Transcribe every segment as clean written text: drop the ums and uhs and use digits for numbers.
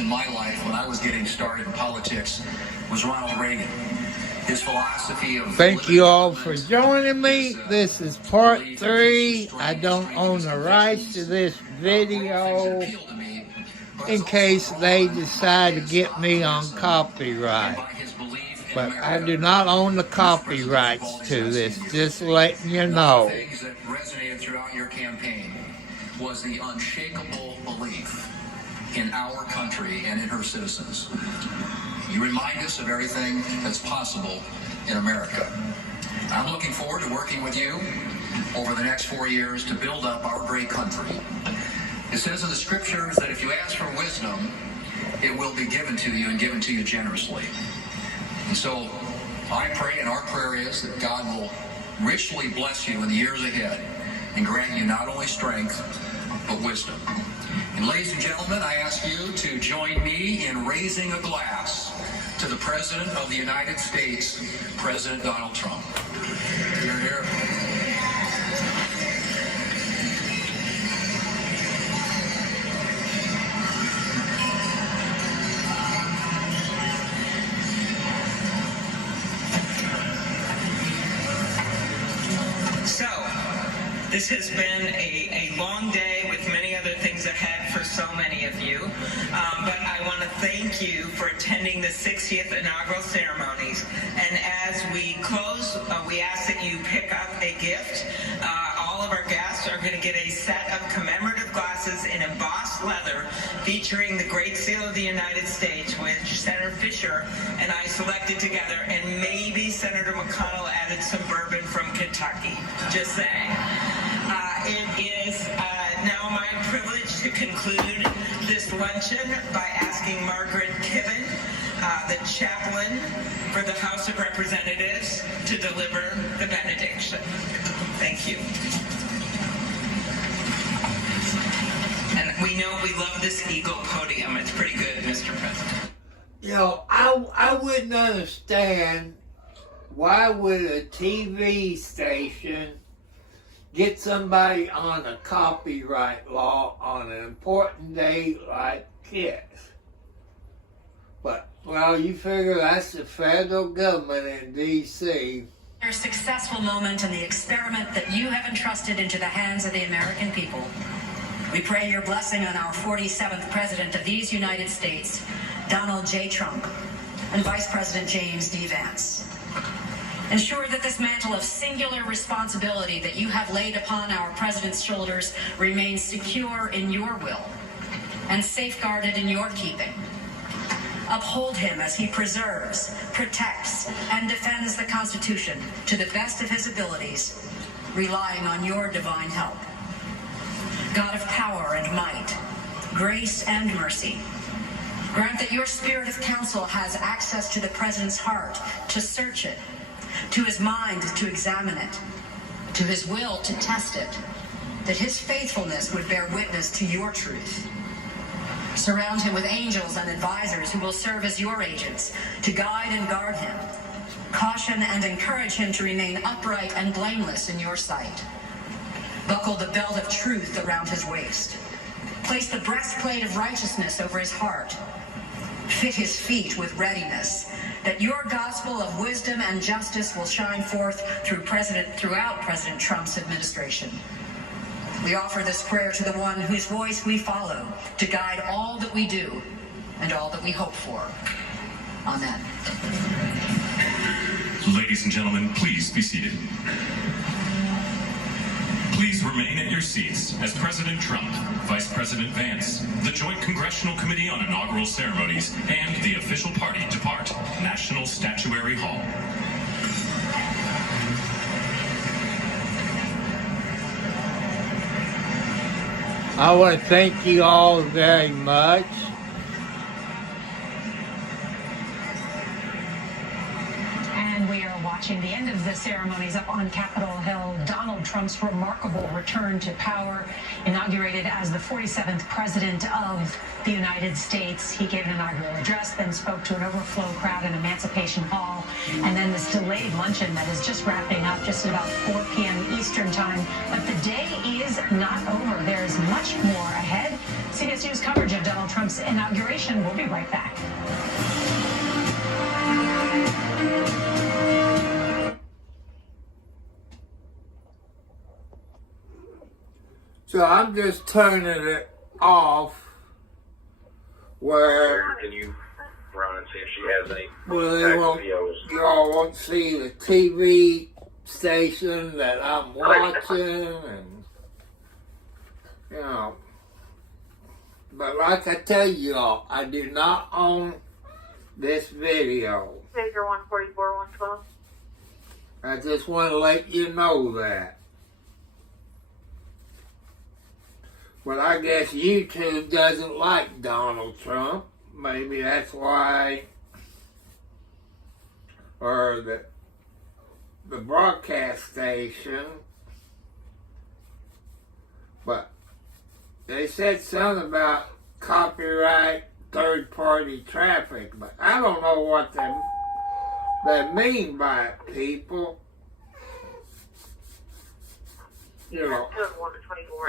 in my life when I was getting started in politics was Ronald Reagan. His philosophy of... Thank you all for joining me. This is part 3. I don't own the rights to this video in case they decide to get me on copyright. But I do not own the copyrights to this, just letting you know. One of the things that resonated throughout your campaign was the unshakable belief in our country and in her citizens. You remind us of everything that's possible in America. I'm looking forward to working with you over the next 4 years to build up our great country. It says in the scriptures that if you ask for wisdom, it will be given to you and given to you generously. And so I pray, and our prayer is that God will richly bless you in the years ahead and grant you not only strength, but wisdom. And ladies and gentlemen, I ask you to join me in raising a glass to the President of the United States, President Donald Trump. Hear, hear. So, this has been a long day with many other things ahead for so many of you. But I want to thank you for attending the 60th inaugural ceremonies. And as we close, we ask that you pick up a gift. All of our guests are going to get a set of commemorative glasses in embossed leather featuring the Great Seal of the United States, which Senator Fisher and I selected together, and maybe Senator McConnell added some bourbon from Kentucky. Just saying. It is now my privilege to conclude this luncheon by asking Margaret Kibben, the chaplain for the House of Representatives, to deliver the benediction. Thank you. And we know we love this eagle podium. It's pretty good, Mr. President. You know, I wouldn't understand why would a TV station get somebody on a copyright law on an important day like this. But, well, you figure that's the federal government in D.C. Your successful moment in the experiment that you have entrusted into the hands of the American people. We pray your blessing on our 47th President of these United States, Donald J. Trump, and Vice President James D. Vance. Ensure that this mantle of singular responsibility that you have laid upon our President's shoulders remains secure in your will and safeguarded in your keeping. Uphold him as he preserves, protects, and defends the Constitution to the best of his abilities, relying on your divine help. God of power and might, grace and mercy, grant that your spirit of counsel has access to the President's heart to search it, to his mind to examine it, to his will to test it, that his faithfulness would bear witness to your truth. Surround him with angels and advisors who will serve as your agents to guide and guard him. Caution and encourage him to remain upright and blameless in your sight. Buckle the belt of truth around his waist. Place the breastplate of righteousness over his heart. Fit his feet with readiness, that your gospel of wisdom and justice will shine forth throughout President Trump's administration. We offer this prayer to the one whose voice we follow to guide all that we do and all that we hope for. Amen. Ladies and gentlemen, please be seated. Please remain at your seats as President Trump, Vice President Vance, the Joint Congressional Committee on Inaugural Ceremonies, and the official party depart National Statuary Hall. I want to thank you all very much. And we are watching the end of the ceremonies up on Capitol Hill. Donald Trump's remarkable return to power, inaugurated as the 47th President of the United States. He gave an inaugural address, then spoke to an overflow crowd in Emancipation Hall, and then this delayed luncheon that is just wrapping up just at about 4 p.m. Eastern Time. But the day is not over. There is much more ahead. CBS News coverage of Donald Trump's inauguration. We'll be right back. So I'm just turning it off where Can you run and see if she has any they won't, videos? you all won't see the TV station that I'm watching, and you know. But like I tell you all, I do not own this video. Major 144, 112. I just want to let you know that. But I guess YouTube doesn't like Donald Trump. Maybe that's why, or the broadcast station. But they said something about copyright third-party traffic, but I don't know what they mean by it, people. You know,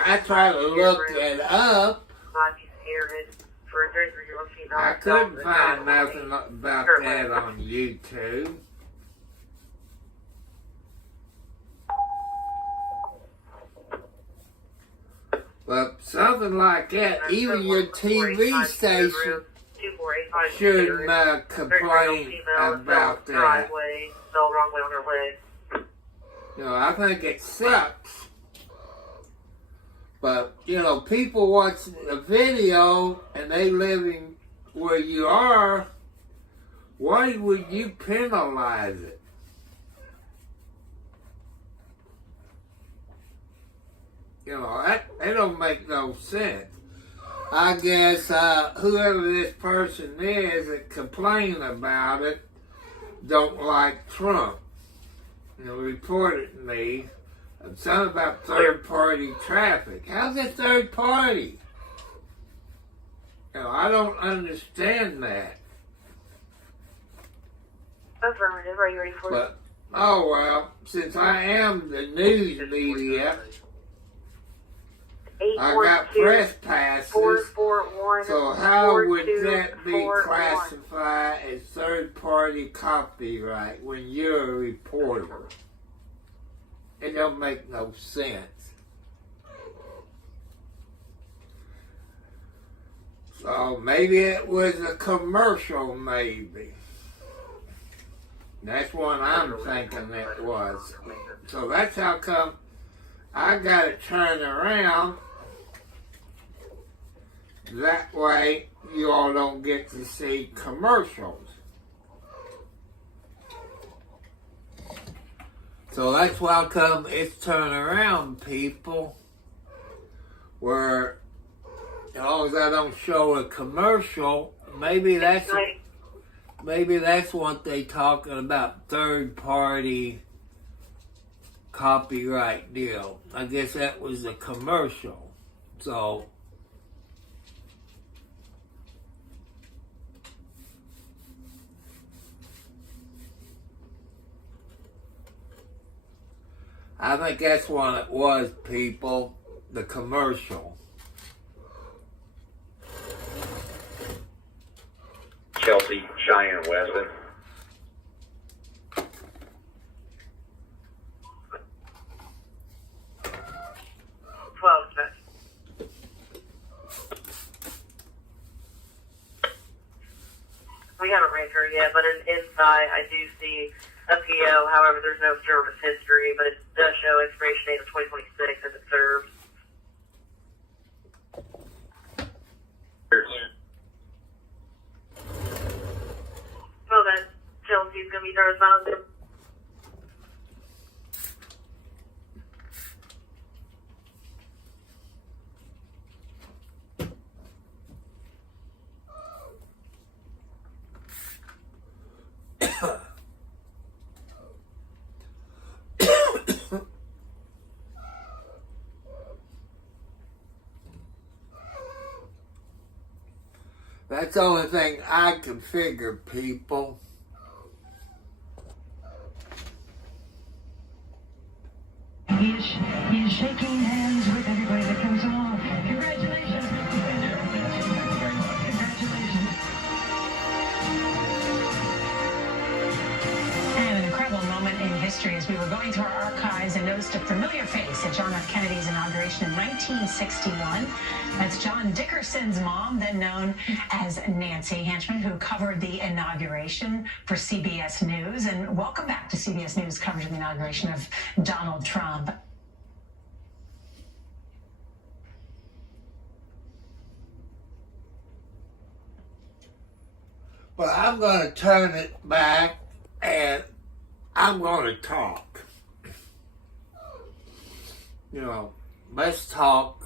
I try to look it up. I couldn't find nothing about that on YouTube. But something like that, even your TV station shouldn't complain about that. You know, I think it sucks. But, you know, people watching the video and they living where you are, why would you penalize it? You know, that don't make no sense. I guess whoever this person is that complained about it don't like Trump. You know, reported to me something about third-party traffic. How's it third party? You know, I don't understand that. Affirmative. Are you ready for it? But, oh well, since I am the news media, I got press passes, so how would that be classified as third-party copyright when you're a reporter? It don't make no sense. So maybe it was a commercial, maybe. That's what I'm thinking it was. So that's how come I got it turned around. That way you all don't get to see commercials. So that's why come it's turned around, people, where as long as I don't show a commercial, maybe that's what they talking about, third-party copyright deal. I guess that was a commercial. So I think that's what it was, people, the commercial. Chelsea, Cheyenne, Weston. We haven't ran through yet, but inside I do see a PO. However, there's no service history, but it does show expiration date of 2026 as it serves. Well then, Chelsea's going to be service bound. That's the only thing I can figure, people. He is shaking hands with everybody that comes along. Congratulations, Mr. Bender. rewind through our archives and noticed a familiar face at John F. Kennedy's inauguration in 1961. That's John Dickerson's mom, then known as Nancy Hanchman, who covered the inauguration for CBS News. And welcome back to CBS News coverage of the inauguration of Donald Trump. But I'm going to turn it back and I'm going to talk. You know, let's talk.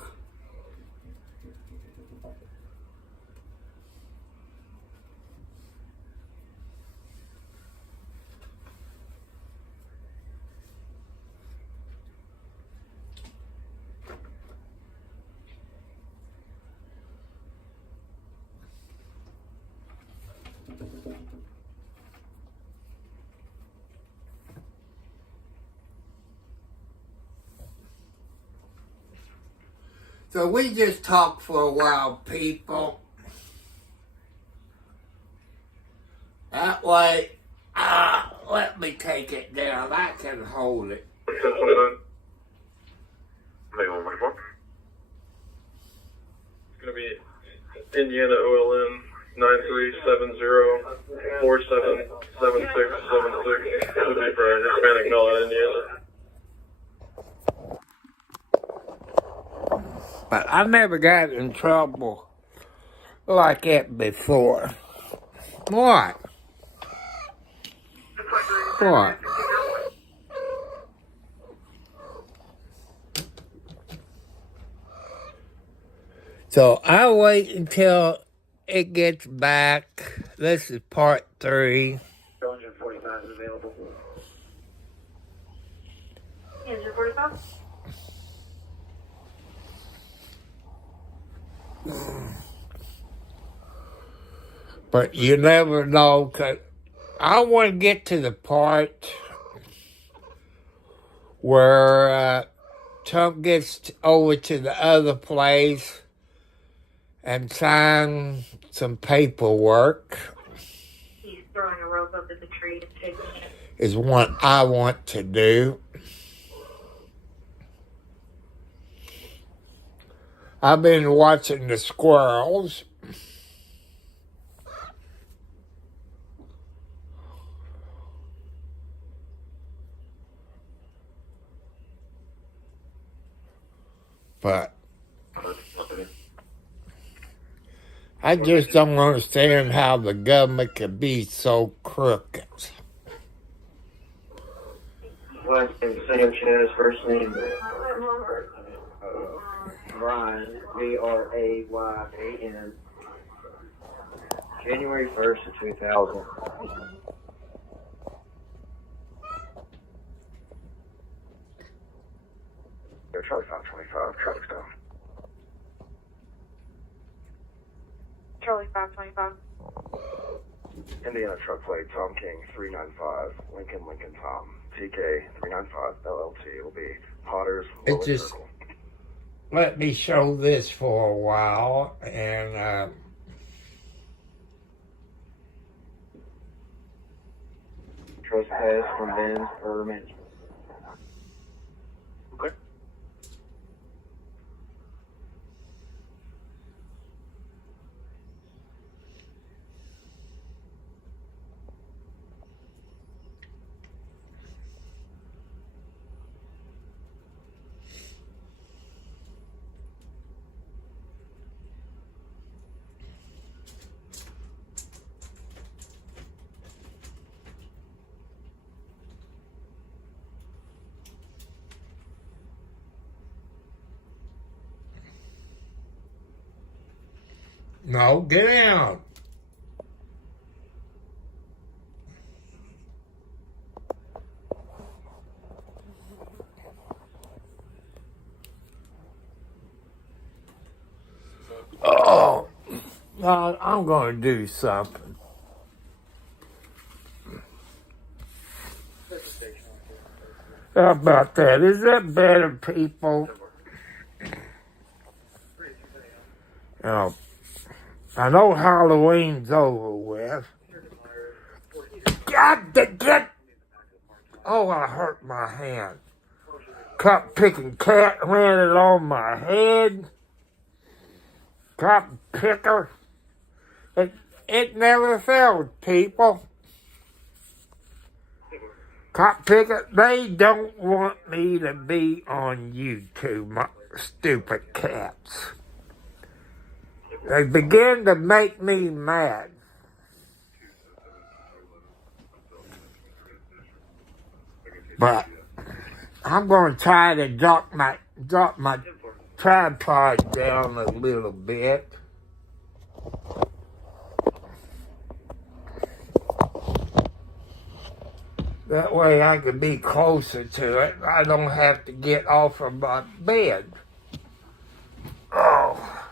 So we just talked for a while, people. That way, let me take it down. I can hold it. It's going to be Indiana OLN 9370477676. This would be for Hispanic male in Indiana. But I never got in trouble like that before. What? What? So I'll wait until it gets back. This is part 3. 245 is available. Engine 45? But you never know, 'cause I want to get to the part where Trump gets over to the other place and sign some paperwork. He's throwing a rope up at the tree to take it. Is what I want to do. I've been watching the squirrels. But I just don't understand how the government can be so crooked. Last name Sam Shannon's first name Brian, Bryan, January 1st of 2000. Charlie 525, traffic stop. Charlie 525. Indiana truck plate, Tom King 395, Lincoln Tom, TK 395, LLT will be Potter's. It just let me show this for a while, and Trespass from Ben's per management. Okay. no, get out. Oh, God, I'm going to do something. How about that? Is that better, people? I know Halloween's over with. God, Oh, I hurt my hand. Cop picking cat landed on my head. Cop picker. It never fails, people. Cop picker, they don't want me to be on YouTube, my stupid cats. They begin to make me mad. But I'm going to try to drop my tripod down a little bit. That way I can be closer to it. I don't have to get off of my bed. Oh.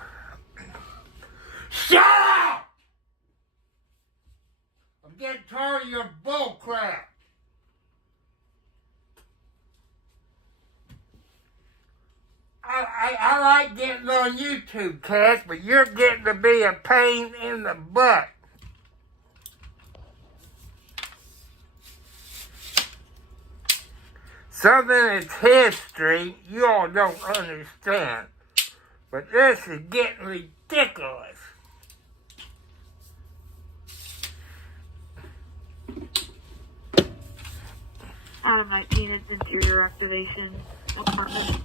Shut up! I'm getting tired of your bull crap. I like getting on YouTube, Cass, but you're getting to be a pain in the butt. Something that's history you all don't understand. But this is getting ridiculous. Adam 19 is interior activation apartment.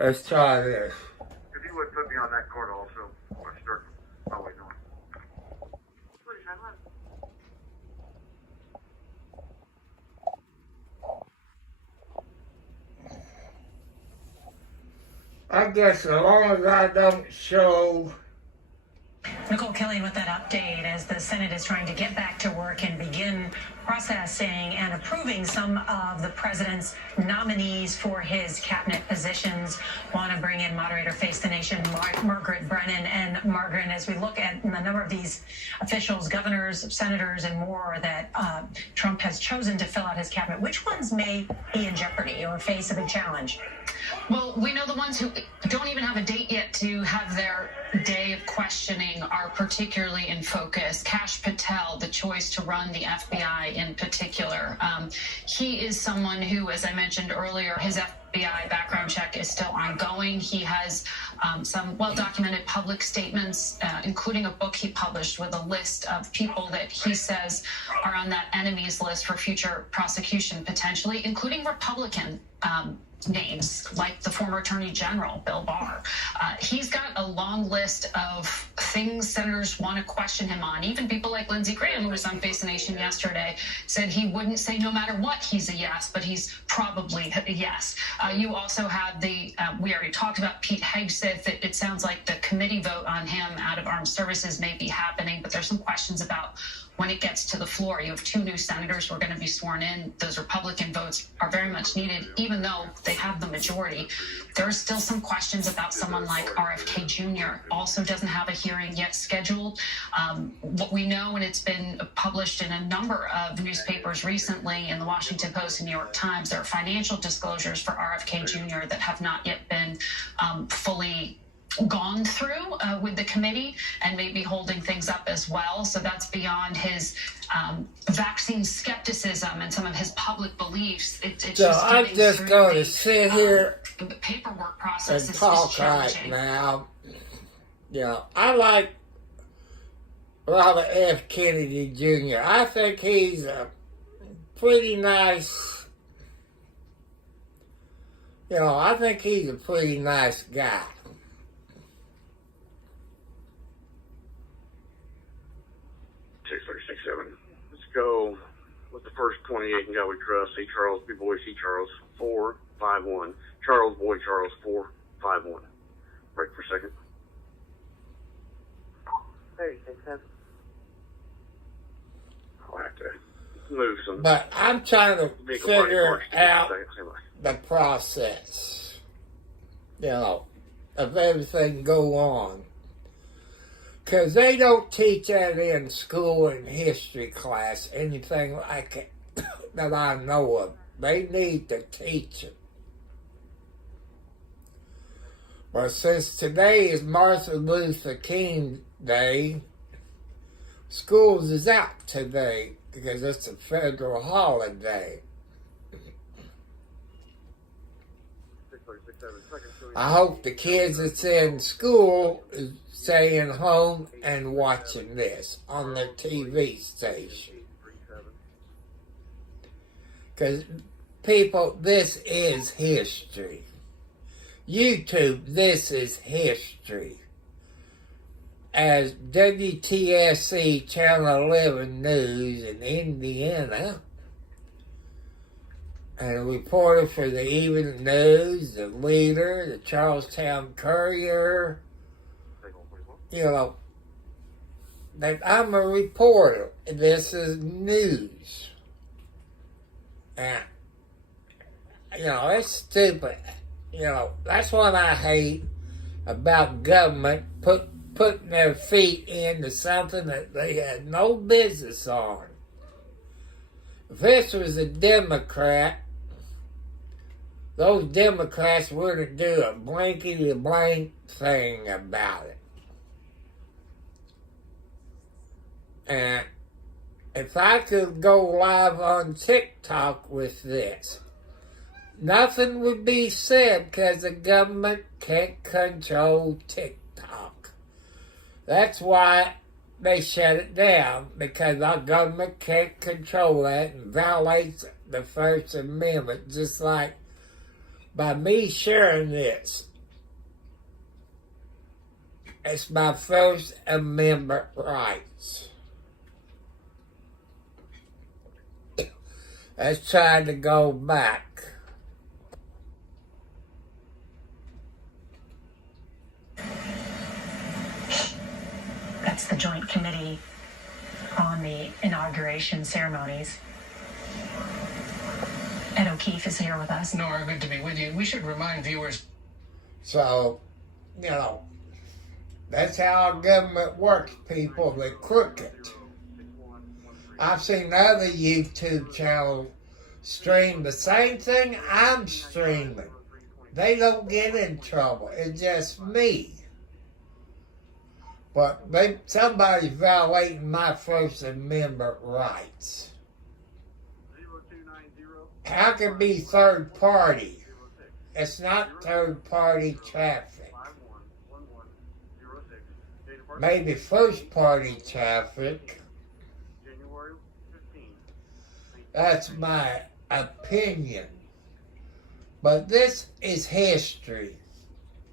Let's try this. If you would put me on that court also, I'll start always on. I guess as long as I don't show... Nicole Kelly with that update as the Senate is trying to get back to work and begin processing and approving some of the president's nominees for his cabinet positions. Want to bring in moderator Face the Nation, Margaret Brennan. And Margaret, as we look at the number of these officials, governors, senators, and more that Trump has chosen to fill out his cabinet, which ones may be in jeopardy or face a big challenge? Well, we know the ones who don't even have a date yet to have their day of questioning are particularly in focus. Kash Patel, the choice to run the FBI in particular. He is someone who, as I mentioned earlier, his FBI background check is still ongoing. He has some well-documented public statements, including a book he published with a list of people that he says are on that enemies list for future prosecution, potentially, including Republican names like the former Attorney General, Bill Barr. He's got a long list of things senators want to question him on. Even people like Lindsey Graham, who was on Face the Nation yesterday, said he wouldn't say no matter what he's a yes, but he's probably a yes. You also have we already talked about Pete Hegseth. It sounds like the committee vote on him out of Armed Services may be happening, but there's some questions about when it gets to the floor. You have two new senators who are going to be sworn in. Those Republican votes are very much needed, even though they have the majority. There are still some questions about someone like RFK Jr. Also doesn't have a hearing yet scheduled. What we know, and it's been published in a number of newspapers recently, in the Washington Post and New York Times, there are financial disclosures for RFK Jr. that have not yet been fully gone through with the committee, and maybe holding things up as well. So that's beyond his vaccine skepticism and some of his public beliefs. It's so I'm just going to sit here the paperwork process and is talk challenging. right now. Yeah, I like Robert F. Kennedy Jr. I think he's a pretty nice, I think he's a pretty nice guy. 636-7. Let's go with the first 28 and go with trust. C. Charles, B. Boy, C. Charles, 451. Charles, Boy, Charles, 451. Break for a second. 36-7. I'll have to move some. But I'm trying to figure out the process, of everything go on. Because they don't teach that in school and history class, anything like it that I know of. They need to teach it. But since today is Martin Luther King Day, schools is out today because it's a federal holiday. I hope the kids that's in school is staying home and watching this on their TV station. Because, people, this is history. YouTube, this is history. As WTSC Channel 11 News in Indiana, and a reporter for the Evening News, the Leader, the Charlestown Courier, you know, that I'm a reporter. This is news. And, you know, it's stupid. You know, that's what I hate about government putting their feet into something that they had no business on. If this was a Democrat, those Democrats wouldn't do a blankety-blank thing about it. And if I could go live on TikTok with this, nothing would be said because the government can't control TikTok. That's why they shut it down, because our government can't control that and violates the First Amendment, just like by me sharing this. It's my First Amendment rights. Let's try to go back. That's the Joint Committee on the Inauguration Ceremonies. Ed O'Keefe is here with us. Nora, good to be with you. We should remind viewers. So, you know, that's how our government works, people. They're crooked. I've seen other YouTube channels stream the same thing I'm streaming. They don't get in trouble. It's just me. But somebody's violating my First Amendment rights. How can it be third party? It's not third party traffic. Maybe first party traffic. That's my opinion. But this is history.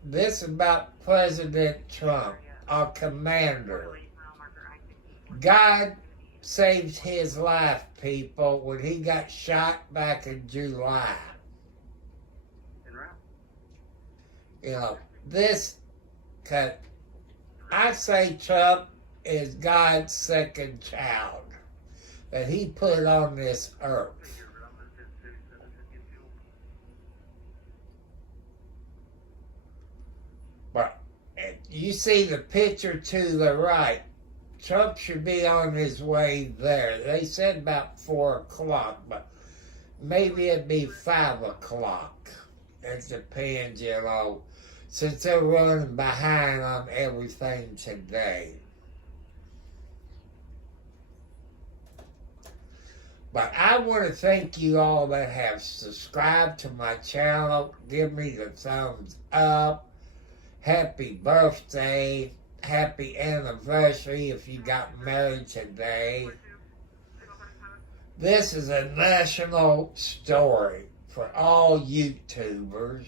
This is about President Trump, our commander. God saved his life, people, when he got shot back in July. You know, I say Trump is God's second child that he put on this earth. But you see the picture to the right. Trump should be on his way there. They said about 4 o'clock, but maybe it'd be 5 o'clock. It depends, you know, since they're running behind on everything today. But I want to thank you all that have subscribed to my channel. Give me the thumbs up. Happy birthday. Happy anniversary if you got married today. This is a national story for all YouTubers,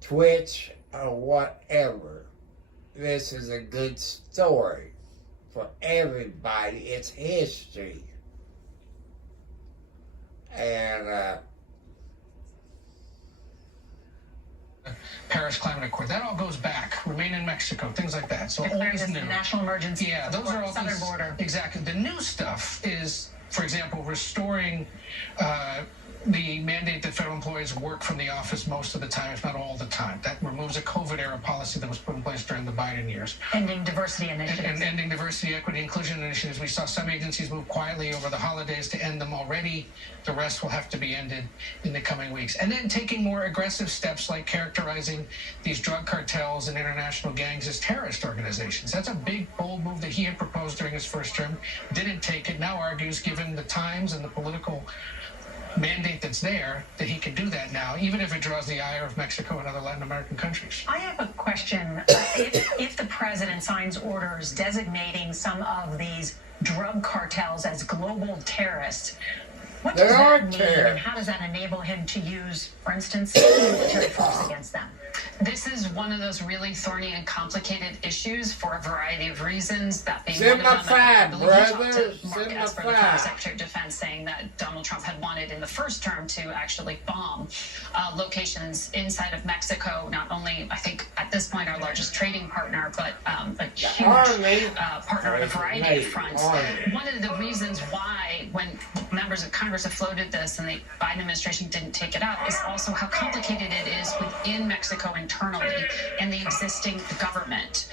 Twitch, or whatever. This is a good story for everybody. It's history. And Paris Climate Accord, that all goes back. Remain in Mexico, things like that. So all is new. National emergency. Yeah, those are all southern things, border. Exactly. The new stuff is, for example, restoring the mandate that federal employees work from the office most of the time, if not all the time. That removes a COVID-era policy that was put in place during the Biden years. Ending diversity initiatives. And ending diversity, equity, inclusion initiatives. We saw some agencies move quietly over the holidays to end them already. The rest will have to be ended in the coming weeks. And then taking more aggressive steps like characterizing these drug cartels and international gangs as terrorist organizations. That's a big, bold move that he had proposed during his first term. Didn't take it. Now argues, given the times and the political mandate that's there, that he can do that now, even if it draws the ire of Mexico and other Latin American countries. I have a question. If the president signs orders designating some of these drug cartels as global terrorists, what does that mean, and how does that enable him to use, for instance, military force against them? This is one of those really thorny and complicated issues for a variety of reasons. That being Send one of them, I believe you talked brother. to Mark Esper, the former Secretary of Defense, saying that Donald Trump had wanted in the first term to actually bomb locations inside of Mexico. Not only, I think, at this point, our largest trading partner, but a huge partner on a variety of fronts. One of the reasons why, when members of Congress have floated this and the Biden administration didn't take it up, is also how complicated it is within Mexico internally and the existing government.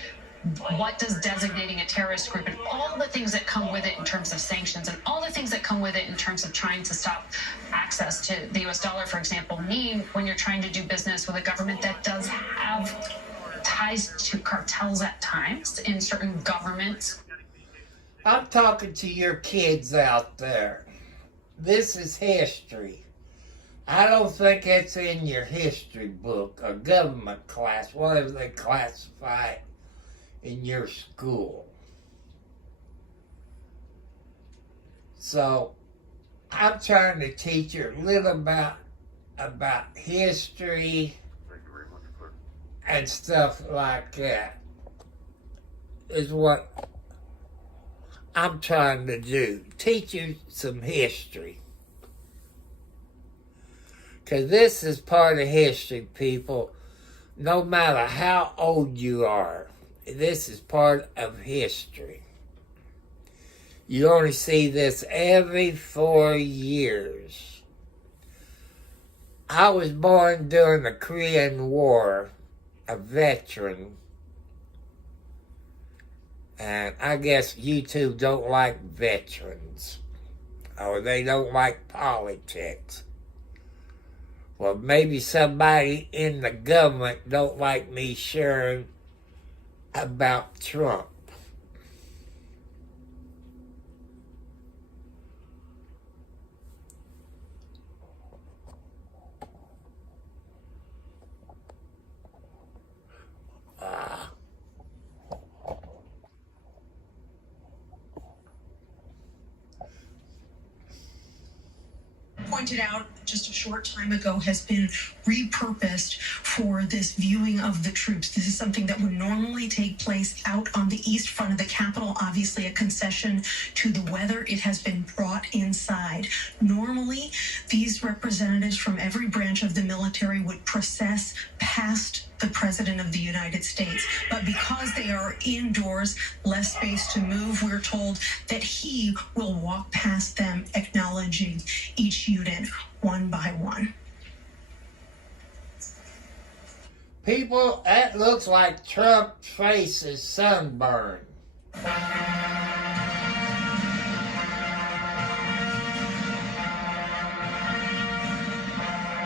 What does designating a terrorist group and all the things that come with it in terms of sanctions and all the things that come with it in terms of trying to stop access to the US dollar, for example, mean when you're trying to do business with a government that does have ties to cartels at times in certain governments? I'm talking to your kids out there. This is history. I don't think it's in your history book or government class, whatever they classify it in your school. So I'm trying to teach you a little about history and stuff like that. Is what I'm trying to do. Teach you some history. Because this is part of history, people. No matter how old you are, this is part of history. You only see this every 4 years. I was born during the Korean War, a veteran. And I guess you two don't like veterans. Or they don't like politics. Well, maybe somebody in the government don't like me sharing about Trump. Pointed out just a short time ago has been repurposed for this viewing of the troops. This is something that would normally take place out on the east front of the Capitol. Obviously a concession to the weather. It has been brought inside. Normally, these representatives from every branch of the military would process past the President of the United States. But because they are indoors, less space to move, we're told that he will walk past them, acknowledging each unit one by one. People, that looks like Trump's face is sunburned.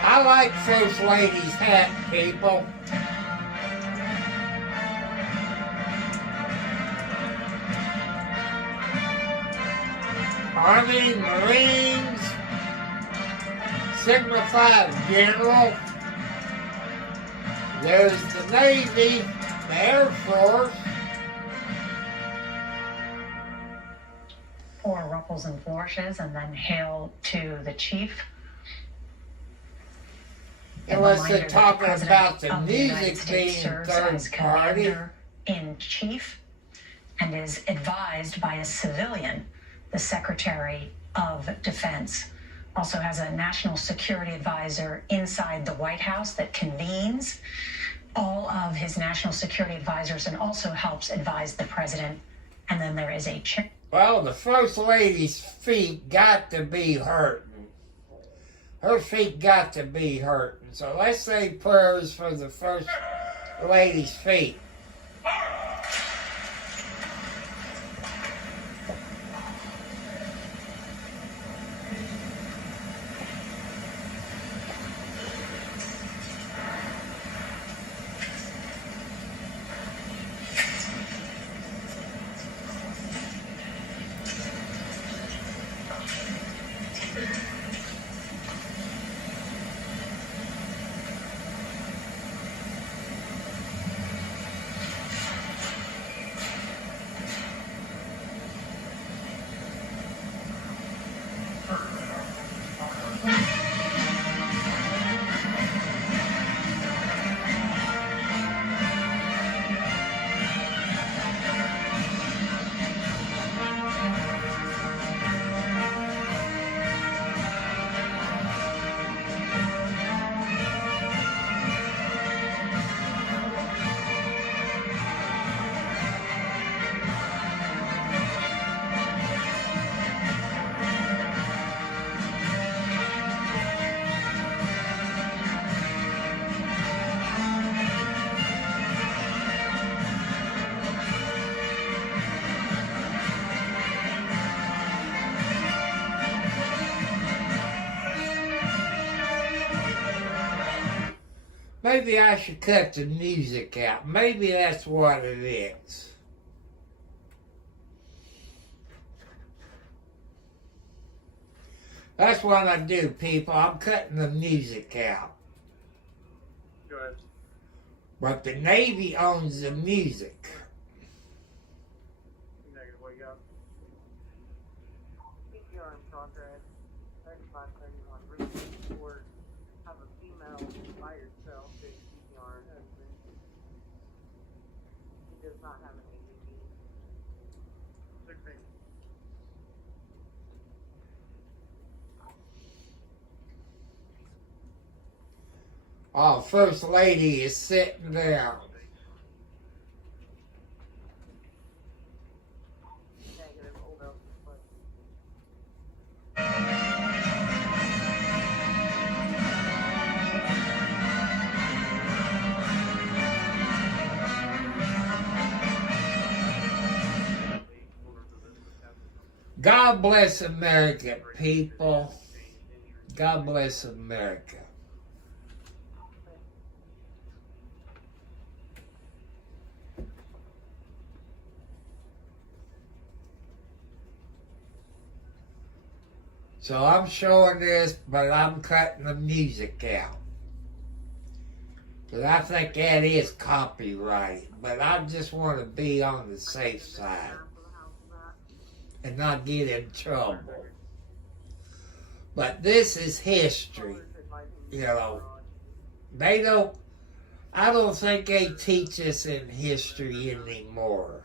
I like First Lady's hat, people. Army, Marines, Sigma 5 General. There's the Navy, the Air Force. Or ruffles and flourishes, and then hail to the chief. Unless they're talking about the music being third party. In chief, and is advised by a civilian, the Secretary of Defense. Also has a national security advisor inside the White House that convenes all of his national security advisors and also helps advise the president. And then there is a chick. Well, the First Lady's feet got to be hurting. her feet got to be hurting. So let's say prayers for the First Lady's feet. Maybe I should cut the music out. Maybe that's what it is. That's what I do, people. I'm cutting the music out. Go ahead. But the Navy owns the music. Negative, what you got? CPR in progress. 3531. Report. Have a female by yourself doing CPR and husband. He does not have an AED. 16. Oh, First Lady is sitting down. Negative. Old Elvis Play. God bless America, people. God bless America. So I'm showing this, but I'm cutting the music out. Because I think that is copyrighted. But I just want to be on the safe side and not get in trouble. But this is history. You know, I don't think they teach us in history anymore.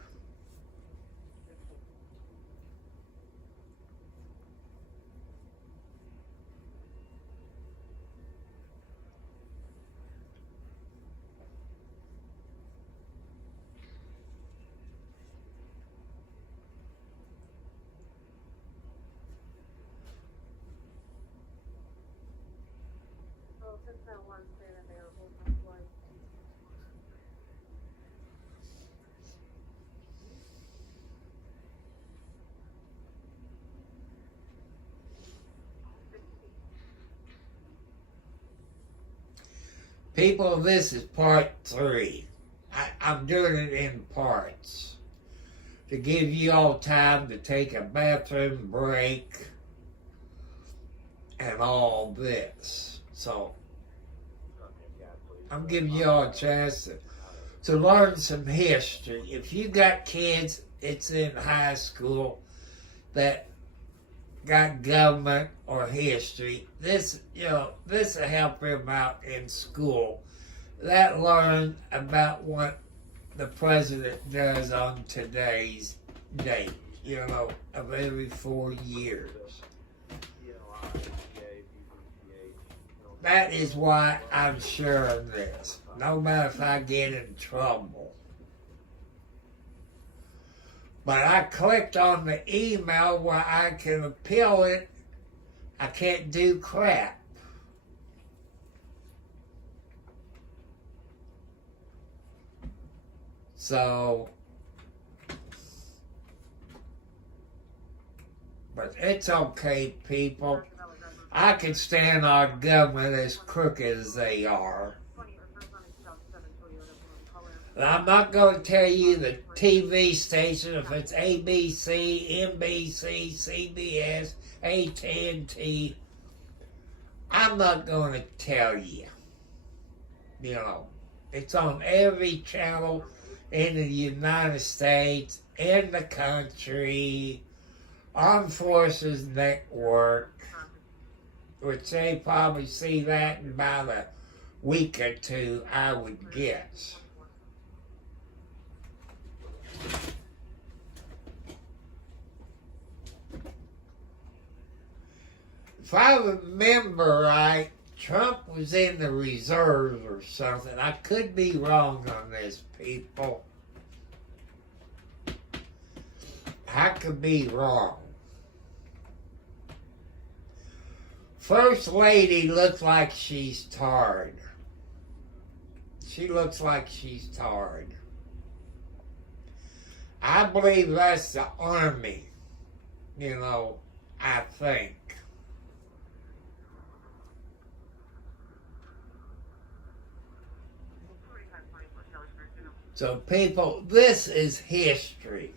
Well, since that one's been available, that's why. People, this is part 3. I'm doing it in parts to give you all time to take a bathroom break and all this. So I'm giving you all a chance to learn some history. If you got kids, it's in high school that got government or history, this will help them out in school. That learn about what the president does on today's date, of every 4 years. That is why I'm sharing this, no matter if I get in trouble. But I clicked on the email where I can appeal it. I can't do crap. So, but it's okay, people. I can stand our government as crooked as they are. And I'm not going to tell you the TV station, if it's ABC, NBC, CBS, AT&T. I'm not going to tell you. You know, it's on every channel in the United States, in the country, Armed Forces Network, which they probably see that in about a week or two, I would guess. If I remember right, Trump was in the reserves or something. I could be wrong on this, people. I could be wrong. First Lady looks like she's tired. She looks like she's tired. I believe that's the army, you know, I think. So people, this is history.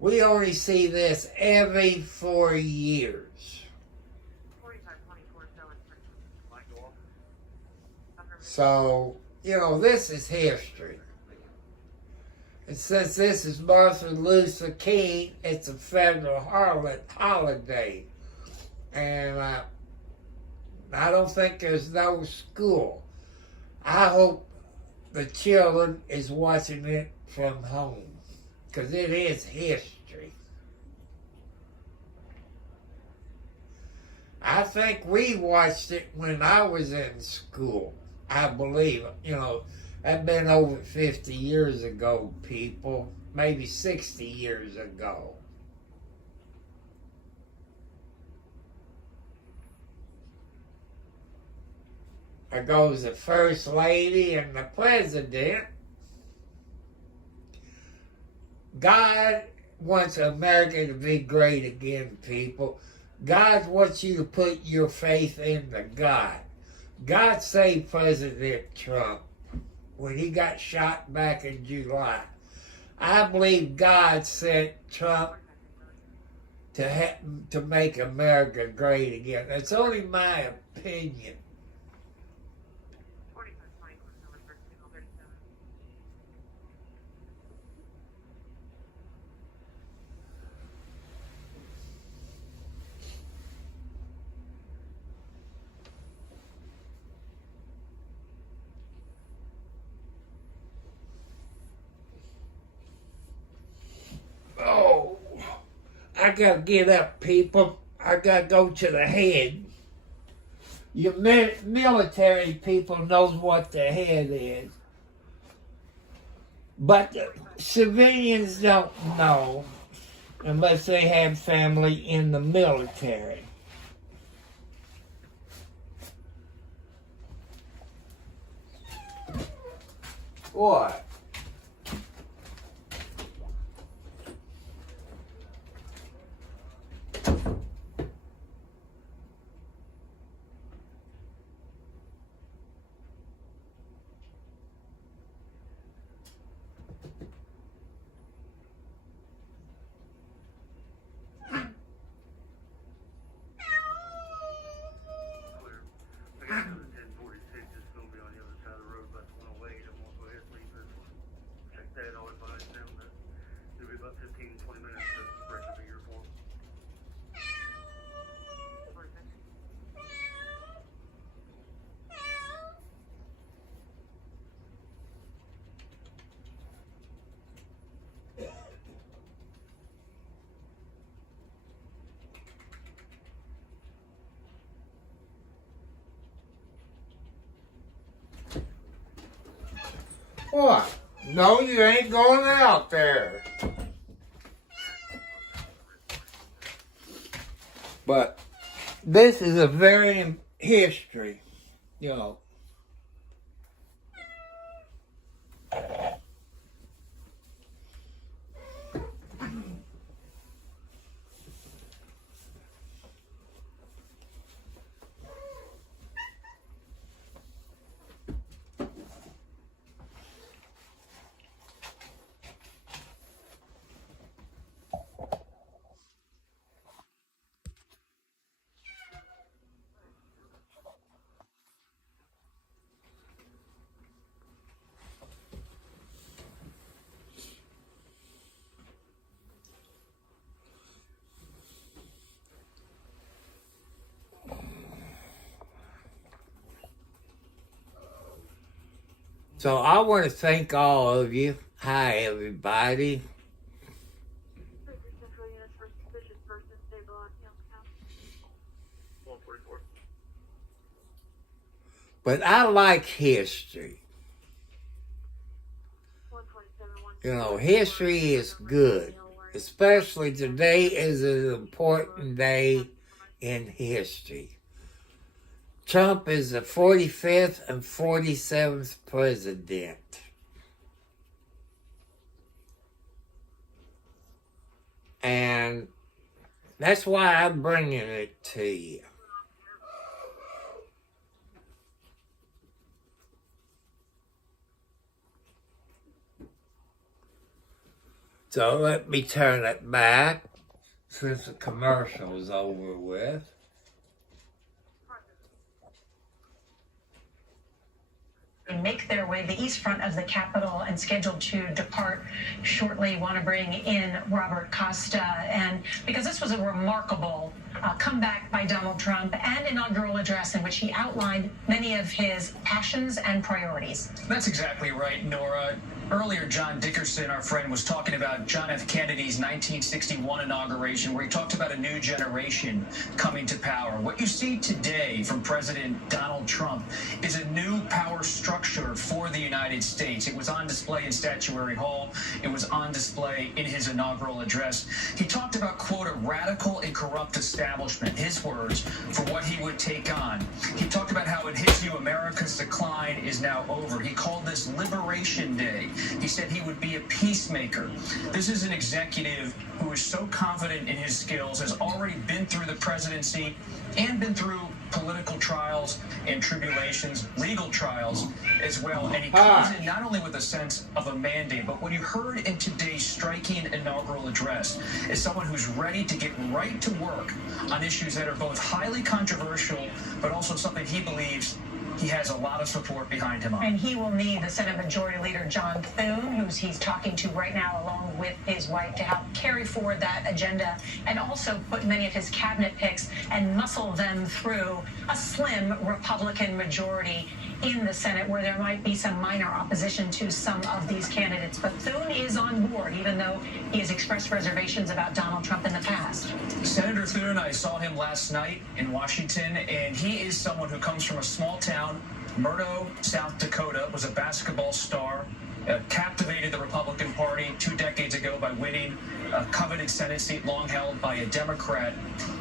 We only see this every 4 years. So, you know, this is history. And since this is Martin Luther King, it's a federal holiday. And I don't think there's no school. I hope the children is watching it from home, because it is history. I think we watched it when I was in school, I believe. You know, that'd been over 50 years ago, people. Maybe 60 years ago. There goes the First Lady and the President. God wants America to be great again, people. God wants you to put your faith in the God. God saved President Trump when he got shot back in July. I believe God sent Trump to make America great again. That's only my opinion. Oh, I gotta get up, people. I gotta go to the head. Your military people knows what the head is. But the civilians don't know unless they have family in the military. What? What? No, you ain't going out there. But this is a very history, you know. So I want to thank all of you. Hi, everybody. Central units for suspicious person stable on Young County. 144. But I like history. 127, History is good. Especially today is an important day in history. Trump is the 45th and 47th president. And that's why I'm bringing it to you. So let me turn it back since the commercial's over with. Make their way to the east front of the Capitol and scheduled to depart shortly. Want to bring in Robert Costa, and because this was a remarkable comeback by Donald Trump and inaugural address in which he outlined many of his passions and priorities. That's exactly right, Nora. Earlier, John Dickerson, our friend, was talking about John F. Kennedy's 1961 inauguration, where he talked about a new generation coming to power. What you see today from President Donald Trump is a new power structure for the United States. It was on display in Statuary Hall. It was on display in his inaugural address. He talked about, quote, a radical and corrupt establishment, his words, for what he would take on. He talked about how, in his view, America's decline is now over. He called this Liberation Day. He said he would be a peacemaker. This is an executive who is so confident in his skills, has already been through the presidency and been through political trials and tribulations, legal trials as well. And he comes in not only with a sense of a mandate, but what you heard in today's striking inaugural address is someone who's ready to get right to work on issues that are both highly controversial, but also something he believes he has a lot of support behind him on. And he will need the Senate Majority Leader John Thune, he's talking to right now, along with his wife, to help carry forward that agenda and also put many of his cabinet picks and muscle them through a slim Republican majority in the Senate, where there might be some minor opposition to some of these candidates. But Thune is on board, even though he has expressed reservations about Donald Trump in the past. Senator Thune, I saw him last night in Washington, and he is someone who comes from a small town, Murdo, South Dakota, was a basketball star, captivated the Republican Party 2 decades ago by winning a coveted Senate seat long held by a Democrat.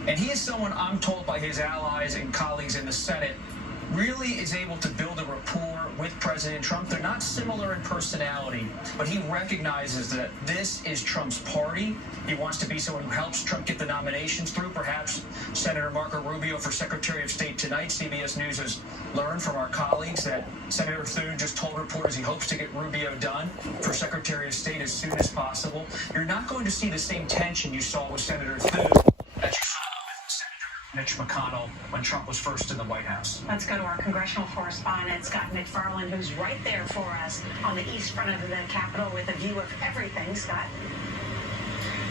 And he is someone, I'm told by his allies and colleagues in the Senate, really is able to build a rapport with President Trump. They're not similar in personality, but he recognizes that this is Trump's party. He wants to be someone who helps Trump get the nominations through. Perhaps Senator Marco Rubio for Secretary of State tonight. CBS News has learned from our colleagues that Senator Thune just told reporters he hopes to get Rubio done for Secretary of State as soon as possible. You're not going to see the same tension you saw with Senator Thune that you saw with Senator Mitch McConnell when Trump was first in the White House. Let's go to our congressional correspondent, Scott McFarland, who's right there for us on the east front of the Capitol with a view of everything. Scott?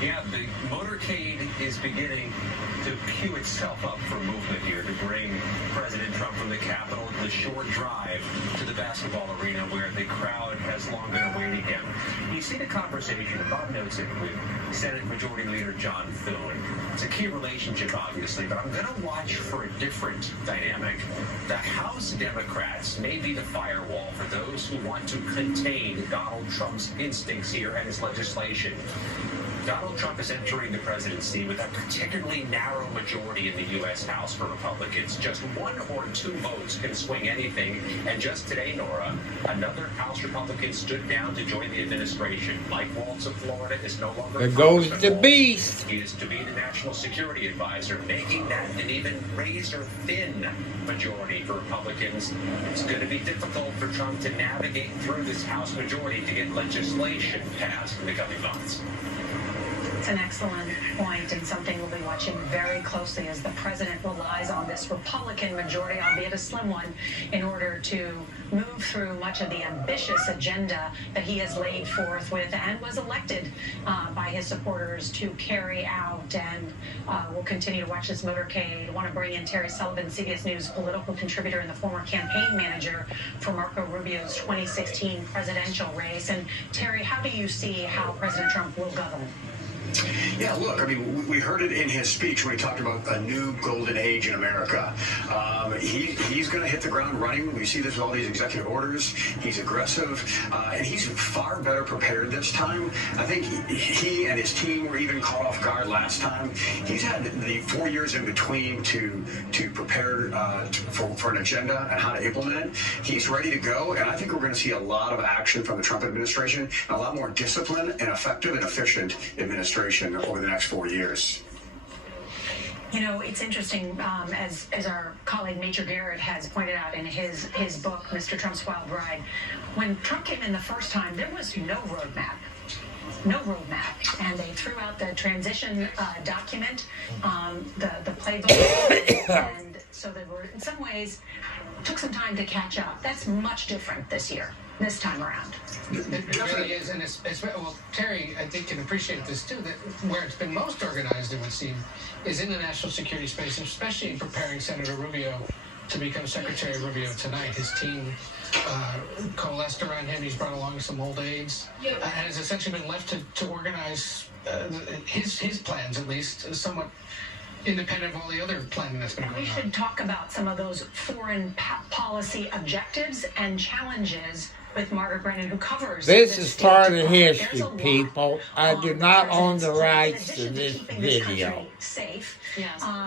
Yeah, the motorcade is beginning to queue itself up for movement here to bring President Trump from the Capitol the short drive to the basketball arena where the crowd has long been awaiting him. You see the conversation, Bob notes it, with Senate Majority Leader John Thune. It's a key relationship, obviously, but I'm going to watch for a different dynamic. The House Democrats may be the firewall for those who want to contain Donald Trump's instincts here and his legislation. Donald Trump is entering the presidency with a particularly narrow majority in the U.S. House for Republicans. Just 1 or 2 votes can swing anything. And just today, Nora, another House Republican stood down to join the administration. Mike Waltz of Florida is no longer... There goes the beast. He is to be the national security advisor, making that an even razor-thin majority for Republicans. It's going to be difficult for Trump to navigate through this House majority to get legislation passed in the coming months. It's an excellent point and something we'll be watching very closely as the president relies on this Republican majority, albeit a slim one, in order to move through much of the ambitious agenda that he has laid forth with and was elected by his supporters to carry out. And we'll continue to watch this motorcade. I want to bring in Terry Sullivan, CBS News political contributor and the former campaign manager for Marco Rubio's 2016 presidential race. And Terry, how do you see how President Trump will govern? Yeah, look, I mean, we heard it in his speech when he talked about a new golden age in America. He's going to hit the ground running. We see this with all these executive orders. He's aggressive, and he's far better prepared this time. I think he and his team were even caught off guard last time. He's had the 4 years in between to prepare for an agenda and how to implement it. He's ready to go, and I think we're going to see a lot of action from the Trump administration, and a lot more disciplined and effective and efficient administration over the next 4 years. You know, it's interesting, as our colleague Major Garrett has pointed out in his book, Mr. Trump's Wild Ride, when Trump came in the first time, there was no roadmap. No roadmap. And they threw out the transition document, the playbook, and so they were, in some ways, took some time to catch up. That's much different this time around. It really is, and it's well, Terry, I think, can appreciate this too, that where it's been most organized, it would seem, is in the national security space, especially in preparing Senator Rubio to become Secretary Rubio tonight. His team coalesced around him. He's brought along some old aides, and has essentially been left to organize his plans, at least, somewhat independent of all the other planning that's been going on. We should talk about some of those foreign policy objectives and challenges with Margaret Brennan, who covers this is part of history, people. I do not own the rights to this video. Safe.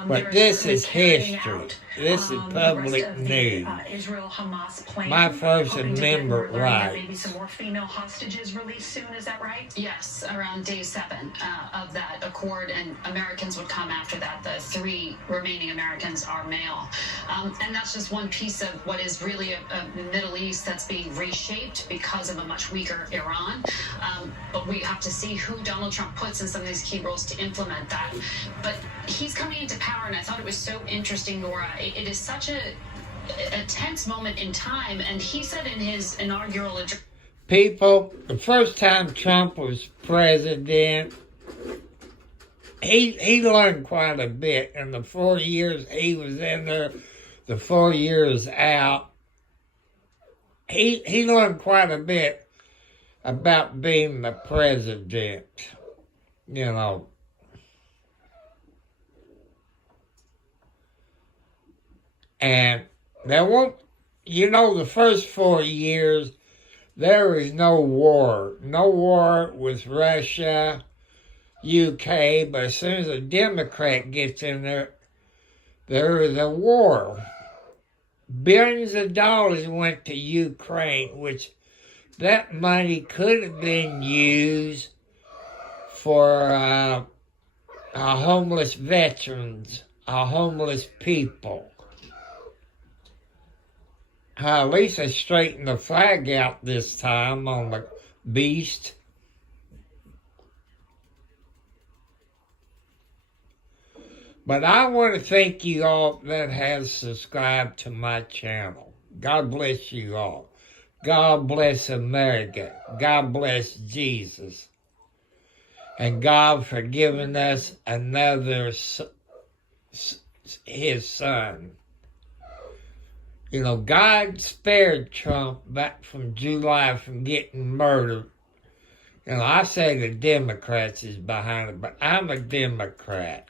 But this is history. This is public news. Israel-Hamas plan. My First Amendment rights. Maybe some more female hostages released soon. Is that right? Yes, around day 7 of that accord, and Americans would come after that. The 3 remaining Americans are male. And that's just one piece of what is really a Middle East that's being reshaped because of a much weaker Iran. But we have to see who Donald Trump puts in some of these key roles to implement that. But he's coming into power, and I thought it was so interesting, Nora. It is such a tense moment in time, and he said in his inaugural address, people, the first time Trump was president, he learned quite a bit. In the 4 years he was in there, the 4 years out, he learned quite a bit about being the president, you know. And there won't, you know, the first 4 years, there is no war. No war with Russia, UK, but as soon as a Democrat gets in there, there is a war. Billions of dollars went to Ukraine, which that money could have been used for our homeless veterans, our homeless people. At least they straightened the flag out this time on the beast. But I want to thank you all that has subscribed to my channel. God bless you all. God bless America. God bless Jesus. And God for giving us another, his son. You know, God spared Trump back from July from getting murdered. You know, I say the Democrats is behind it, but I'm a Democrat.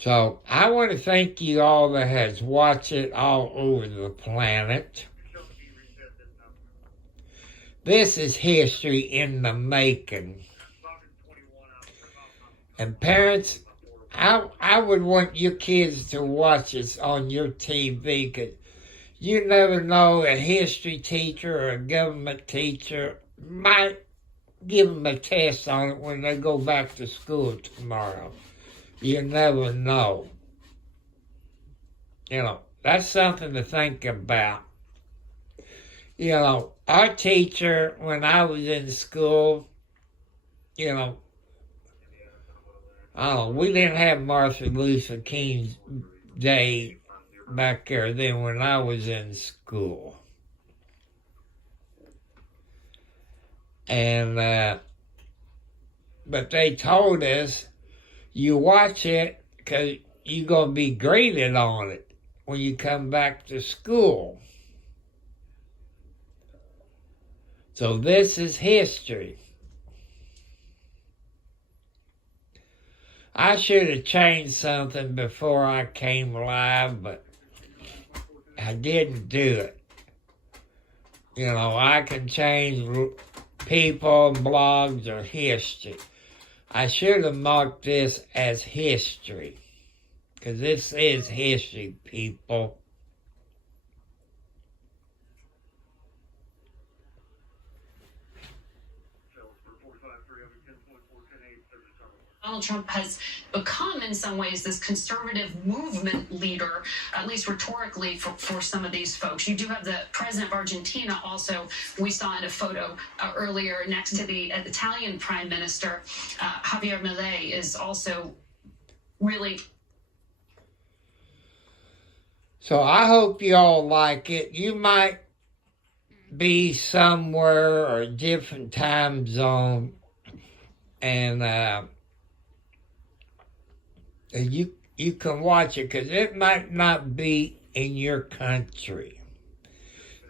So, I want to thank you all that has watched it all over the planet. This is history in the making. And parents, I would want your kids to watch this on your TV, because you never know, a history teacher or a government teacher might give them a test on it when they go back to school tomorrow. You never know. You know, that's something to think about. You know, our teacher, when I was in school, you know, we didn't have Martin Luther King's Day back there then when I was in school. And, but they told us, you watch it because you're going to be graded on it when you come back to school. So this is history. I should have changed something before I came live, but I didn't do it. You know, I can change people, blogs, or history. I should have marked this as history, because this is history, people. Donald Trump has become, in some ways, this conservative movement leader, at least rhetorically, for some of these folks. You do have the president of Argentina also, we saw in a photo earlier next to the Italian prime minister, Javier Milei, is also really... So I hope you all like it. You might be somewhere or a different time zone, and you can watch it, because it might not be in your country.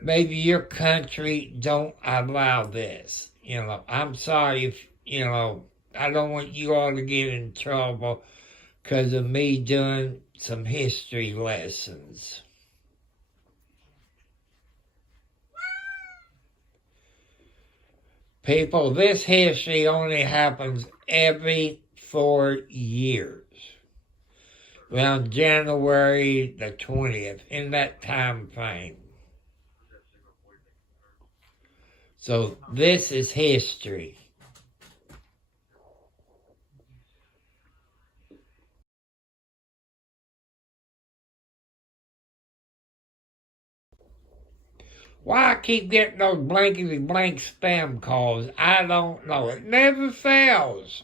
Maybe your country don't allow this. You know, I'm sorry if, you know, I don't want you all to get in trouble because of me doing some history lessons. People, this history only happens every 4 years. Around January the 20th, in that time frame. So this is history. Why I keep getting those blankety blank spam calls, I don't know. It never fails.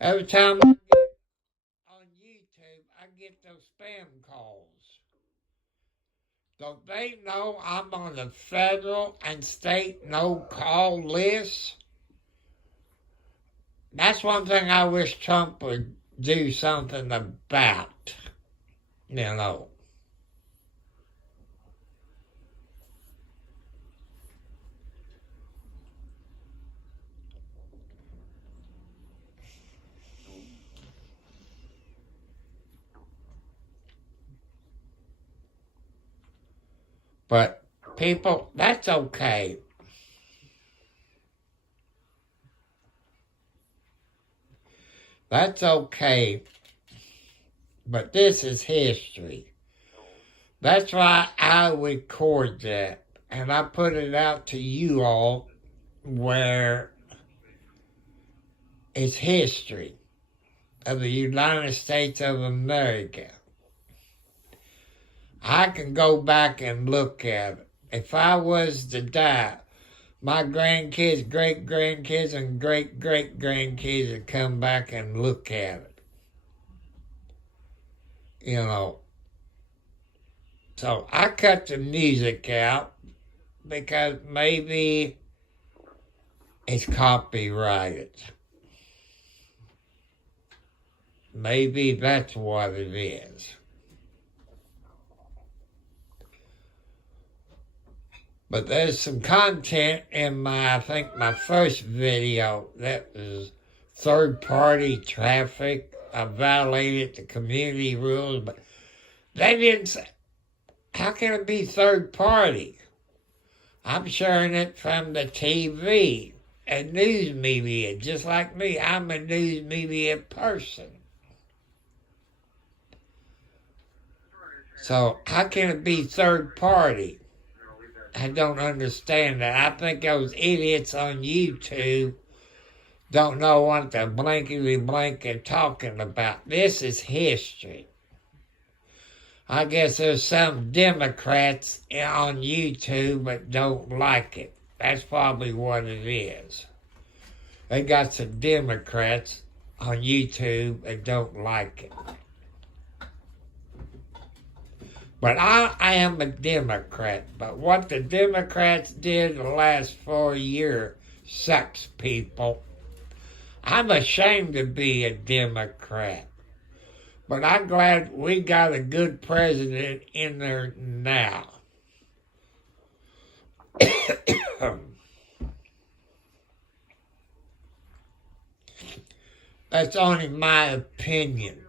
Every time I get on YouTube, I get those spam calls. Don't they know I'm on the federal and state no-call list? That's one thing I wish Trump would do something about, you know. But people, that's okay. That's okay. But this is history. That's why I record that. And I put it out to you all where it's history of the United States of America. I can go back and look at it. If I was to die, my grandkids, great-grandkids, and great-great-grandkids would come back and look at it. You know. So I cut the music out because maybe it's copyrighted. Maybe that's what it is. But there's some content in I think my first video that was third-party traffic. I violated the community rules, but they didn't say, how can it be third-party? I'm sharing it from the TV and news media, just like me. I'm a news media person. So how can it be third-party? I don't understand that. I think those idiots on YouTube don't know what the blankety blank are talking about. This is history. I guess there's some Democrats on YouTube that don't like it. That's probably what it is. They got some Democrats on YouTube that don't like it. But I am a Democrat. But what the Democrats did the last 4 years sucks, people. I'm ashamed to be a Democrat. But I'm glad we got a good president in there now. That's only my opinion.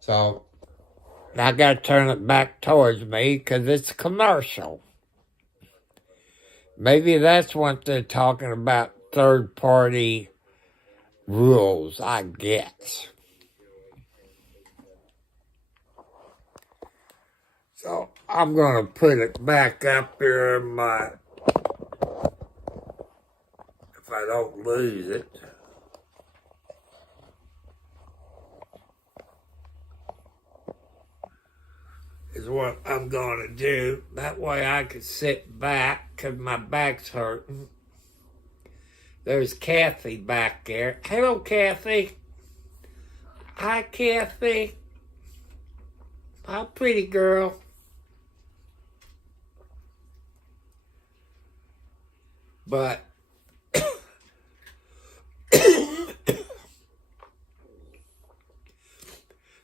So, I got to turn it back towards me because it's commercial. Maybe that's what they're talking about, third-party rules, I guess. So, I'm going to put it back up here in my... if I don't lose it. Is what I'm going to do. That way I can sit back because my back's hurting. There's Kathy back there. Hello, Kathy. Hi, Kathy. Hi, pretty girl. But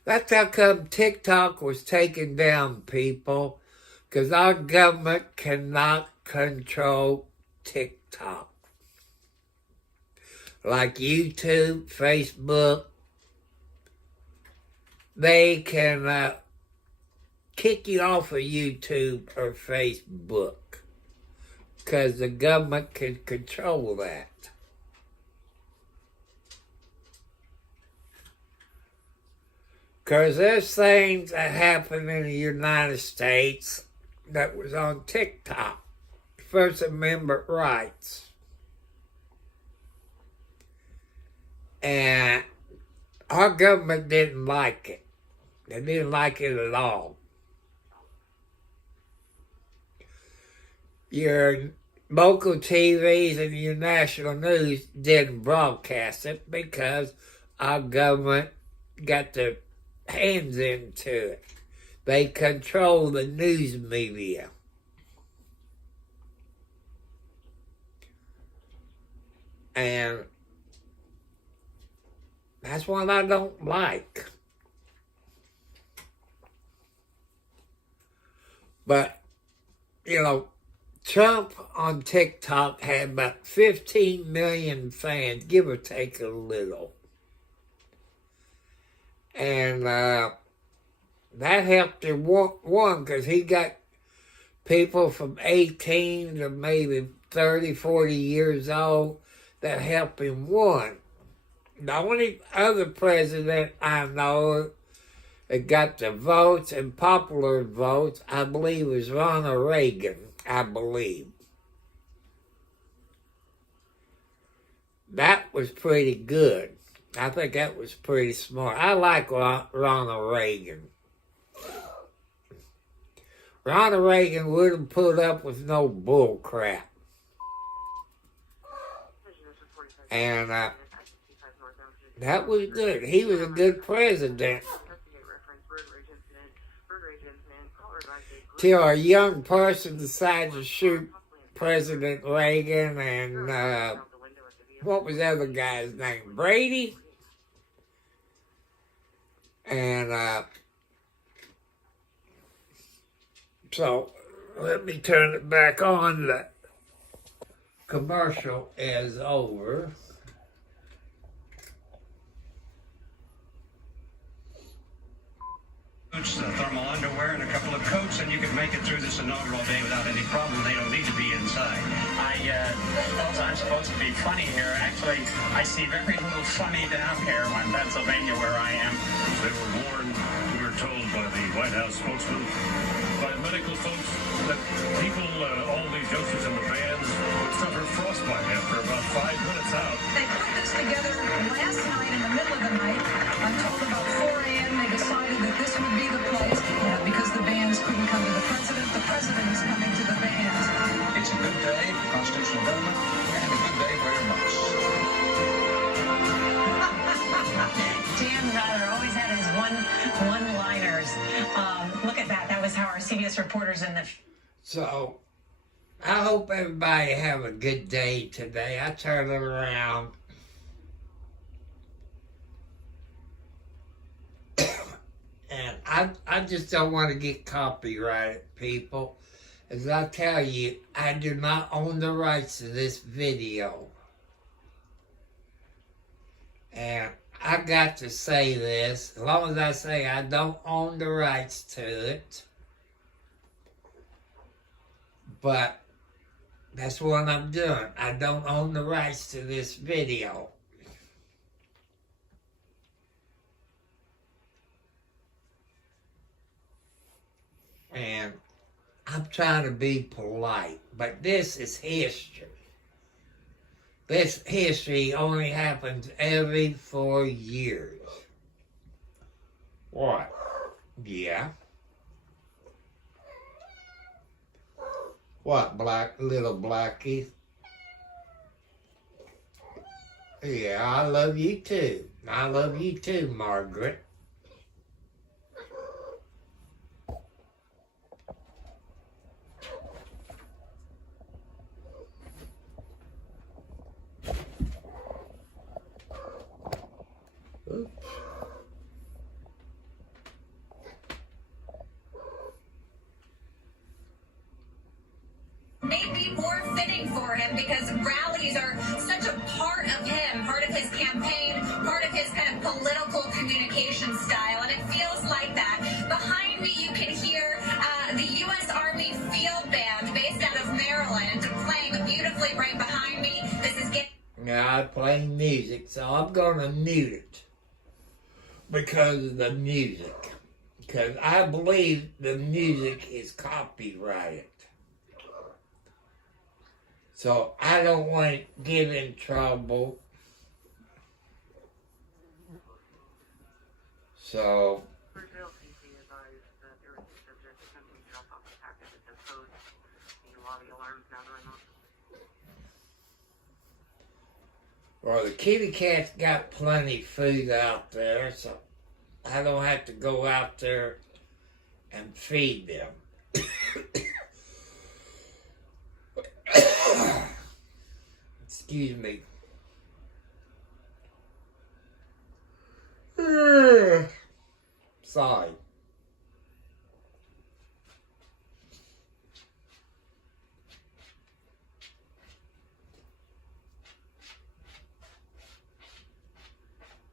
that's how come TikTok was taken down, people, because our government cannot control TikTok. Like YouTube, Facebook, they can kick you off of YouTube or Facebook because the government can control that. Because there's things that happen in the United States that was on TikTok. First Amendment rights. And our government didn't like it. They didn't like it at all. Your local TVs and your national news didn't broadcast it because our government got their hands into it. They control the news media. And that's what I don't like. But, you know, Trump on TikTok had about 15 million fans, give or take a little. And that helped him one because he got people from 18 to maybe 30, 40 years old that helped him win. The only other president I know that got the votes and popular votes, I believe, was Ronald Reagan, I believe. That was pretty good. I think that was pretty smart. I like Ronald Reagan. Ronald Reagan wouldn't put up with no bull crap. And that was good. He was a good president. Till a young person decided to shoot President Reagan and what was the other guy's name? Brady? And so let me turn it back on. The commercial is over. Thermal underwear and a couple of coats, and you can make it through this inaugural day without any problem. They don't need to be inside. Also, I'm supposed to be funny here. Actually, I see very little funny down here in Pennsylvania where I am. They were warned, we were told by the White House spokesman, by medical folks, that people, all these youngsters in the bands, would suffer frostbite after about 5 minutes out. They put this together last night in the middle of the night. I'm told about 4 a.m. they decided that this would be the place because the bands couldn't come to the president. The president is coming to the bands. It's a good day for constitutional government and a good day for your monks. Dan Rather always had his one-liners. Look at that. That was how our CBS reporters in the... So, I hope everybody have a good day today. I turn it around. And I just don't want to get copyrighted, people. As I tell you, I do not own the rights to this video. And I got to say this, as long as I say I don't own the rights to it. But that's what I'm doing. I don't own the rights to this video. And I'm trying to be polite, but this is history. This history only happens every 4 years. What? Yeah. What, little Blackie? Yeah, I love you too. I love you too, Margaret. Oops. May be more fitting for him because rallies are such a part of him, part of his campaign, part of his kind of political communication style, and it feels like that. Behind me, you can hear the U.S. Army Field Band based out of Maryland playing beautifully right behind me. This is getting... Yeah, I play music, so I'm gonna mute it because of the music. Because I believe the music is copyrighted. So I don't want to get in trouble. So Brazil CC advised that there was a attempting to drop off a package that posed the lobby alarms now going on. well, the kitty cat's got plenty of food out there, so I don't have to go out there and feed them. Excuse me. Sorry.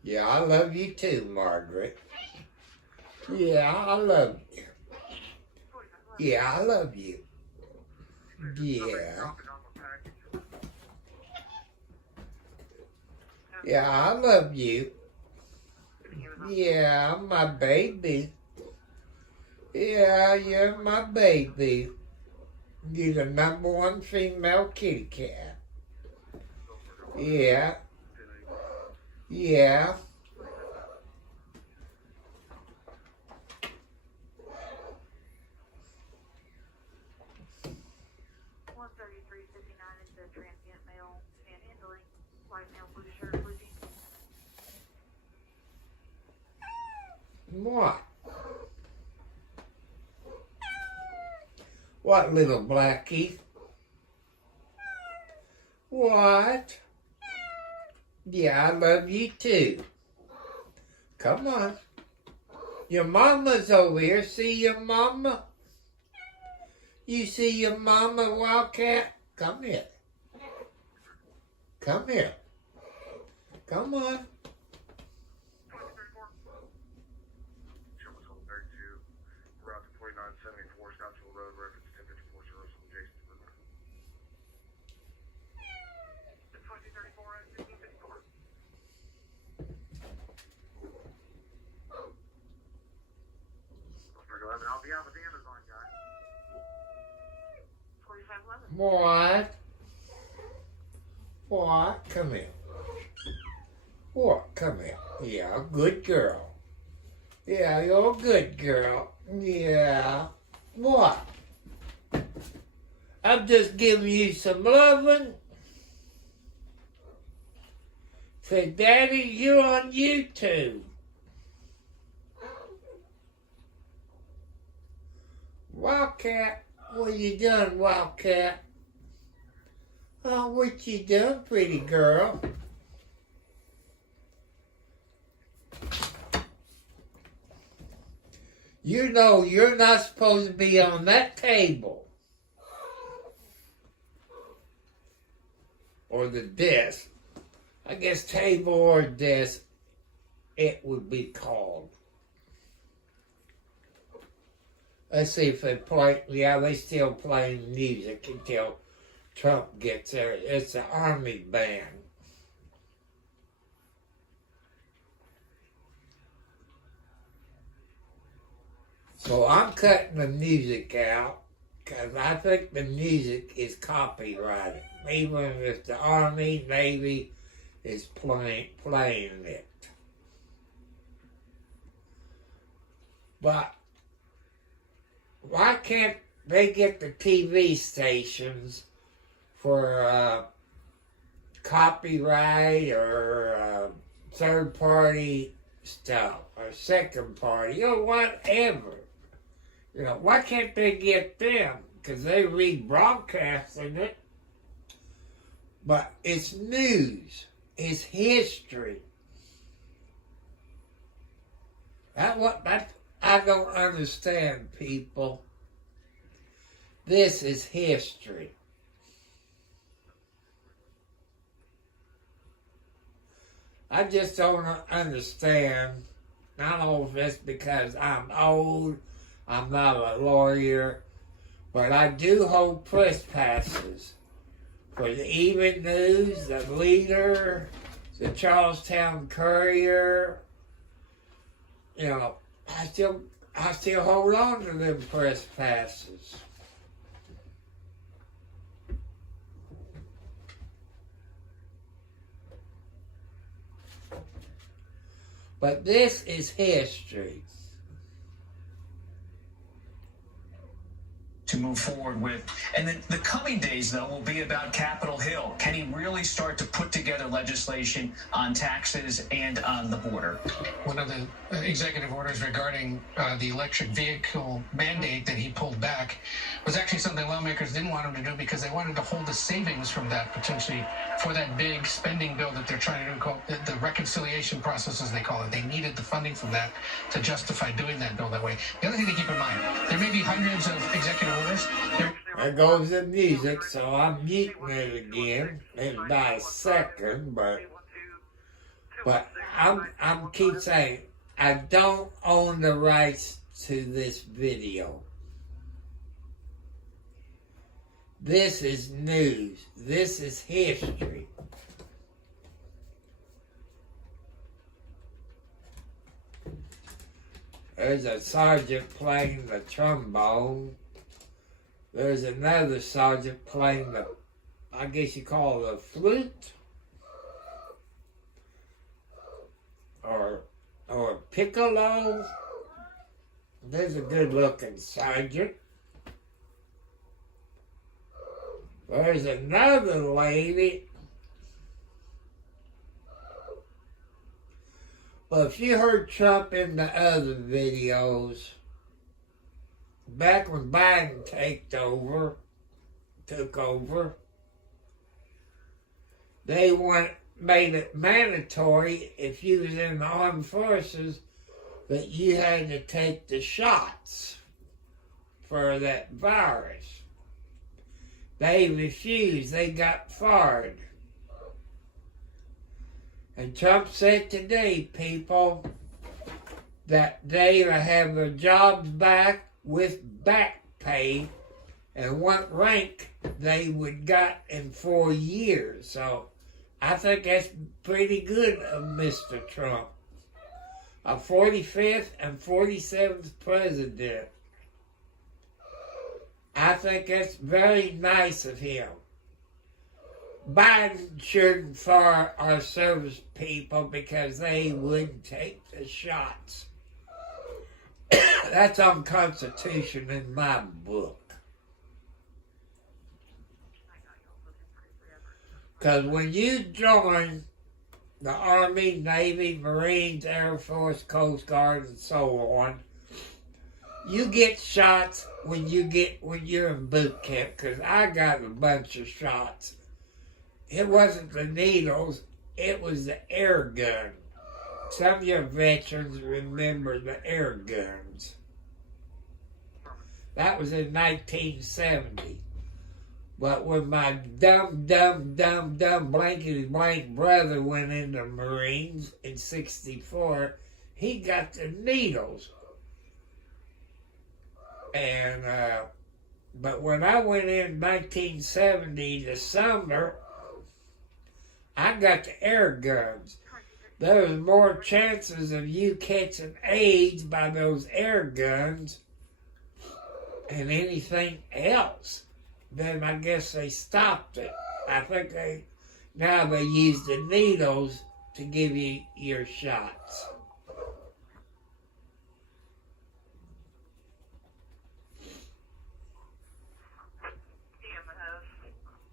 Yeah, I love you too, Margaret. Yeah, I love you. Yeah, I love you. Yeah. Yeah, I love you. Yeah, my baby. Yeah, you're my baby. You're the #1 female kitty cat. Yeah. Yeah. is the transient male panhandling, white male, blue shirt, blue jeans. What? What, little Blackie? What? Yeah, I love you too. Come on. Your mama's over here. See your mama? You see your mama, Wildcat? Come here. Come here. Come on. What? What? Come here. What? Come here. Yeah, good girl. Yeah, you're a good girl. Yeah. What? I'm just giving you some loving. Say, Daddy, you're on YouTube. Wildcat, what you done, Wildcat? Oh, what you done, pretty girl? You know you're not supposed to be on that table. Or the desk. I guess table or desk, it would be called. Let's see if they play. Yeah, they still playing music until Trump gets there. It's an army band. So I'm cutting the music out because I think the music is copyrighted. Even if the Army, Navy is playing it. But why can't they get the TV stations for copyright or third party stuff or second party or whatever? You know, why can't they get them? Because they rebroadcasting it. But it's news. It's history. That I don't understand, people. This is history. I just don't understand. I don't know if it's because I'm old, I'm not a lawyer, but I do hold press passes for the Even News, the Leader, the Charlestown Courier. You know, I still hold on to them press passes. But this is history. To move forward with. And then the coming days, though, will be about Capitol Hill. Can he really start to put together legislation on taxes and on the border? One of the executive orders regarding the electric vehicle mandate that he pulled back was actually something lawmakers didn't want him to do because they wanted to hold the savings from that potentially for that big spending bill that they're trying to do, called the reconciliation process, as they call it. They needed the funding from that to justify doing that bill that way. The other thing to keep in mind, there may be hundreds of executive orders. There goes the music, so I'm muting it again in about a second, but I'm keep saying I don't own the rights to this video. This is news. This is history. There's a sergeant playing the trombone. There's another sergeant playing the, I guess you call it a flute. Or piccolo. There's a good looking sergeant. There's another lady. But if you heard Trump in the other videos, back when Biden took over, they made it mandatory if you was in the armed forces that you had to take the shots for that virus. They refused. They got fired. And Trump said today, people, that they will have their jobs back with back pay and what rank they would got in 4 years. So I think that's pretty good of Mr. Trump. A 45th and 47th president. I think it's very nice of him. Biden shouldn't fire our service people because they wouldn't take the shots. That's unconstitutional in my book. Because when you join the Army, Navy, Marines, Air Force, Coast Guard, and so on, you get shots when you're in boot camp. Because I got a bunch of shots. It wasn't the needles, it was the air gun. Some of your veterans remember the air guns. That was in 1970. But when my dumb blankety blank brother went in the Marines in 64, he got the needles. And, but when I went in 1970, the summer, I got the air guns. There was more chances of you catching AIDS by those air guns than anything else. Then I guess they stopped it. I think now they use the needles to give you your shots.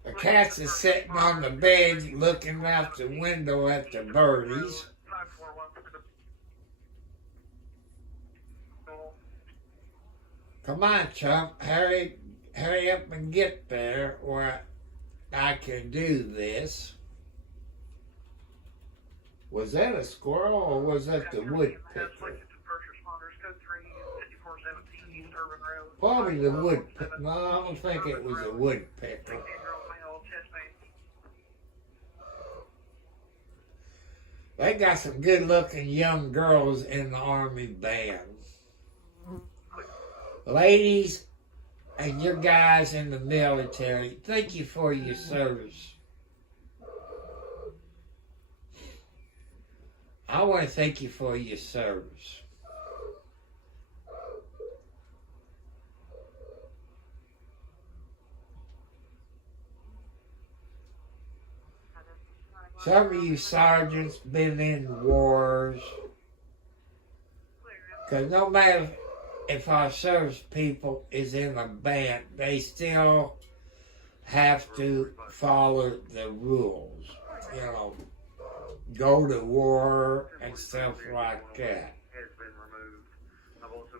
The cats is sitting on the bed looking out the window at the birdies. Come on, chump. Hurry up and get there or I can do this. Was that a squirrel or was that the woodpecker? Probably the woodpecker. No, I don't think it was a woodpecker. They got some good-looking young girls in the Army band. Ladies and your guys in the military, thank you for your service. I want to thank you for your service. Some of you sergeants been in wars. Because no matter if our service people is in a band, they still have to follow the rules. You know, go to war and stuff like that.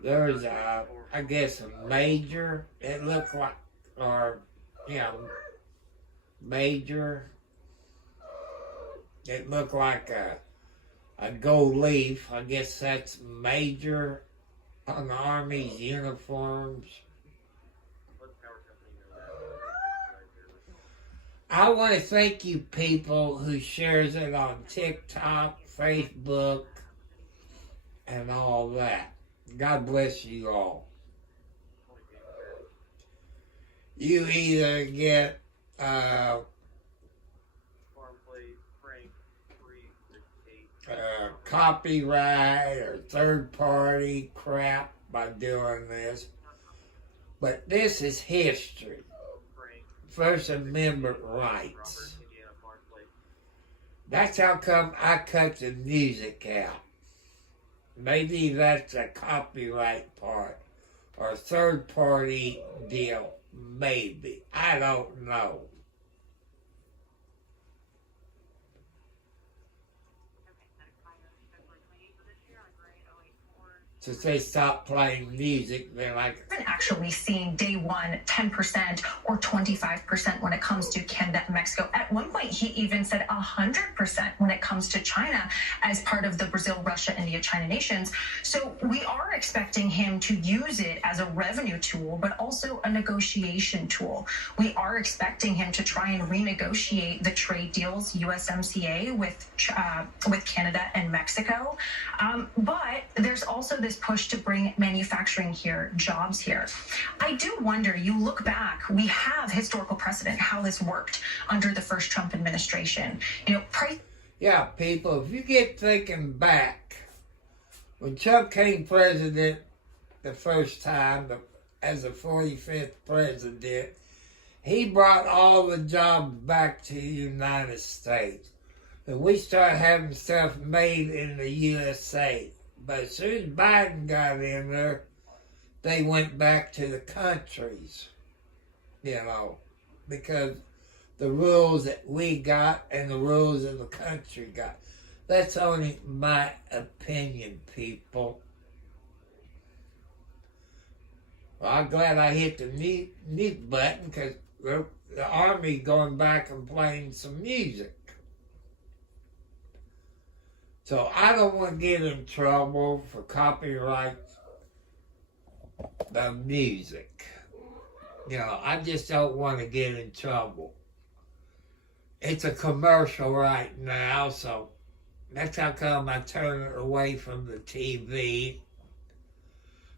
There's a, I guess, a major, it looked like, or, you know, major. It looked like a gold leaf. I guess that's major on the Army's uniforms. I want to thank you people who shares it on TikTok, Facebook, and all that. God bless you all. You either get copyright or third-party crap by doing this. But this is history. First Amendment rights. That's how come I cut the music out. Maybe that's a copyright part or third-party deal. Maybe. I don't know. Since they stopped playing music, they're like... Actually seeing day one 10% or 25% when it comes to Canada and Mexico. At one point, he even said 100% when it comes to China as part of the Brazil, Russia, India, China nations. So we are expecting him to use it as a revenue tool, but also a negotiation tool. We are expecting him to try and renegotiate the trade deals, USMCA, with Canada and Mexico. But there's also this push to bring manufacturing here, jobs here. I do wonder, you look back, we have historical precedent how this worked under the first Trump administration. You know, yeah, people, if you get thinking back, when Trump came president the first time, as the 45th president, he brought all the jobs back to the United States. And we started having stuff made in the USA. But as soon as Biden got in there, they went back to the countries, because the rules that we got and the rules of the country got. That's only my opinion, people. Well, I'm glad I hit the mute button because the Army going back and playing some music. So I don't want to get in trouble for copyright the music. I just don't want to get in trouble. It's a commercial right now, so that's how come I turn it away from the TV.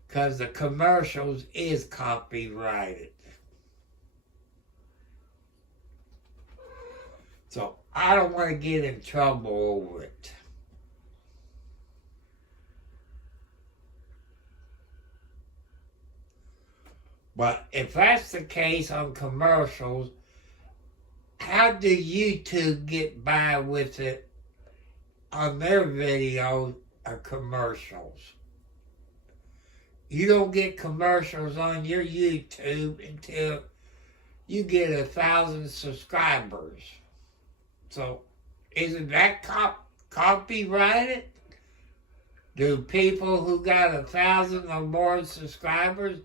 Because the commercials is copyrighted. So I don't want to get in trouble over it. But if that's the case on commercials, how do YouTube get by with it on their videos or commercials? You don't get commercials on your YouTube until you get 1,000 subscribers. So, isn't that copyrighted? Do people who got 1,000 or more subscribers,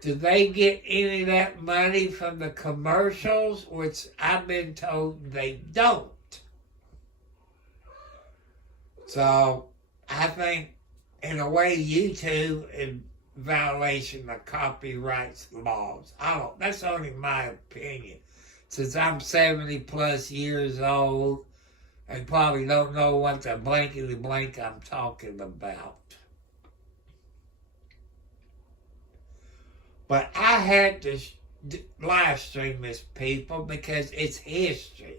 do they get any of that money from the commercials? Which I've been told they don't. So, I think, in a way, YouTube is violation of copyright laws. That's only my opinion. Since I'm 70 plus years old, and probably don't know what the blankety blank I'm talking about. But I had to live stream this, people, because it's history.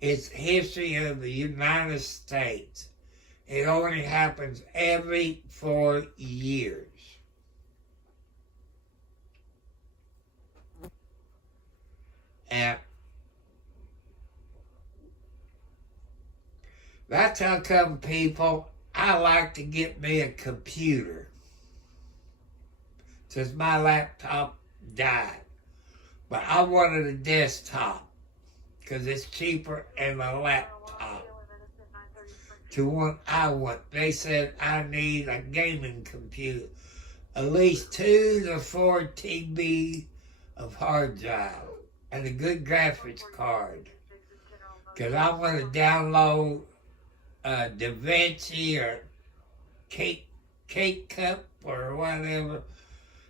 It's history of the United States. It only happens every 4 years. And that's how come, people, I like to get me a computer. Since my laptop died. But I wanted a desktop because it's cheaper than a laptop. To what I want. They said I need a gaming computer. At least 2 to 4 TB of hard drive. And a good graphics card. Because I want to download DaVinci or Cake Cup or whatever.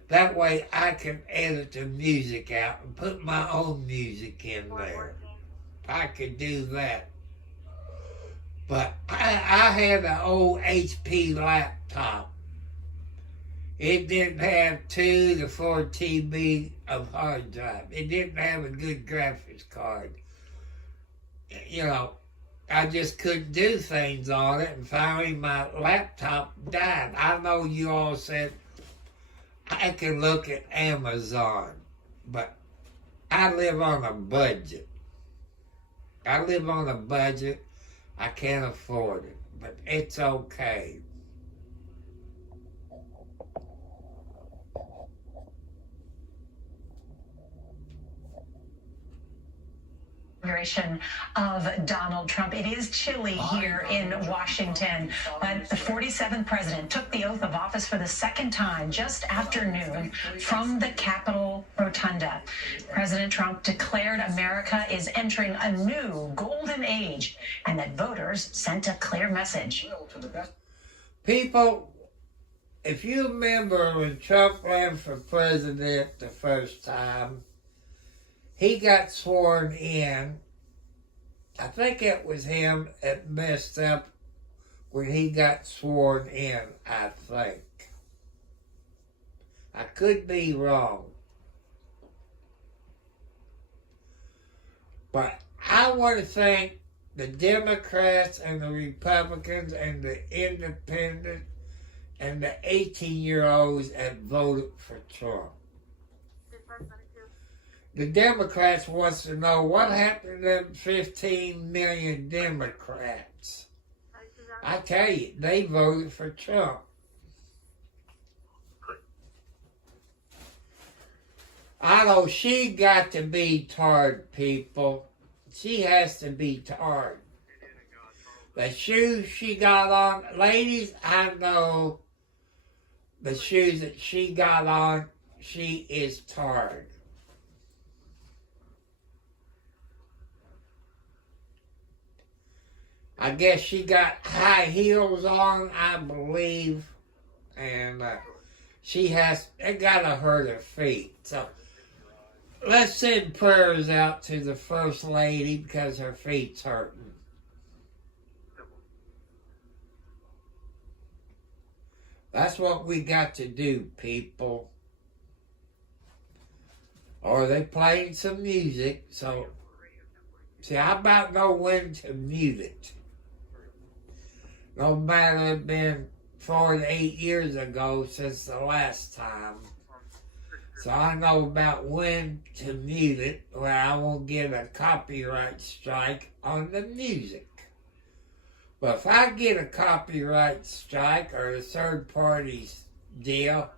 That way I can edit the music out and put my own music in there. I could do that. But I had an old HP laptop. It didn't have 2 to 4 TB of hard drive. It didn't have a good graphics card. I just couldn't do things on it, and finally my laptop died. I know you all said I can look at Amazon, but I live on a budget. I can't afford it, but it's okay. Inauguration of Donald Trump. It is chilly here in Washington, but the 47th president took the oath of office for the second time just after noon from the Capitol Rotunda. President Trump declared America is entering a new golden age and that voters sent a clear message. People, if you remember when Trump ran for president the first time, he got sworn in. I think it was him that messed up when he got sworn in, I think. I could be wrong. But I want to thank the Democrats and the Republicans and the Independents and the 18-year-olds that voted for Trump. The Democrats wants to know what happened to them 15 million Democrats. I tell you, they voted for Trump. I know she got to be tarred, people. She has to be tarred. The shoes she got on, ladies, I know the shoes that she got on, she is tarred. I guess she got high heels on, I believe, and it gotta hurt her feet. So let's send prayers out to the First Lady because her feet's hurting. That's what we got to do, people. Or they playing some music, so see, I about know when to mute it. No matter it's been 4 to 8 years ago since the last time. So I know about when to mute it where I won't get a copyright strike on the music. But if I get a copyright strike or a third party's deal,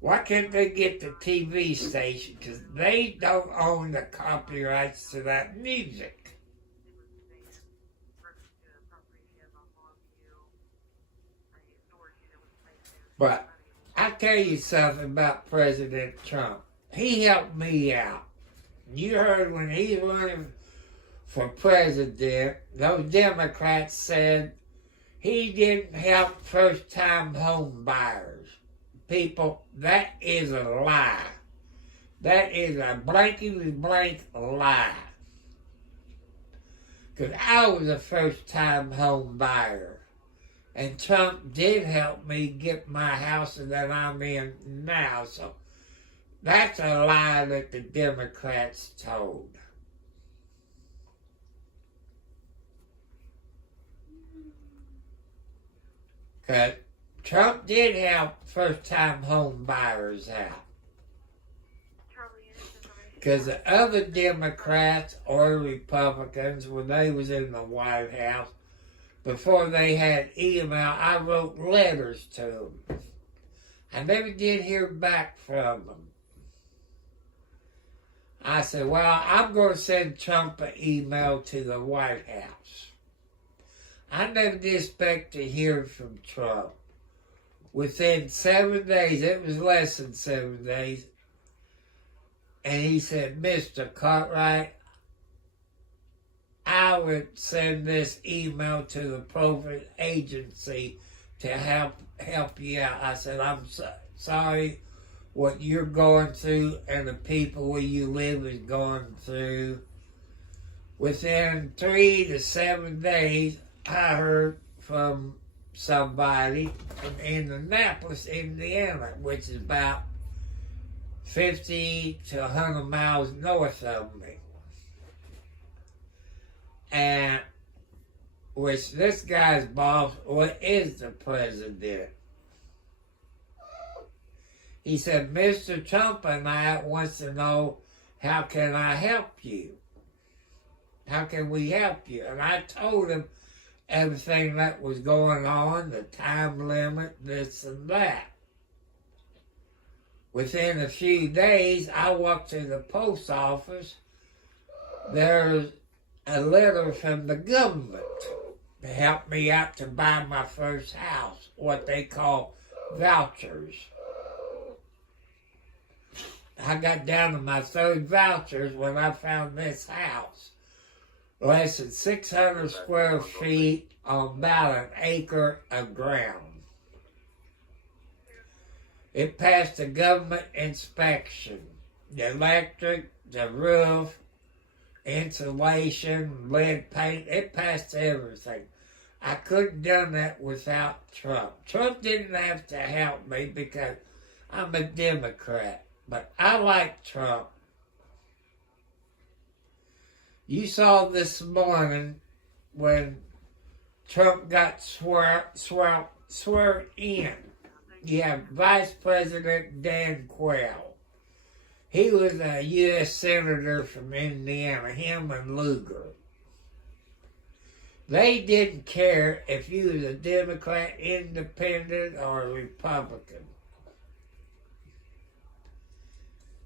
why can't they get the TV station? Because they don't own the copyrights to that music. But I tell you something about President Trump. He helped me out. You heard when he was running for president, those Democrats said he didn't help first-time home buyers. People, that is a lie. That is a blankety blank lie. Because I was a first-time home buyer. And Trump did help me get my house that I'm in now. So that's a lie that the Democrats told. Because Trump did help first-time home buyers out. Because the other Democrats or Republicans, when they was in the White House, before they had email, I wrote letters to them. I never did hear back from them. I said, well, I'm going to send Trump an email to the White House. I never did expect to hear from Trump. Within 7 days, it was less than 7 days, and he said, Mr. Cartwright, I would send this email to the appropriate agency to help you out. I said, I'm sorry what you're going through and the people where you live is going through. Within 3 to 7 days, I heard from somebody from Indianapolis, Indiana, which is about 50 to 100 miles north of me. And which this guy's boss is the president. He said, Mr. Trump and I wants to know, how can I help you? How can we help you? And I told him everything that was going on, the time limit, this and that. Within a few days, I walked to the post office. There's a letter from the government to help me out to buy my first house, what they call vouchers. I got down to my third vouchers when I found this house. Less than 600 square feet on about an acre of ground. It passed the government inspection. The electric, the roof, insulation, lead paint, it passed everything. I couldn't have done that without Trump. Trump didn't have to help me because I'm a Democrat, but I like Trump. You saw this morning when Trump got sworn in. you have Vice President Dan Quayle. He was a U.S. Senator from Indiana, him and Lugar. They didn't care if you was a Democrat, Independent, or a Republican.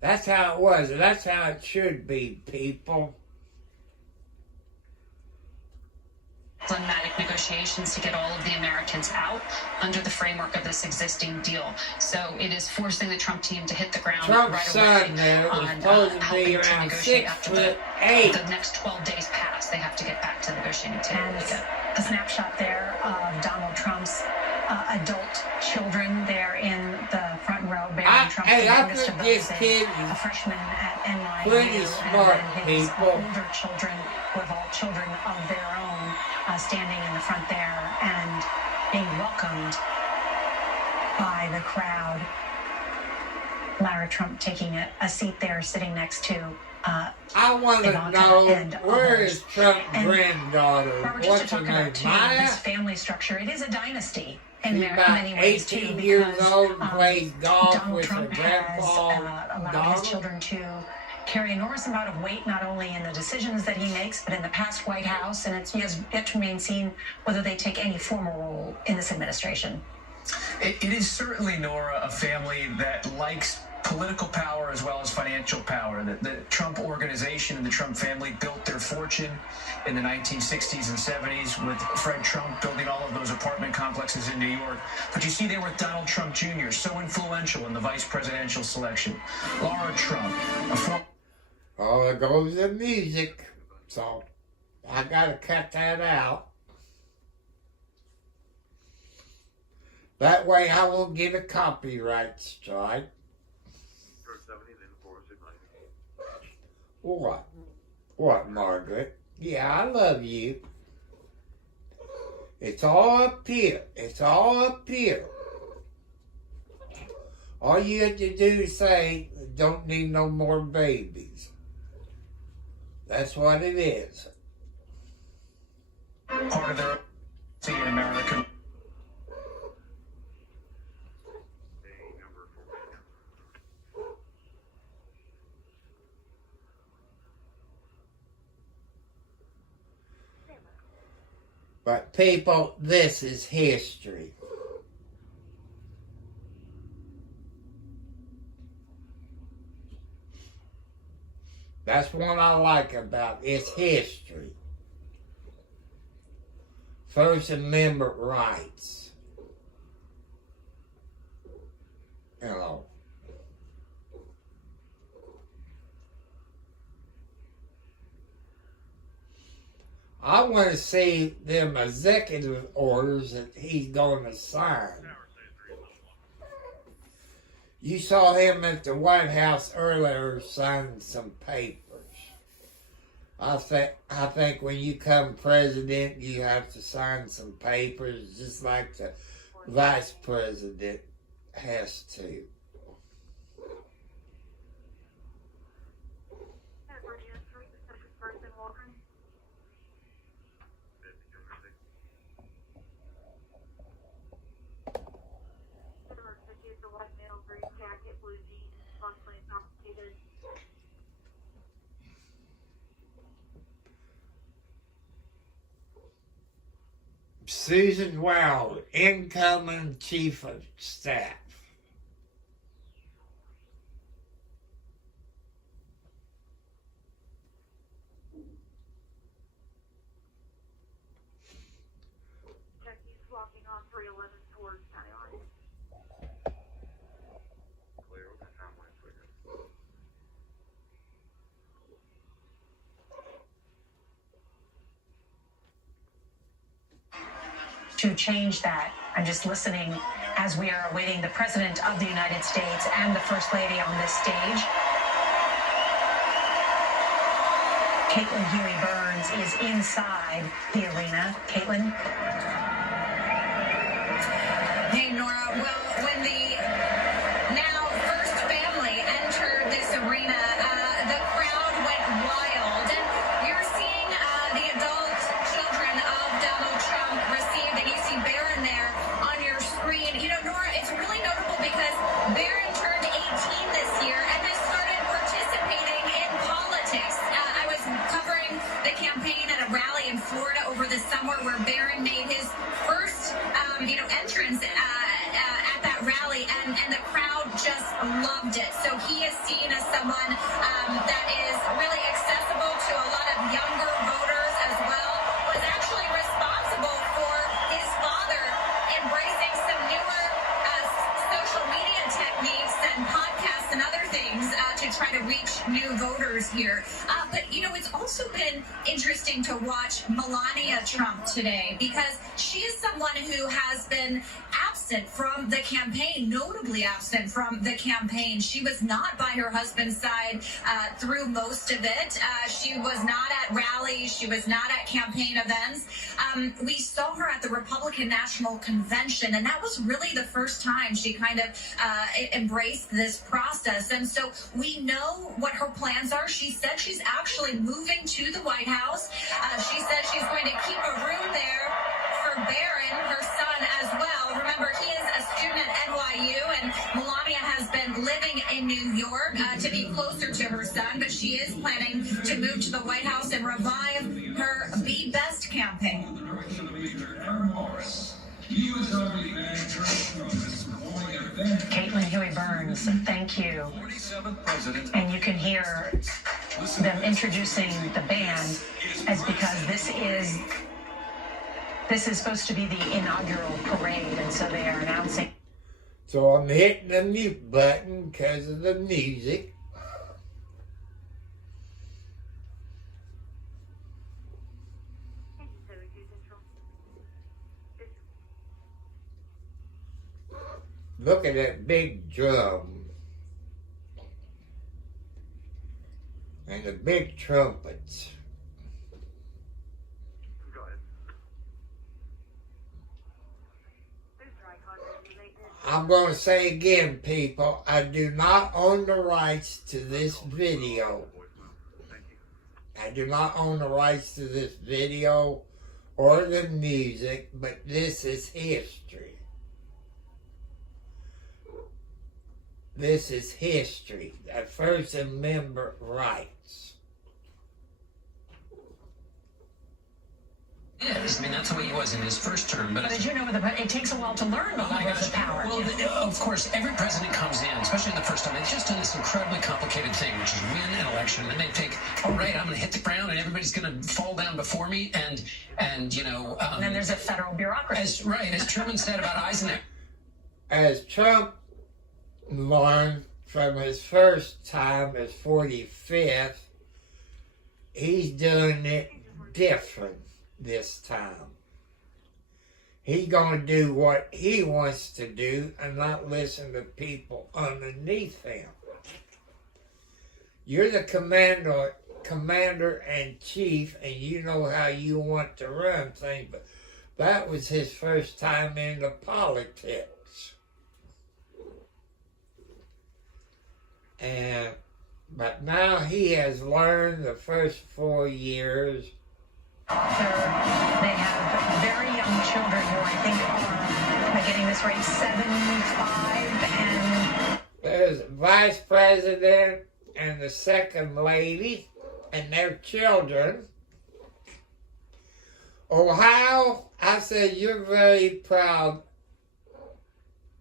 That's how it was. That's how it should be, people. Diplomatic negotiations to get all of the Americans out under the framework of this existing deal. So it is forcing the Trump team to hit the ground Trump's right son away there was on supposed to be helping to around negotiate 6'8". after the next 12 days pass. They have to get back to the negotiating table. And a snapshot there of Donald Trump's adult children there in the front row bearing Trump's I youngest think of this those, kid a freshman at NYU, pretty smart, and then his people. older children, who have all children of their own, standing in the front there and being welcomed by the crowd. Lara Trump taking a seat there, sitting next to I want to Ivanka know, and where others. is Trump's And granddaughter? Barbara, just What's to her talk name, about too, Maya? this family structure, it is a dynasty in She's about many ways too, 18 years because old and plays golf Donald with Trump her has grandpa, allowed Donald. his children to carry an enormous amount of weight, not only in the decisions that he makes, but in the past White House, and it's yet to remain seen whether they take any formal role in this administration. It is certainly, Nora, a family that likes political power as well as financial power. The Trump organization and the Trump family built their fortune in the 1960s and 70s with Fred Trump building all of those apartment complexes in New York. But you see there with Donald Trump Jr., so influential in the vice presidential selection. Lara Trump, a former... Oh, there goes the music. So, I gotta cut that out. That way I won't get a copyright strike. What? What, Margaret? Yeah, I love you. It's all up here. It's all up here. All you have to do is say, don't need no more babies. That's what it is. Part of their in America. But people, this is history. That's what I like about it. It's history. First Amendment rights. You know. I want to see them executive orders that he's going to sign. You saw him at the White House earlier signing some papers. I think when you become president, you have to sign some papers, just like the vice president has to. Susan Wild, incoming chief of staff. Jackie's walking on 311 towards County Line. To change that, I'm just listening as we are awaiting the President of the United States and the First Lady on this stage. Caitlin Huey-Burns is inside the arena. Caitlin? Hey, Nora. Well, when the now first family entered this arena, the crowd went wild. And you're seeing the adult children of Donald Trump received, and you see Barron there on your screen. You know, Nora, it's really no that rally in Florida over the summer where Barron made his first, entrance at that rally, and the crowd just loved it. So he is seen as someone that is really accessible to a lot of younger voters as well. Was actually responsible for his father embracing some newer social media techniques and podcasts and other things to try to reach new voters here. But it's also been interesting to watch Melania Trump today, because she is someone who has been absent from the campaign, notably absent from the campaign. She was not by her husband's side through most of it. She was not at rallies. She was not at campaign events. We saw her at the Republican National Convention, and that was really the first time she kind of embraced this process. And so we know what her plans are. She said she's actually moving to the White House. She said she's going to keep a room there for Barron, her son, as well. Remember, he is a student at NYU, and Melania has been living in New York to be closer to her son, but she is planning to move to the White House and revive her Be Best campaign. Caitlin Huey Burns, thank you. And you can hear them introducing the band as because this is supposed to be the inaugural parade, and so they are announcing. So I'm hitting the mute button because of the music. Look at that big drum and the big trumpets. I'm going to say again, people, I do not own the rights to this video. I do not own the rights to this video or the music, but this is history. This is history. That First Amendment rights. Is. I mean, that's the way he was in his first term. But as you know, it takes a while to learn the levels of power. Well, of course, every president comes in, especially in the first time, they've just done this incredibly complicated thing, which is win an election, and they think, all right, I'm going to hit the ground, and everybody's going to fall down before me, and and then there's a federal bureaucracy. As Truman said about Eisenhower. As Trump learned from his first time, his 45th, he's doing it different this time. He's going to do what he wants to do and not listen to people underneath him. You're the commander-in-chief, and you know how you want to run things, but that was his first time into politics. But now he has learned the first 4 years. They have very young children who I think are, am I getting this right, 7, 5, and... There's Vice President and the Second Lady and their children. Ohio, I said, you're very proud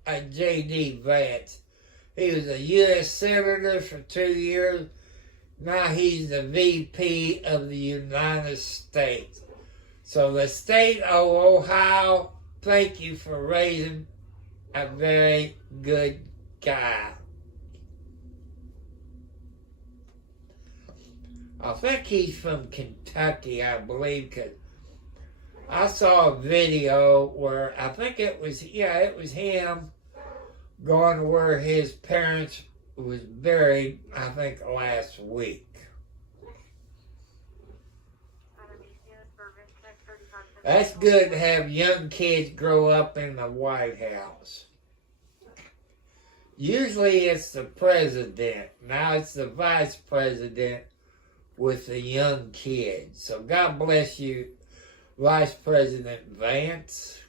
of J.D. Vance. He was a U.S. Senator for 2 years. Now he's the VP of the United States. So the state of Ohio, thank you for raising a very good guy. I think he's from Kentucky, I believe, because I saw a video where I think it was him going to where his parents was buried, I think, last week. That's good to have young kids grow up in the White House. Usually it's the president. Now it's the vice president with the young kids. So God bless you, Vice President Vance.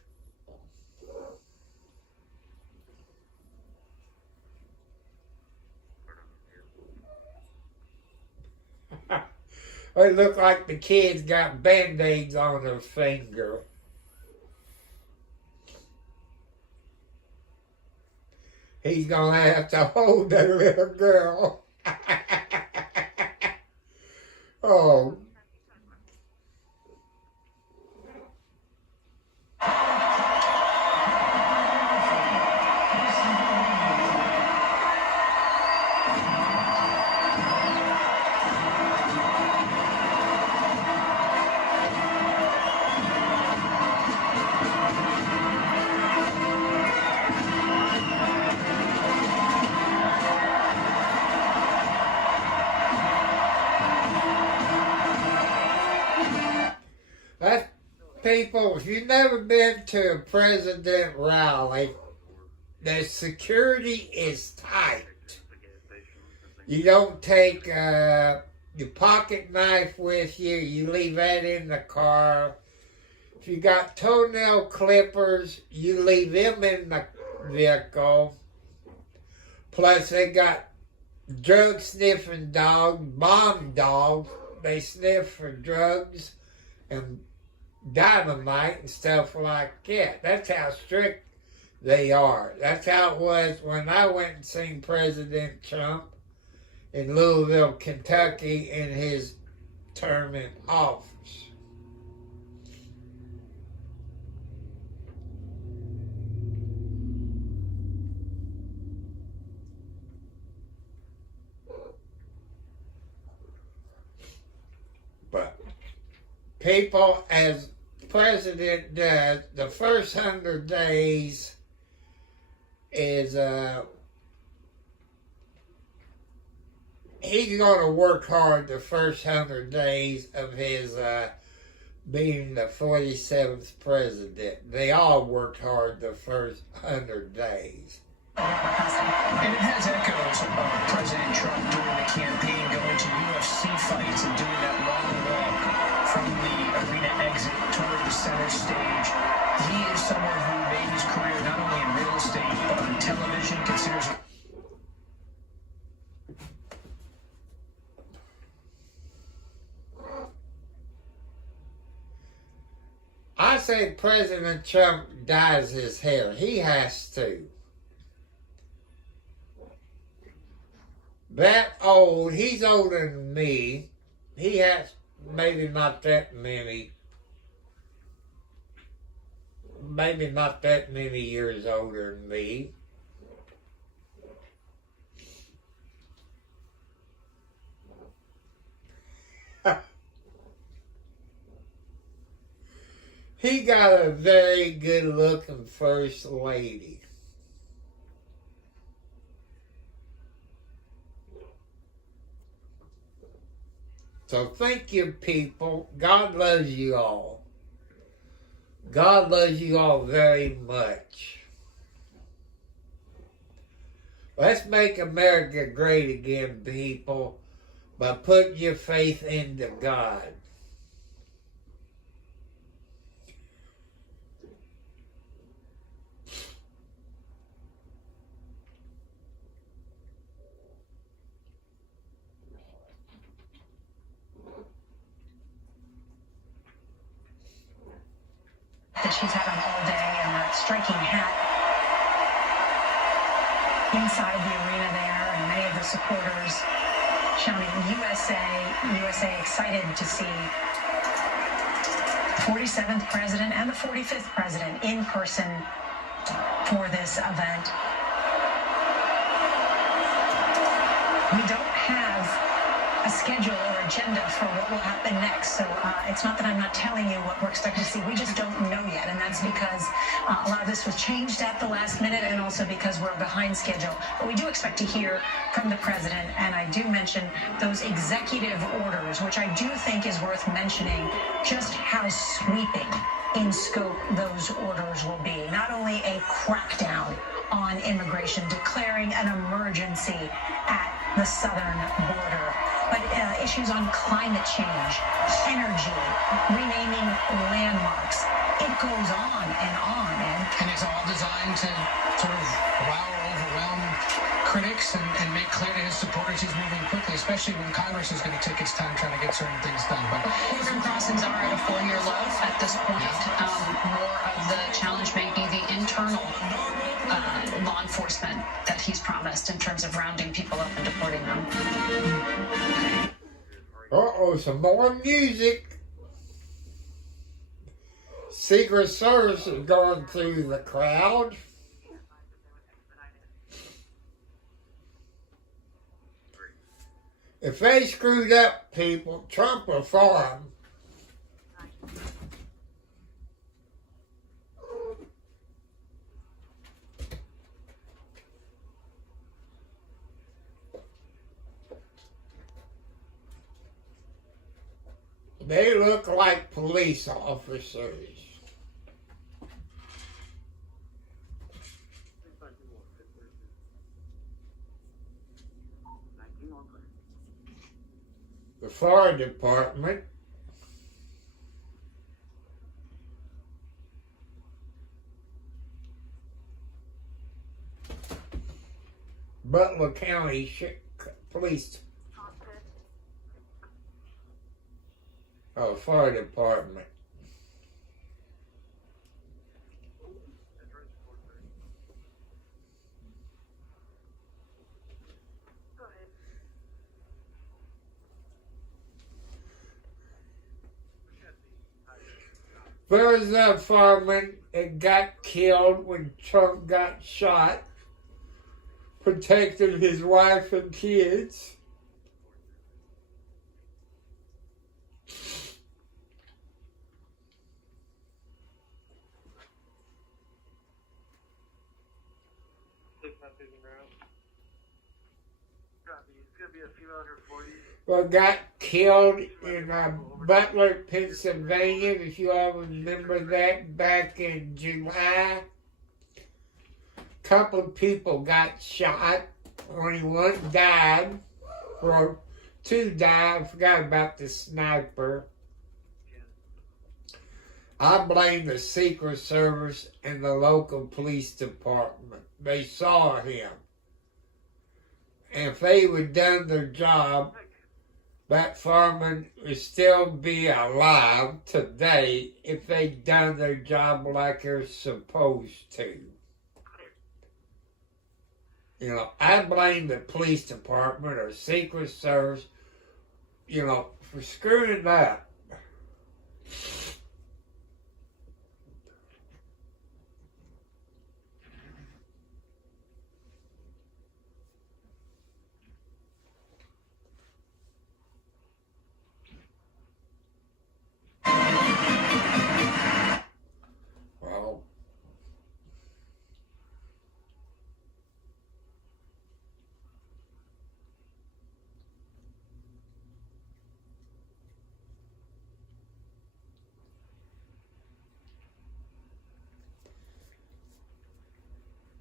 They look like the kids got Band-Aids on their finger. He's gonna have to hold that little girl. Oh. That's people, if you've never been to a president rally, the security is tight. You don't take your pocket knife with you. You leave that in the car. If you got toenail clippers, you leave them in the vehicle. Plus, they got drug sniffing dogs, bomb dogs. They sniff for drugs and dynamite and stuff like that. That's how strict they are. That's how it was when I went and seen President Trump in Louisville, Kentucky in his term in office. But people, as president does, the first 100 days is he's going to work hard the first 100 days of his being the 47th president. They all worked hard the first 100 days. And it has echoes of President Trump during the campaign, going to UFC fights and doing that long walk from the arena exit toward the center stage. He is someone who made his career not only in real estate, but on television, considers it. I say President Trump dyes his hair. He has to. That old, he's older than me. He has maybe not that many years older than me. He got a very good looking first lady. So thank you, people. God loves you all. God loves you all very much. Let's make America great again, people, by putting your faith into God. That she's had on all day, and that striking hat inside the arena there, and many of the supporters shouting USA, USA, excited to see the 47th president and the 45th president in person for this event. We don't have a schedule or agenda for what will happen next, so it's not that I'm not telling you what we're expecting to see. We just don't know yet, and that's because a lot of this was changed at the last minute, and also because we're behind schedule. But we do expect to hear from the president, and I do mention those executive orders, which I do think is worth mentioning just how sweeping in scope those orders will be. Not only a crackdown on immigration, declaring an emergency at the southern border, but issues on climate change, energy, renaming landmarks. It goes on and on. And it's all designed to sort of wow or overwhelm critics and make clear to his supporters he's moving quickly, especially when Congress is going to take its time trying to get certain things done. But border crossings are at a 4-year low at this point. More of the challenge may be the internal law enforcement that he's promised in terms of rounding people up and deporting them. Uh-oh, some more music. Secret Service is going through the crowd. If they screwed up people, Trump will fire them. They look like police officers. The fire department. Butler County Police. Oh, fire department. There was that fireman that got killed when Trump got shot, protecting his wife and kids. Well, got killed in Butler, Pennsylvania, if you all remember that, back in July. Couple of people got shot. Only one died, or two died. I forgot about the sniper. I blame the Secret Service and the local police department. They saw him. And if they would have done their job, that fireman would still be alive today if they'd done their job like they're supposed to. You know, I blame the police department or Secret Service, you know, for screwing up. Well,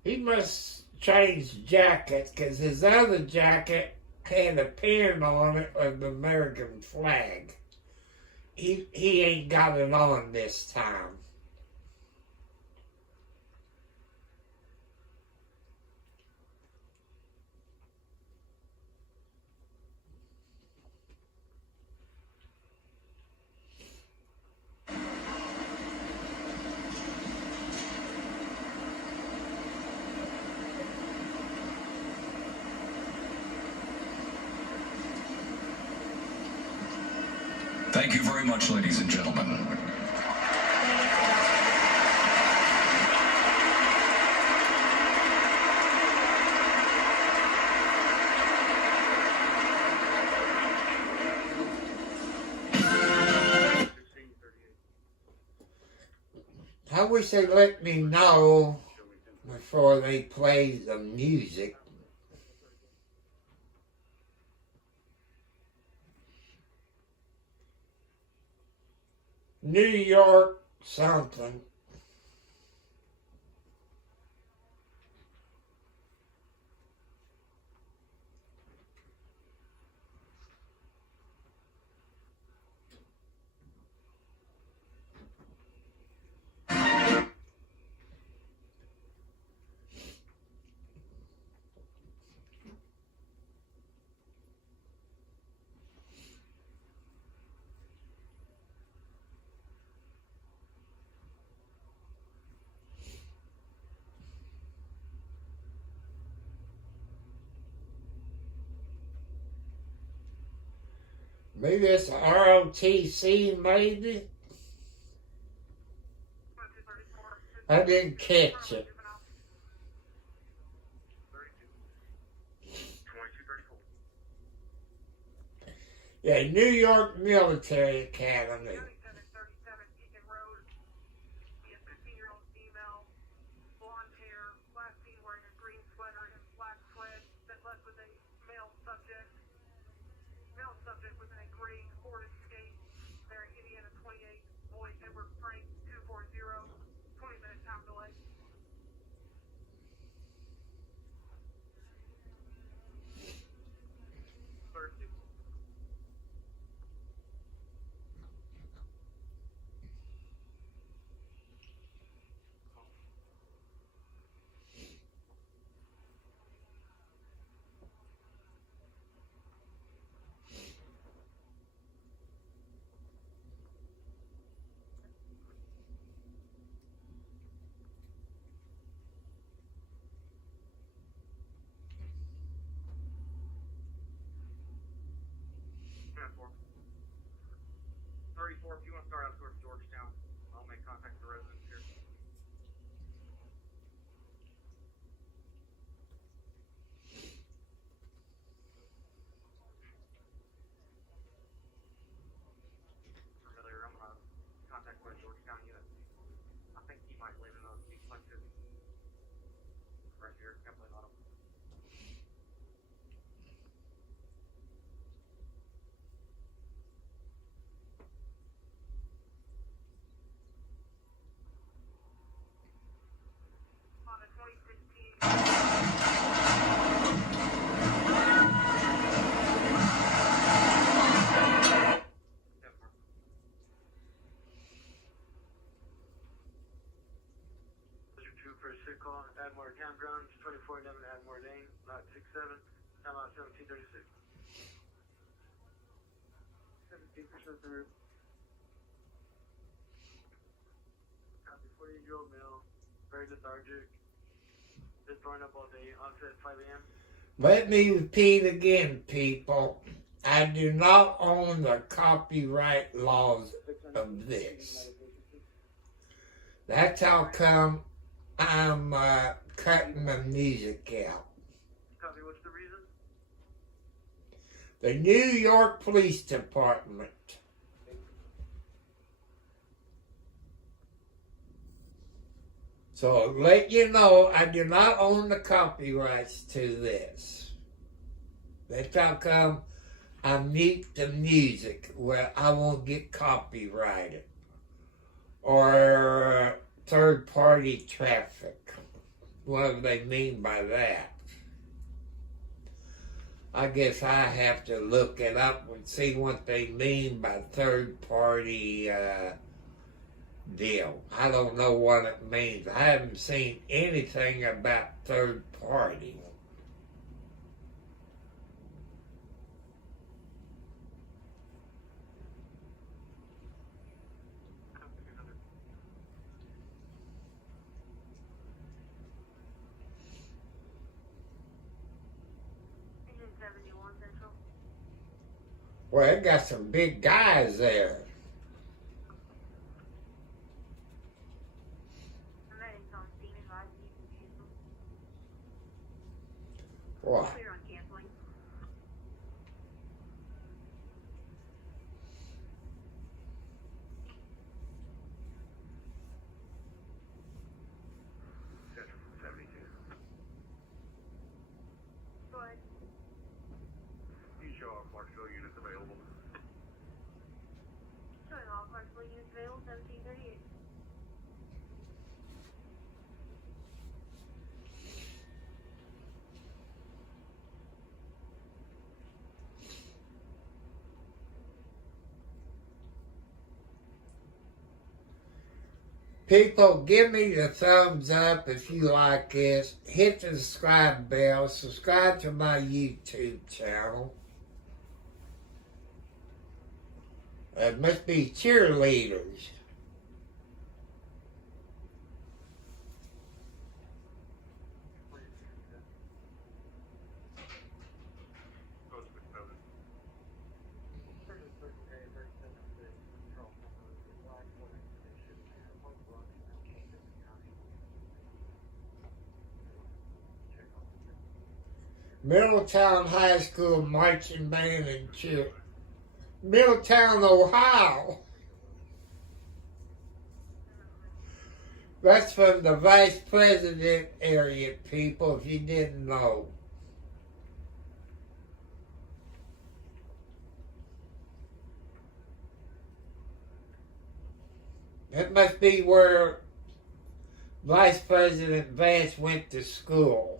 he must change jackets because his other jacket had a pin on it of the American flag. He ain't got it on this time. Thank you very much, ladies and gentlemen. I wish they'd let me know before they play the music. New York something. Maybe it's ROTC, maybe? I didn't catch it. Yeah, New York Military Academy. If you want to start out towards Georgetown, I'll make contact with the residents here. Familiar, I'm going to contact with Georgetown unit. I think he might live in a duplexes right here, Captain Autumn. Call Admore Campground, 24 Devon Admore Lane, lot 67, time out 1736. 17% through. Copy 48-year-old male, very lethargic, been throwing up all day, onset 5 a.m. Let me repeat again, people. I do not own the copyright laws of this. That's how come I'm cutting my music out. Copy, what's the reason? The New York Police Department. So let you know, I do not own the copyrights to this. That's how come I mute the music where I won't get copyrighted. Or third-party traffic. What do they mean by that? I guess I have to look it up and see what they mean by third-party deal. I don't know what it means. I haven't seen anything about third-party. Well, they got some big guys there. What? People, give me the thumbs up if you like this. Hit the subscribe bell. Subscribe to my YouTube channel. It must be cheerleaders. Middletown High School marching band and cheer. Middletown, Ohio. That's from the vice president area, people, if you didn't know. That must be where Vice President Vance went to school.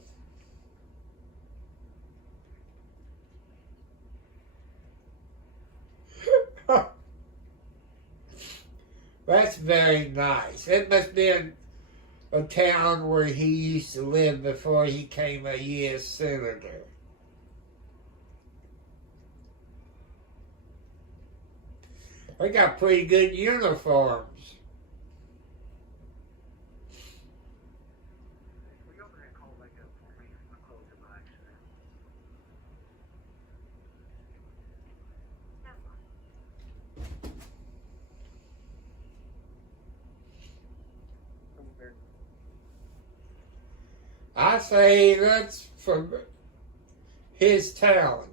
That's very nice. It must be a town where he used to live before he became a U.S. Senator. They got pretty good uniforms. I say that's from his talent.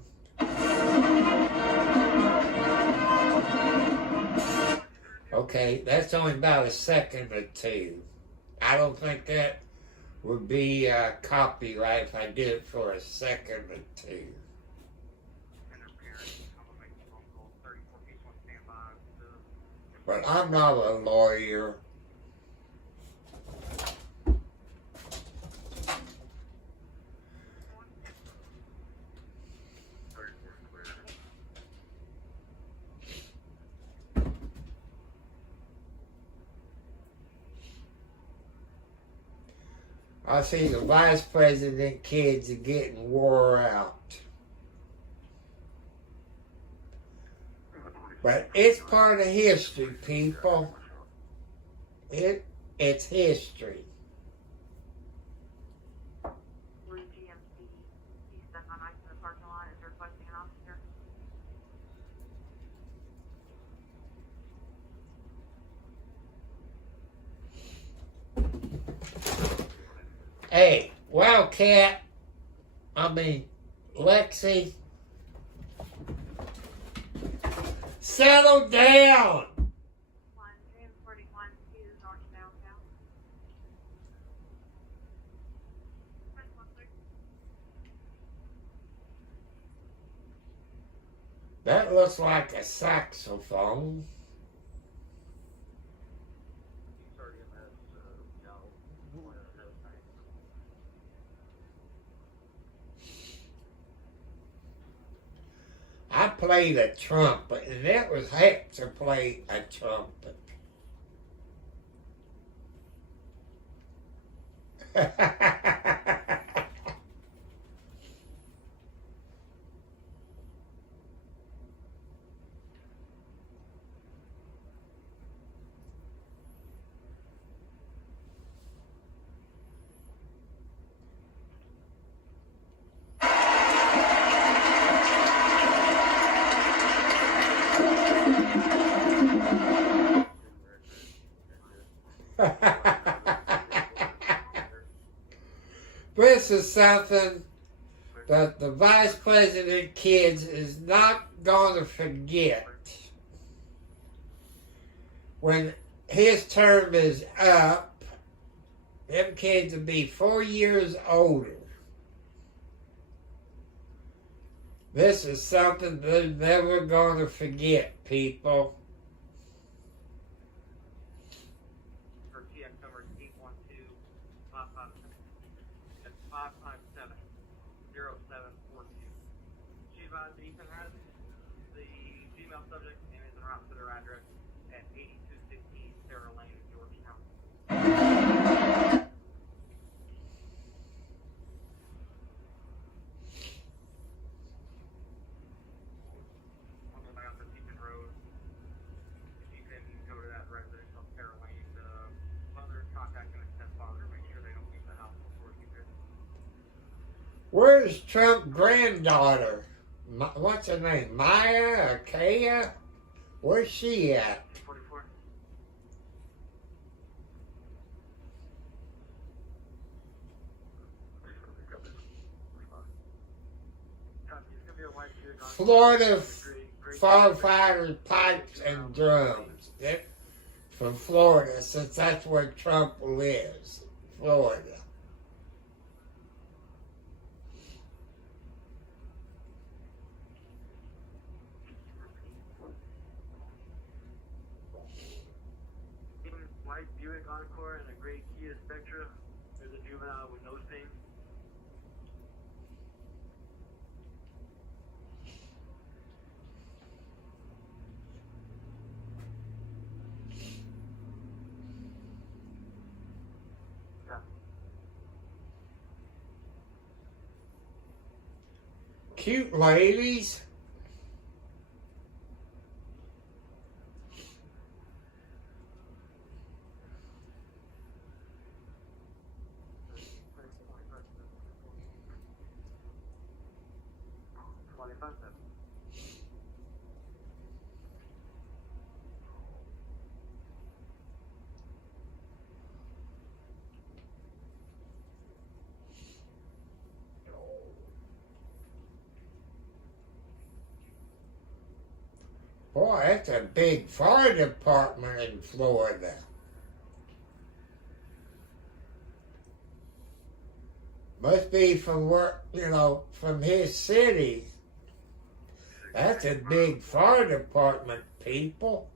Okay, that's only about a second or two. I don't think that would be copyright if I did it for a second or two. But I'm not a lawyer. I see the vice president kids are getting wore out. But it's part of history, people. It's history. Blue GMC, he's stuck on ice in the parking lot, is requesting an officer. Hey, Wildcat, Lexi, settle down. That looks like a saxophone. I played a trumpet, and it was heck to play a trumpet. This is something that the vice president kids is not going to forget. When his term is up, them kids will be 4 years older. This is something they're never going to forget, people. Where's Trump's granddaughter? What's her name? Maya or Kaya? Where's she at? Florida firefighters, pipes, and drums. They're from Florida, since that's where Trump lives, Florida. White Buick Encore and a gray Kia Spectra. There's a juvenile with nose pain. Yeah. Cute ladies. Boy, that's a big fire department in Florida. Must be from work, from his city. That's a big fire department, people.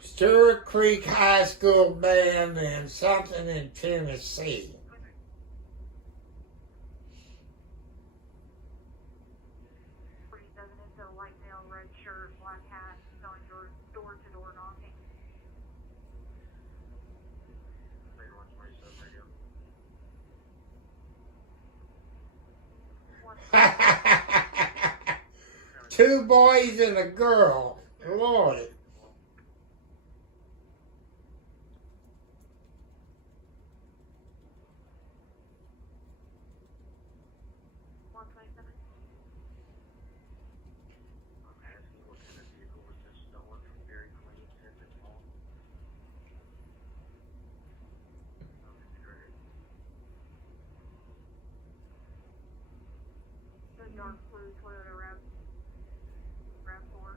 Stewart Creek High School band and something in Tennessee. White male, red shirt, black hat, going door-to-door knocking. Two boys and a girl. Lord. Dark blue Toyota RAV4.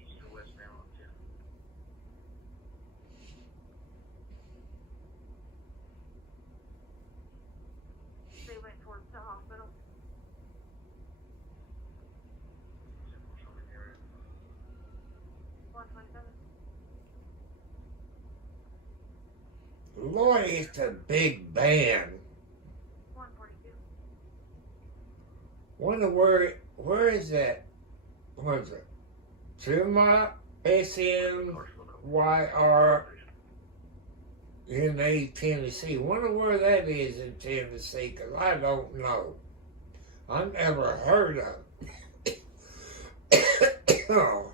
East to west now on 10. They went towards the hospital. Lord, it's a big band. 142. Wonder where is that? What is it? Summa SMYRNA, Tennessee. Wonder where that is in Tennessee, because I don't know. I've never heard of it. Oh.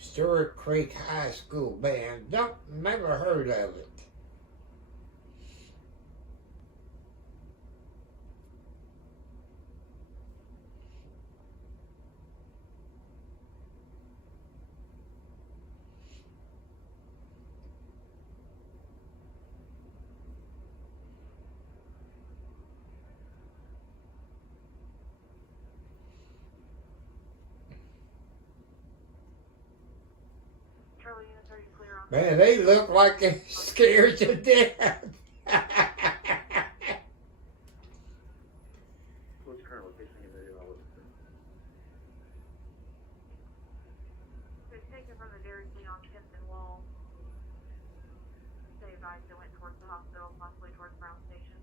Stewart Creek High School Band. Never heard of it. Charlie units, are you clear on? Man, they look like they're scared to death. What's currently facing a video? It's taken from the Dairy Queen on Kimpton Wall. They advised it went towards the hospital, possibly towards Brown Station.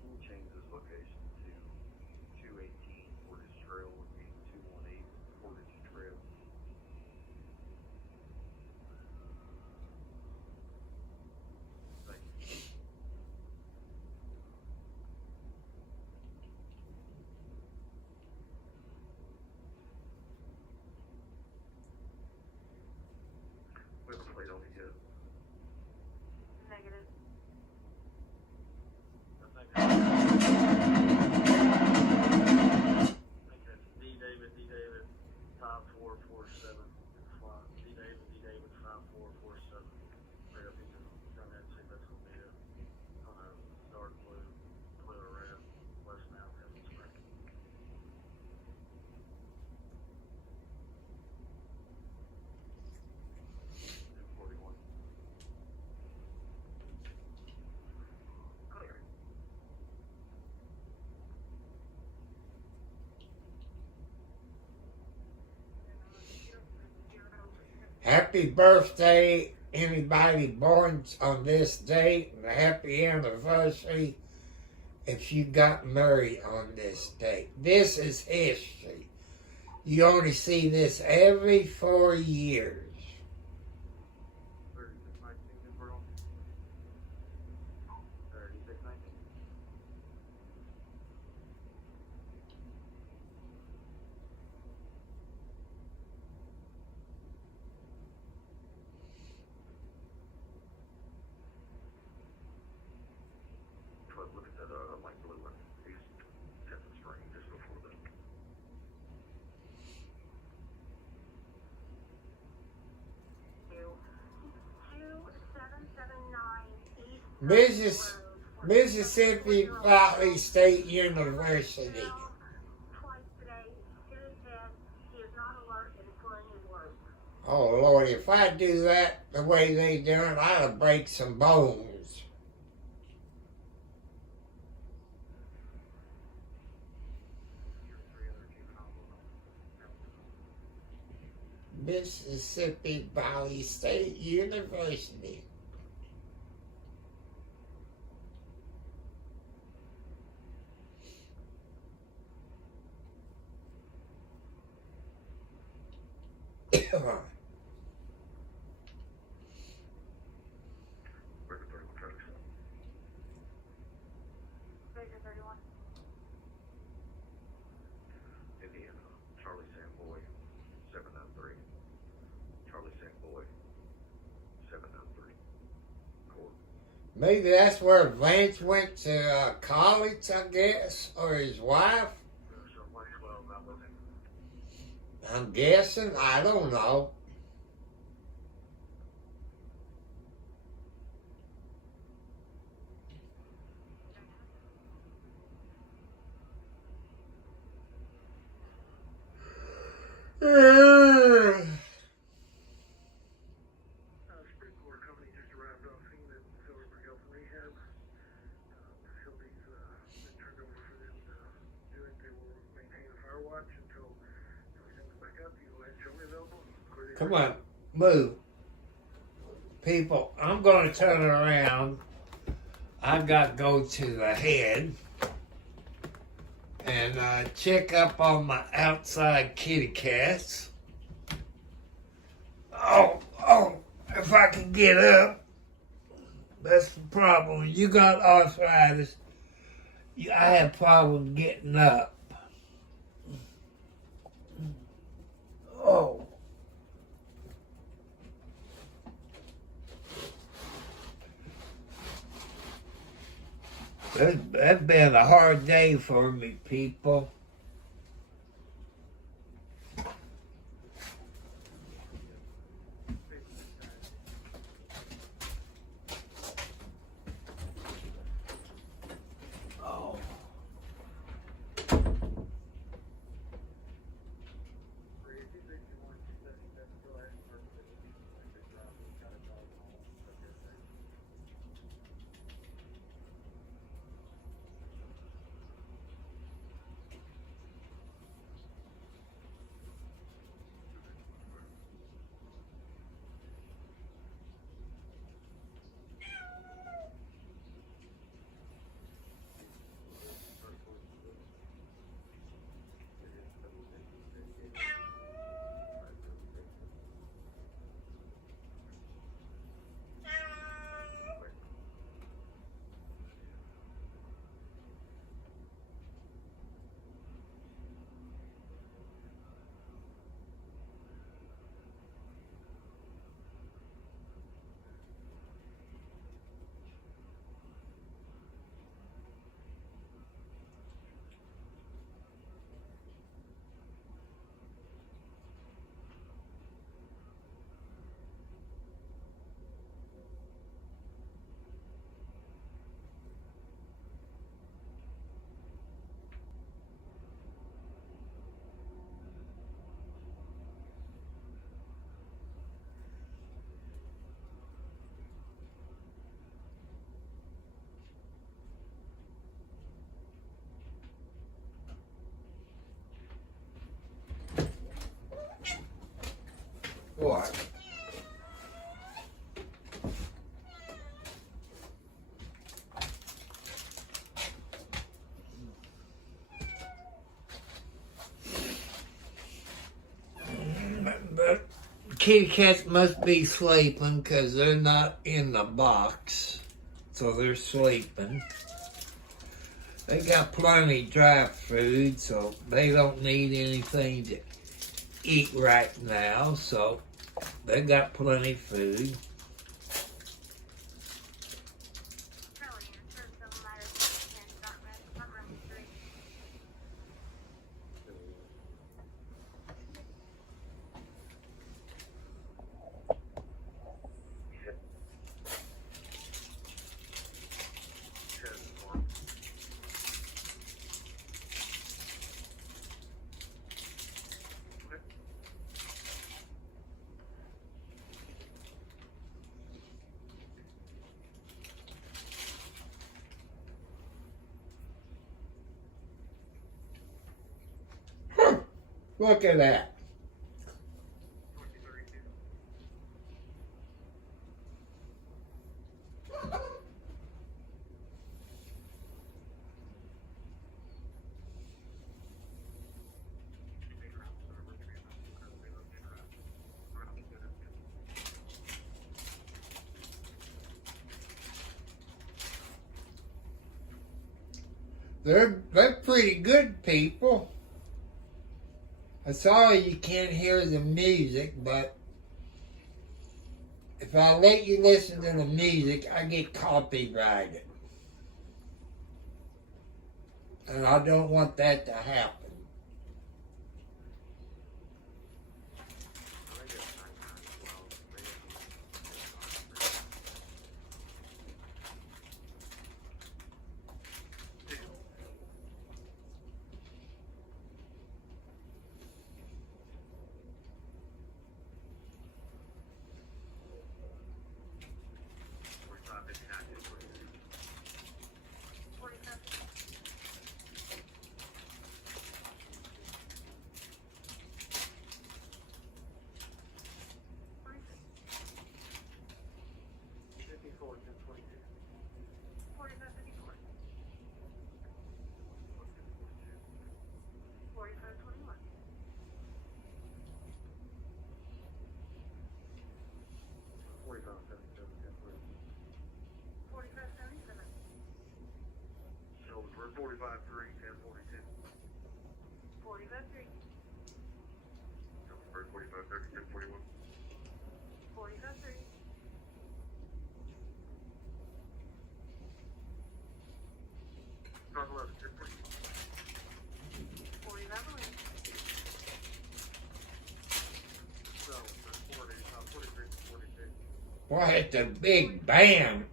Can you change this location to 218 Portage Trail would be 218 Portage Trail? Thank you. We have a plate on it yet. Negative. I think that's D David 5447. D David 5447. Right up here. Down there, see if that's gonna be on a dark blue, clear red, west now, heaven's spring. Happy birthday, anybody born on this date, and a happy anniversary if you got married on this date. This is history. You only see this every 4 years. 3619 in Pearl. 3619. Look at that light blue one. He's testing spring just before that. Mississippi Valley State University. Twice today, hit his head. He is not alert and is slurring his words. Oh Lord, if I do that the way they done, I'll break some bones. Mississippi Valley State University. Major 31. Indiana, Charlie Samboy, 793. Charlie Samboy, 793. Court. Maybe that's where Vance went to college, I guess, or his wife. I'm guessing. I don't know. Springboard company just arrived off scene at Silverberg Health and Rehab. Facilities been turned over for them to do it. They will maintain a fire watch until everything's back up. You go ahead and show me available. Come on, move. People, I'm going to turn it around. I've got to go to the head and check up on my outside kitty cats. Oh, if I can get up, that's the problem. You got arthritis. I have problems getting up. Oh. That's been a hard day for me, people. What? But kitty cats must be sleeping because they're not in the box, so they're sleeping. They got plenty of dry food, so they don't need anything to eat right now, so they got plenty of food. Look at that. They're pretty good people. I'm sorry you can't hear the music, but if I let you listen to the music, I get copyrighted. And I don't want that to happen. 45-3, 10-42. 45-3. Bird 45-30, 10-41. 45-3. Talk 11, 10-40. 40-11. So, 40, 43, 46. Boy, it's a big band.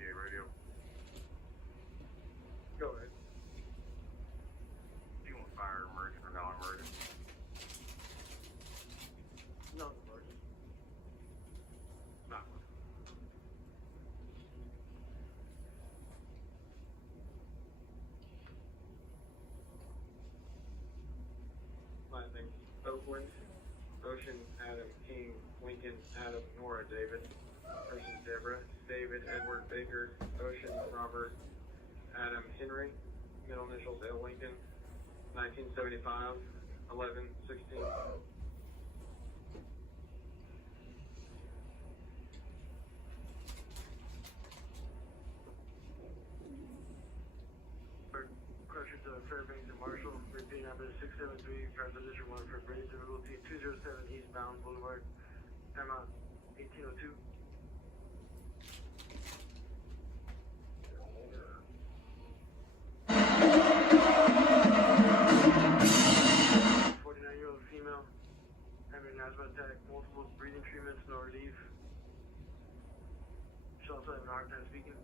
Radio. Go ahead. Do you want fire, emergent, or non-emergent? Non-emergent. Not. Last name, Oakland, Ocean, Adam, King, Lincoln, Adam, Nora, David. Person, Deborah, David, Edward, Baker, Ocean, Robert, Adam, Henry. Middle initials, L. Lincoln. 1975, 11, 16. Crusher to Fairbanks and Marshall. Repeat number 673, transition 1 for Brady Difficulty 207 eastbound Boulevard. Time out 1802. 49-year-old female having an asthma attack, multiple breathing treatments, no relief. She also having a hard time speaking.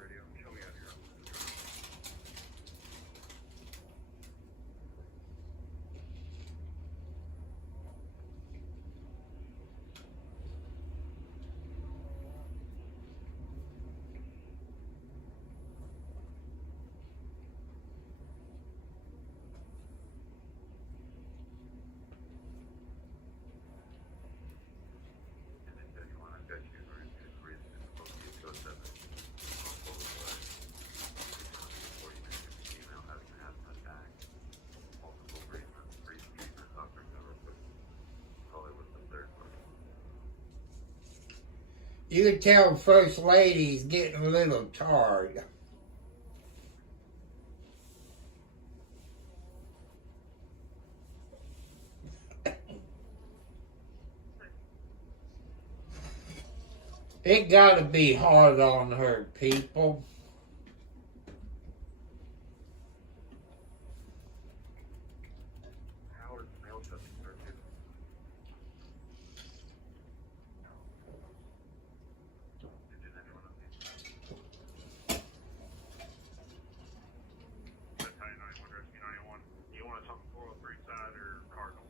Radio. Show me out here. You can tell First Lady's getting a little tired. It gotta be hard on her, people. You want to talk 403 side or Cardinal?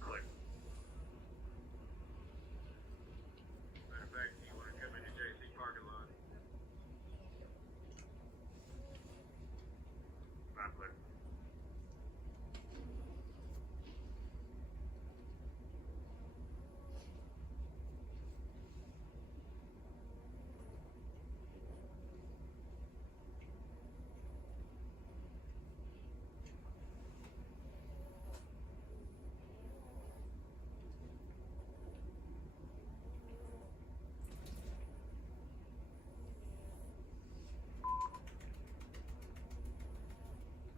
Click. Matter of fact, you want to come into JC parking lot. Not click.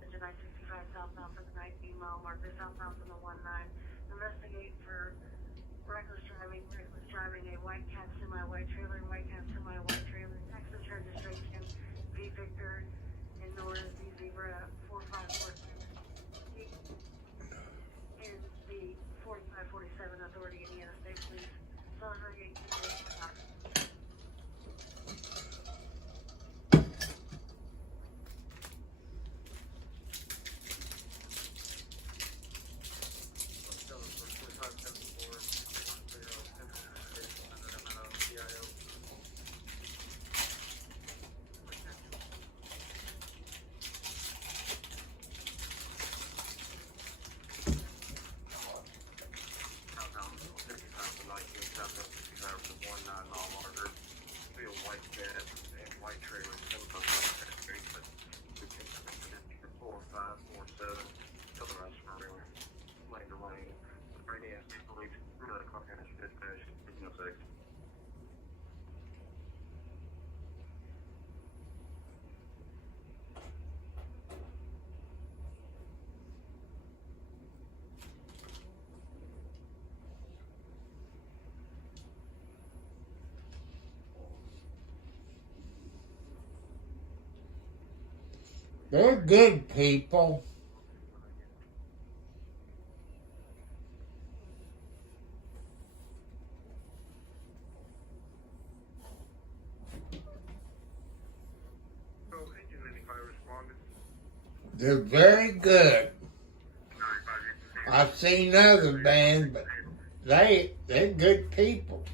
Engine 965 southbound for the 9 female, marker southbound from the 19. Investigate for reckless driving, a white cat semi-white trailer, white cat semi-white trailer, Texas registration, V Victor, and Nora, Z Zebra, They're good people. They're very good. I've seen other bands, but they're good people.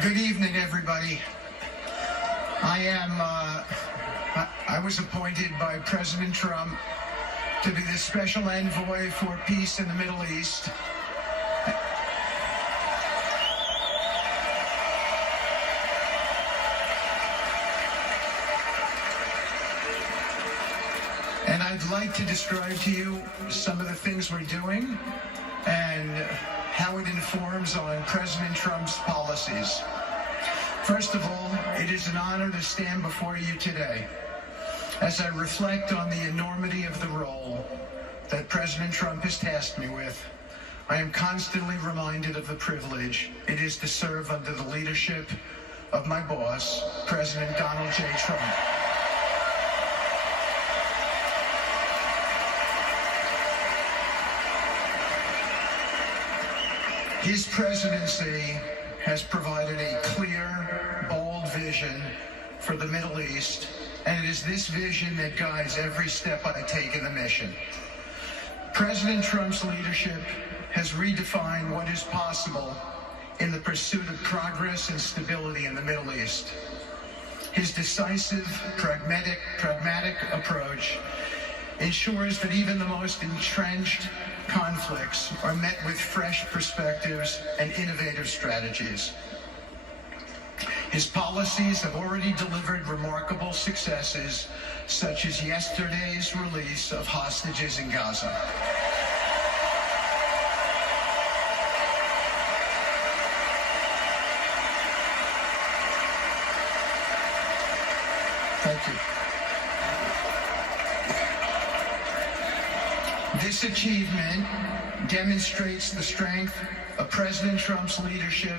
Good evening, everybody. I was appointed by President Trump to be the special envoy for peace in the Middle East. And I'd like to describe to you some of the things we're doing and how it informs on President Trump's policies. First of all, it is an honor to stand before you today as I reflect on the enormity of the role that President Trump has tasked me with. I am constantly reminded of the privilege it is to serve under the leadership of my boss, President Donald J. Trump. His presidency has provided a clear, bold vision for the Middle East, and it is this vision that guides every step I take in the mission. President Trump's leadership has redefined what is possible in the pursuit of progress and stability in the Middle East. His decisive, pragmatic approach ensures that even the most entrenched conflicts are met with fresh perspectives and innovative strategies. His policies have already delivered remarkable successes, such as yesterday's release of hostages in Gaza. Thank you. This achievement demonstrates the strength of President Trump's leadership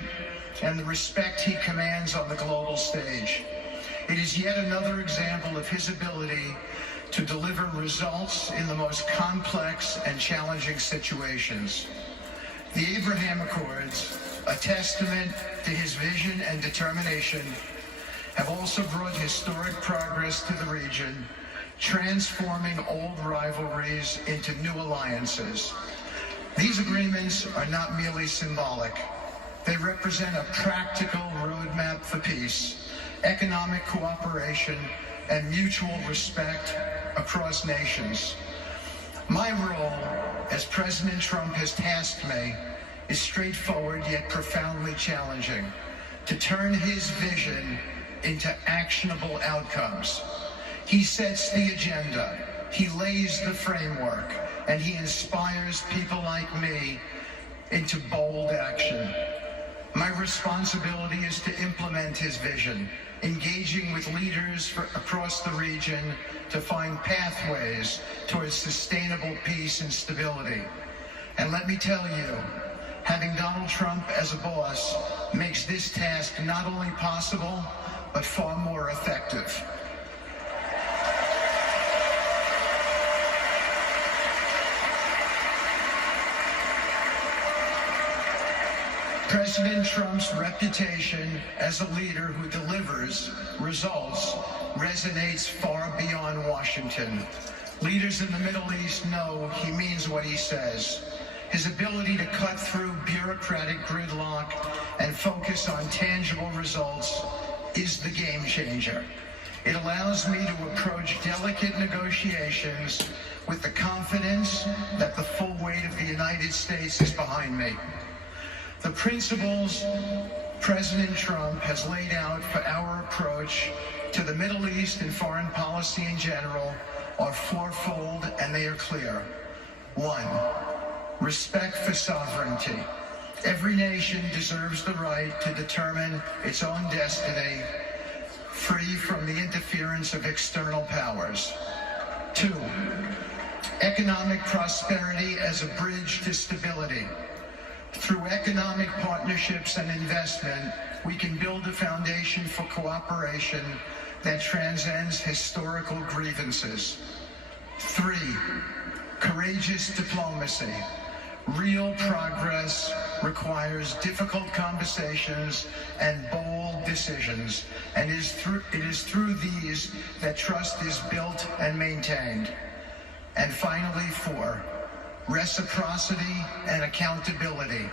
and the respect he commands on the global stage. It is yet another example of his ability to deliver results in the most complex and challenging situations. The Abraham Accords, a testament to his vision and determination, have also brought historic progress to the region, transforming old rivalries into new alliances. These agreements are not merely symbolic. They represent a practical roadmap for peace, economic cooperation, and mutual respect across nations. My role, as President Trump has tasked me, is straightforward yet profoundly challenging: to turn his vision into actionable outcomes. He sets the agenda, he lays the framework, and he inspires people like me into bold action. My responsibility is to implement his vision, engaging with leaders across the region to find pathways towards sustainable peace and stability. And let me tell you, having Donald Trump as a boss makes this task not only possible, but far more effective. President Trump's reputation as a leader who delivers results resonates far beyond Washington. Leaders in the Middle East know he means what he says. His ability to cut through bureaucratic gridlock and focus on tangible results is the game changer. It allows me to approach delicate negotiations with the confidence that the full weight of the United States is behind me. The principles President Trump has laid out for our approach to the Middle East and foreign policy in general are fourfold, and they are clear. 1, respect for sovereignty. Every nation deserves the right to determine its own destiny, free from the interference of external powers. 2, economic prosperity as a bridge to stability. Through economic partnerships and investment, we can build a foundation for cooperation that transcends historical grievances. 3, courageous diplomacy. Real progress requires difficult conversations and bold decisions, and it is through these that trust is built and maintained. And finally, 4, reciprocity and accountability.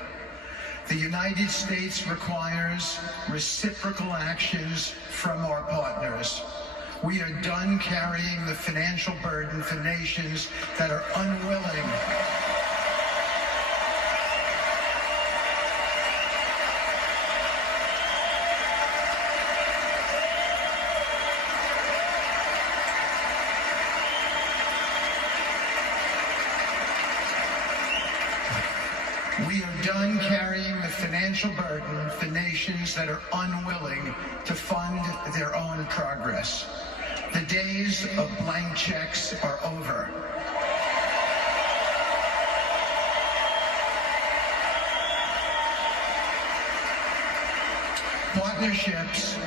The United States requires reciprocal actions from our partners. We are done carrying the financial burden for nations that are unwilling financial burden for nations that are unwilling to fund their own progress. The days of blank checks are over. Partnerships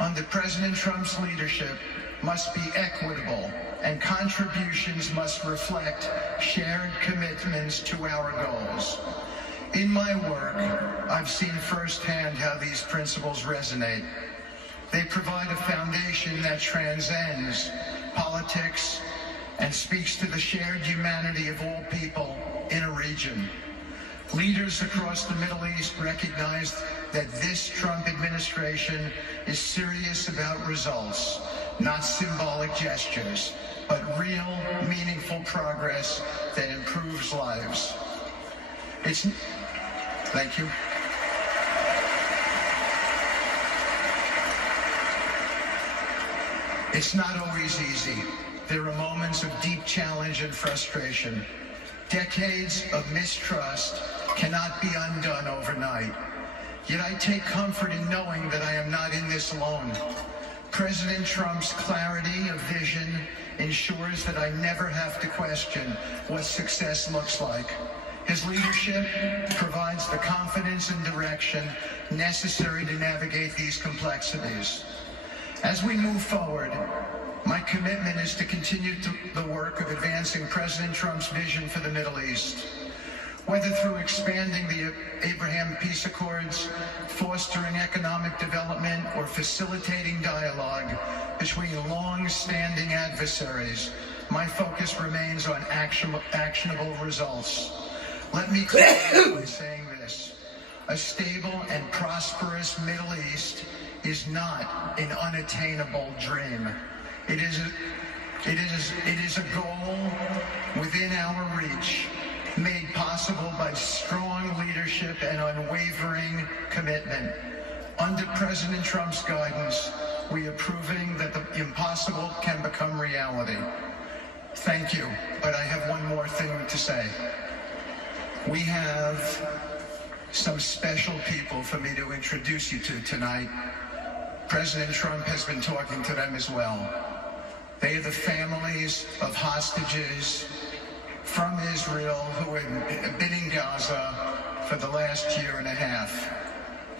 under President Trump's leadership must be equitable, and contributions must reflect shared commitments to our goals. In my work, I've seen firsthand how these principles resonate. They provide a foundation that transcends politics and speaks to the shared humanity of all people in a region. Leaders across the Middle East recognize that this Trump administration is serious about results, not symbolic gestures, but real, meaningful progress that improves lives. Thank you. It's not always easy. There are moments of deep challenge and frustration. Decades of mistrust cannot be undone overnight. Yet I take comfort in knowing that I am not in this alone. President Trump's clarity of vision ensures that I never have to question what success looks like. His leadership provides the confidence and direction necessary to navigate these complexities. As we move forward, my commitment is to continue the work of advancing President Trump's vision for the Middle East. Whether through expanding the Abraham Peace Accords, fostering economic development, or facilitating dialogue between long-standing adversaries, my focus remains on actionable results. Let me close by saying this. A stable and prosperous Middle East is not an unattainable dream. It is a goal within our reach, made possible by strong leadership and unwavering commitment. Under President Trump's guidance, we are proving that the impossible can become reality. Thank you, but I have one more thing to say. We have some special people for me to introduce you to tonight. President Trump has been talking to them as well. They are the families of hostages from Israel who have been in Gaza for the last year and a half.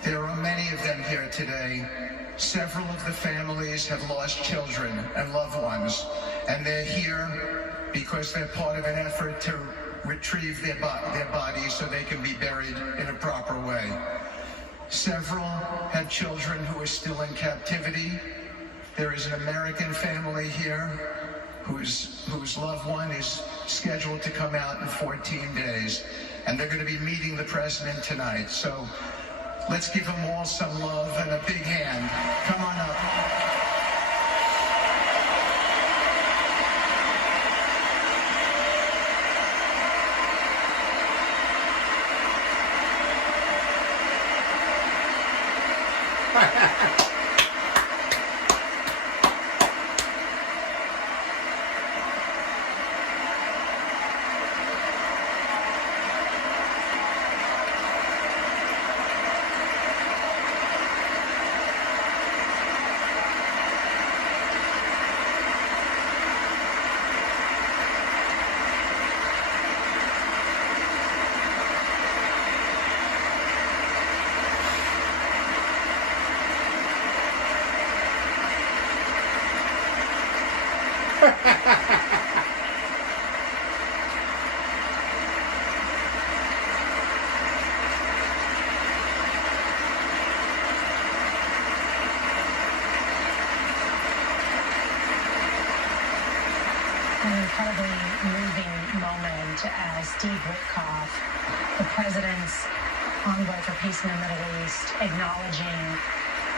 There are many of them here today. Several of the families have lost children and loved ones, and they're here because they're part of an effort to retrieve their bodies so they can be buried in a proper way. Several have children who are still in captivity. There is an American family here whose loved one is scheduled to come out in 14 days, and they're going to be meeting the president tonight. So let's give them all some love and a big hand. Come on up. An incredibly moving moment as Steve Witkoff, the president's envoy for peace in the Middle East, acknowledging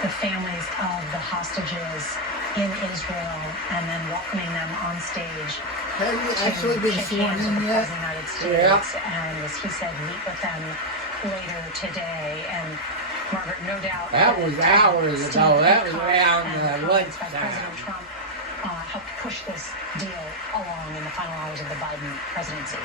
the families of the hostages in Israel and then welcoming them on stage. Have you actually been sworn in yet? Yeah. And as he said, meet with them later today. And Margaret, no doubt. That was hours ago. That was around President lunchtime. Trump helped push this deal along in the final hours of the Biden presidency.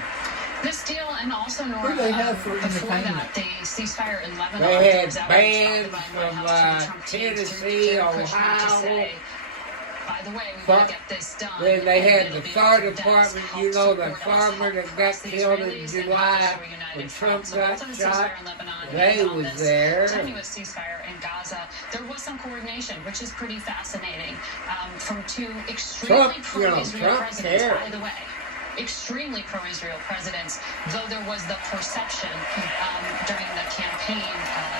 This deal, and also Nora, What do they have for before entertainment? that, the ceasefire in Lebanon. They was had out in bands the White from House to the Trump team Tennessee, to push them to Ohio. say, by the way, we want to get this done. Then they had It'll the be fire up to department, Desk, you know, help the support us, farmer help that got press the killed in Israelis, and July help show a united when front. Trump So got once on the shot. ceasefire in Lebanon, They and on was this there. tenuous ceasefire in Gaza, there was some coordination, which is pretty fascinating, from two extremely pro-Israel presidents, by the way. Extremely pro-Israel presidents, though there was the perception during the campaign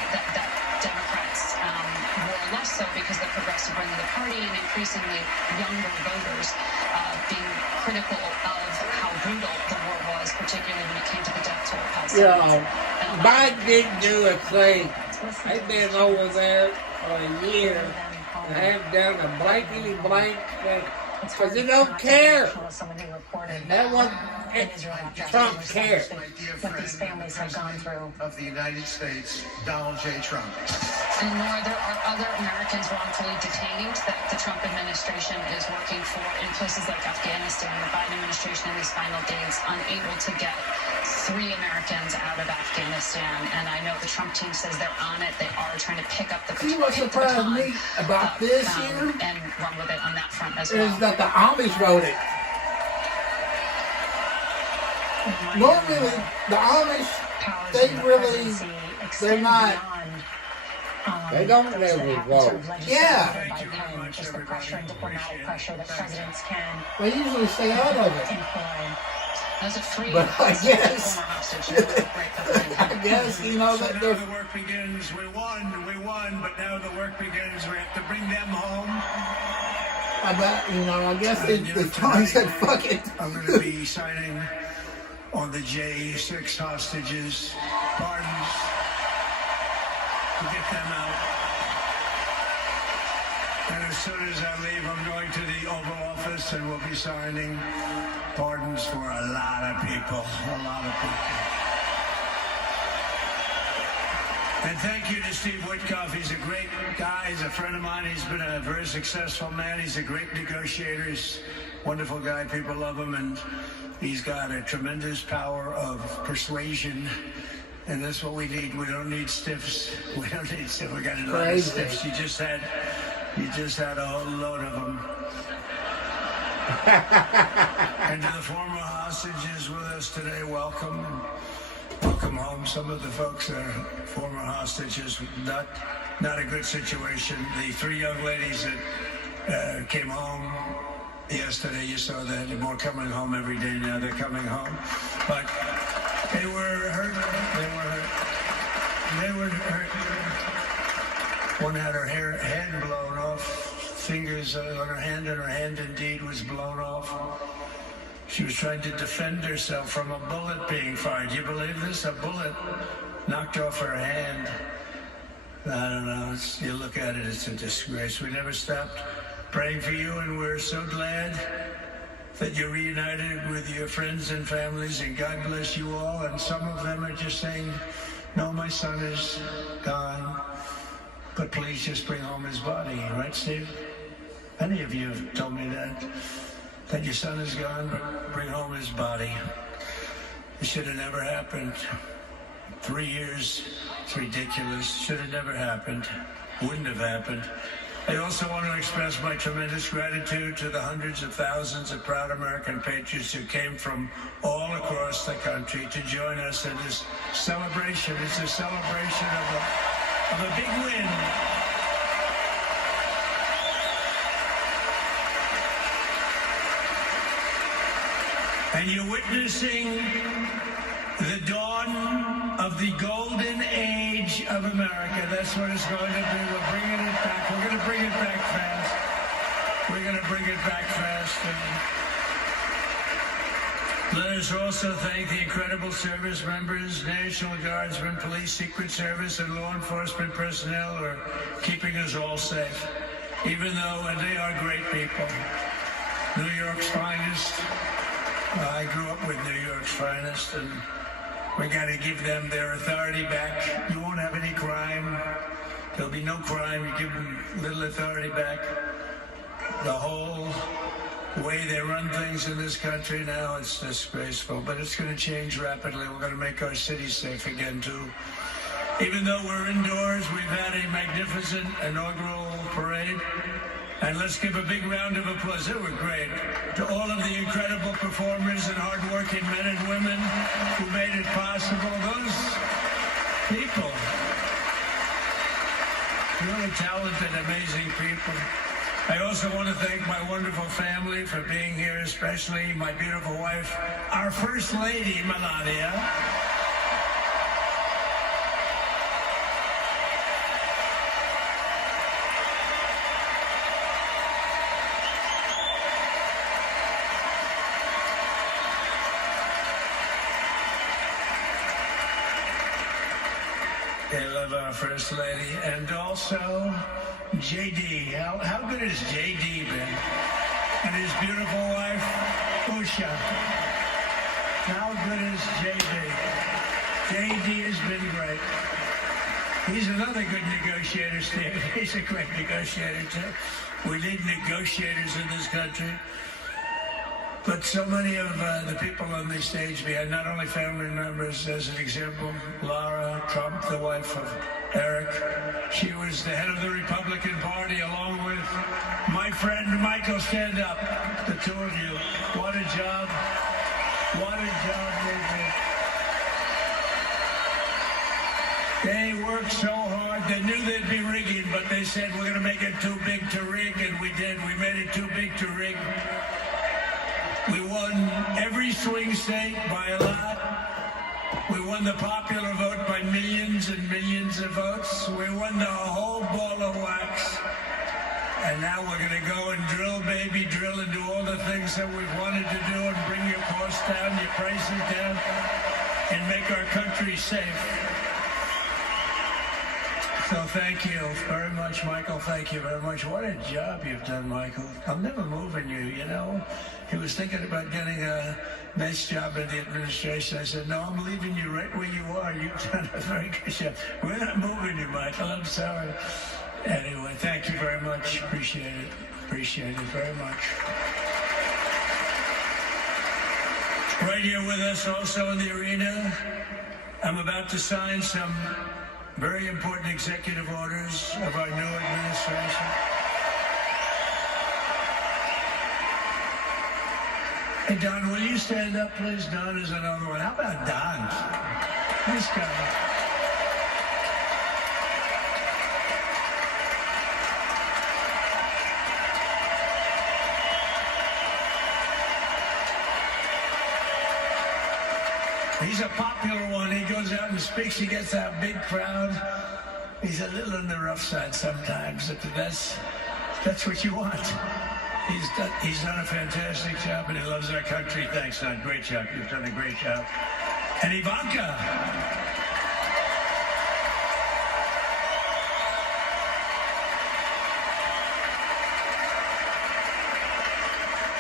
that Democrats were less so because the progressive wing of the party and increasingly younger voters being critical of how brutal the war was, particularly when it came to the death toll of Palestinians. Biden didn't do a thing. They've been over there for a year and haven't done a blankety blank thing. Because they don't care. And that wasn't Trump cared. What these families have gone through. Of the United States, Donald J. Trump. And Nora, there are other Americans wrongfully detained that the Trump administration is working for in places like Afghanistan. The Biden administration in these final days unable to get 3 Americans out of Afghanistan. And I know the Trump team says they're on it. They are trying to pick up the See what surprised me about this here? And run with it on that front as Is well. that the Amish wrote it. Normally, the Amish, they're not, they don't ever vote. Yeah. Just the pressure and diplomatic pressure that presidents can They usually stay out of it. Those are free. But I guess, you know, that now the work begins. We won, but now the work begins. We have to bring them home. I guess the Tony said, fuck it. I'm going to be signing on the J6 hostages, pardons, to get them out. And as soon as I leave, I'm going to the Oval Office and we'll be signing pardons for a lot of people, And thank you to Steve Witkoff. He's a great guy. He's a friend of mine. He's been a very successful man. He's a great negotiator. He's a wonderful guy. People love him. And he's got a tremendous power of persuasion. And that's what we need. We don't need stiffs. We got a lot of stiffs. You just had a whole load of them. And to the former hostages with us today, welcome. Welcome home. Some of the folks that are former hostages, not a good situation. The 3 young ladies that came home yesterday, you saw that. They're more coming home every day now. They're coming home. But they were hurt. One had her hand blown off. Fingers on her hand, and her hand indeed was blown off. She was trying to defend herself from a bullet being fired. You believe this? A bullet knocked off her hand. I don't know. You look at it, it's a disgrace. We never stopped praying for you, and we're so glad that you're reunited with your friends and families, and God bless you all. And some of them are just saying, no, my son is gone, but please just bring home his body. Right, Steve? Many of you have told me that your son is gone, but bring home his body. It should have never happened. 3 years, it's ridiculous. Should have never happened. Wouldn't have happened. I also want to express my tremendous gratitude to the hundreds of thousands of proud American patriots who came from all across the country to join us in this celebration. It's a celebration of a big win. And you're witnessing the dawn of the golden age of America. That's what it's going to be. We're bringing it back. We're going to bring it back fast. We're going to bring it back fast. And let us also thank the incredible service members, National Guardsmen, Police, Secret Service, and law enforcement personnel who are keeping us all safe. Even though, and they are great people, New York's finest. I grew up with New York's finest, and we got to give them their authority back. You won't have any crime. There'll be no crime. You give them little authority back. The whole way they run things in this country now, it's disgraceful. But it's going to change rapidly. We're going to make our cities safe again, too. Even though we're indoors, we've had a magnificent inaugural parade. And let's give a big round of applause. They were great. To all of the incredible performers and hardworking men and women who made it possible. Those people, really talented, amazing people. I also want to thank my wonderful family for being here, especially my beautiful wife, our First Lady, Melania. I love our First Lady. And also, JD. How good has JD been? And his beautiful wife, Usha. How good is JD? JD has been great. He's another good negotiator, Steve. He's a great negotiator, too. We need negotiators in this country. But so many of the people on the stage behind, not only family members, as an example, Laura Trump, the wife of Eric. She was the head of the Republican Party, along with my friend Michael. Stand up, the two of you. What a job. What a job they did. They worked so hard. They knew they'd be rigging, but they said, we're going to make it too big to rig, and we did. We made it too big to rig. We won every swing state by a lot. We won the popular vote by millions and millions of votes. We won the whole ball of wax. And now we're going to go and drill, baby, drill, and do all the things that we've wanted to do and bring your costs down, your prices down, and make our country safe. So thank you very much, Michael. Thank you very much. What a job you've done, Michael. I'm never moving you, you know. He was thinking about getting a nice job in the administration. I said, no, I'm leaving you right where you are. You've done a very good job. We're not moving you, Michael. I'm sorry. Anyway, thank you very much. Appreciate it. Appreciate it very much. Right here with us also in the arena, I'm about to sign some very important executive orders of our new administration. Hey, Don, will you stand up, please? Don is another one. How about Don? This guy. He's a popular one. He goes out and speaks. He gets that big crowd. He's a little on the rough side sometimes. But that's what you want. He's done a fantastic job, and he loves our country. Thanks, Don. Great job. You've done a great job. And Ivanka.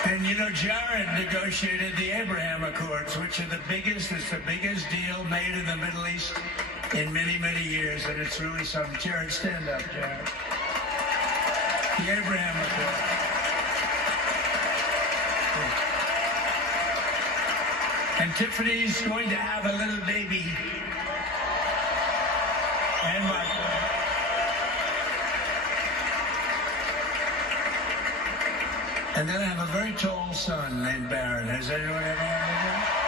And you know, Jared negotiated the Abraham Accords, which are it's the biggest deal made in the Middle East in many, many years, and it's really something. Jared, stand up, Jared. The Abraham Accords. And Tiffany's going to have a little baby. And Michael. And then I have a very tall son named Barron. Has anyone ever heard of him?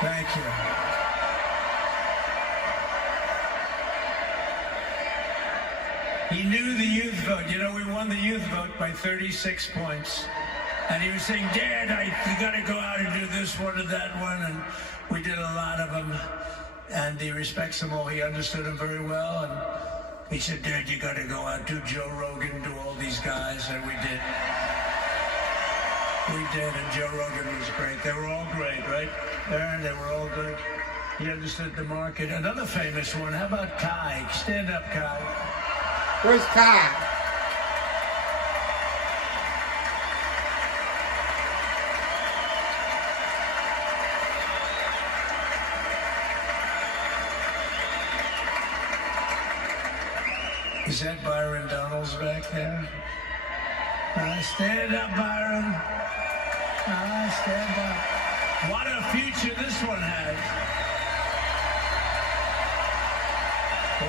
Thank you. He knew the youth vote. You know, we won the youth vote by 36 points. And he was saying, Dad, you got to go out and do this one and that one. And we did a lot of them. And he respects them all. He understood them very well. And he said, Dad, you got to go out, do Joe Rogan, do all these guys. And we did. We did. And Joe Rogan was great. They were all great, right? Aaron, they were all good. He understood the market. Another famous one. How about Kai? Stand up, Kai. Where's Kai? Is that Byron Donalds back there? Stand up, Byron. Stand up. What a future this one has.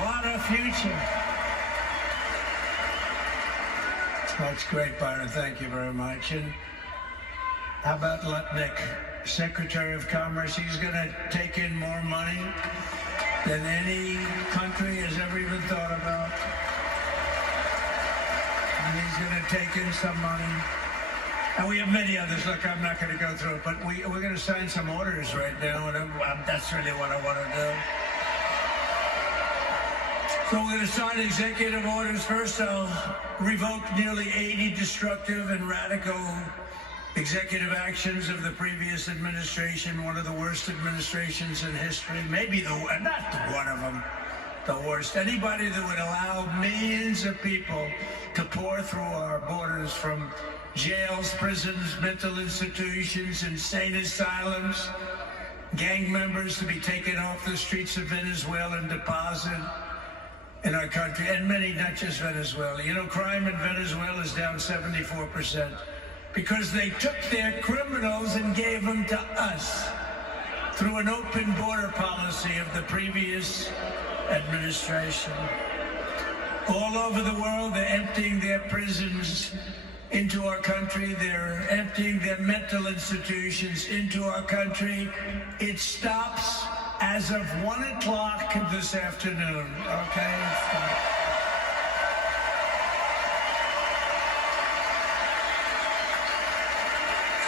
What a future. That's great, Byron. Thank you very much. And how about Lutnick, Secretary of Commerce? He's going to take in more money than any country has ever even thought about. And he's going to take in some money. And we have many others. Look, I'm not going to go through it, but we're going to sign some orders right now, and that's really what I want to do. So we're going to sign executive orders. First, I'll revoke nearly 80 destructive and radical executive actions of the previous administration, one of the worst administrations in history, maybe not one of them, the worst. Anybody that would allow millions of people to pour through our borders from jails, prisons, mental institutions, insane asylums, gang members to be taken off the streets of Venezuela and deposited in our country, and many, not just Venezuela. You know, crime in Venezuela is down 74% because they took their criminals and gave them to us through an open border policy of the previous administration. All over the world, they're emptying their prisons into our country. They're emptying their mental institutions into our country. It stops as of 1 o'clock this afternoon, okay?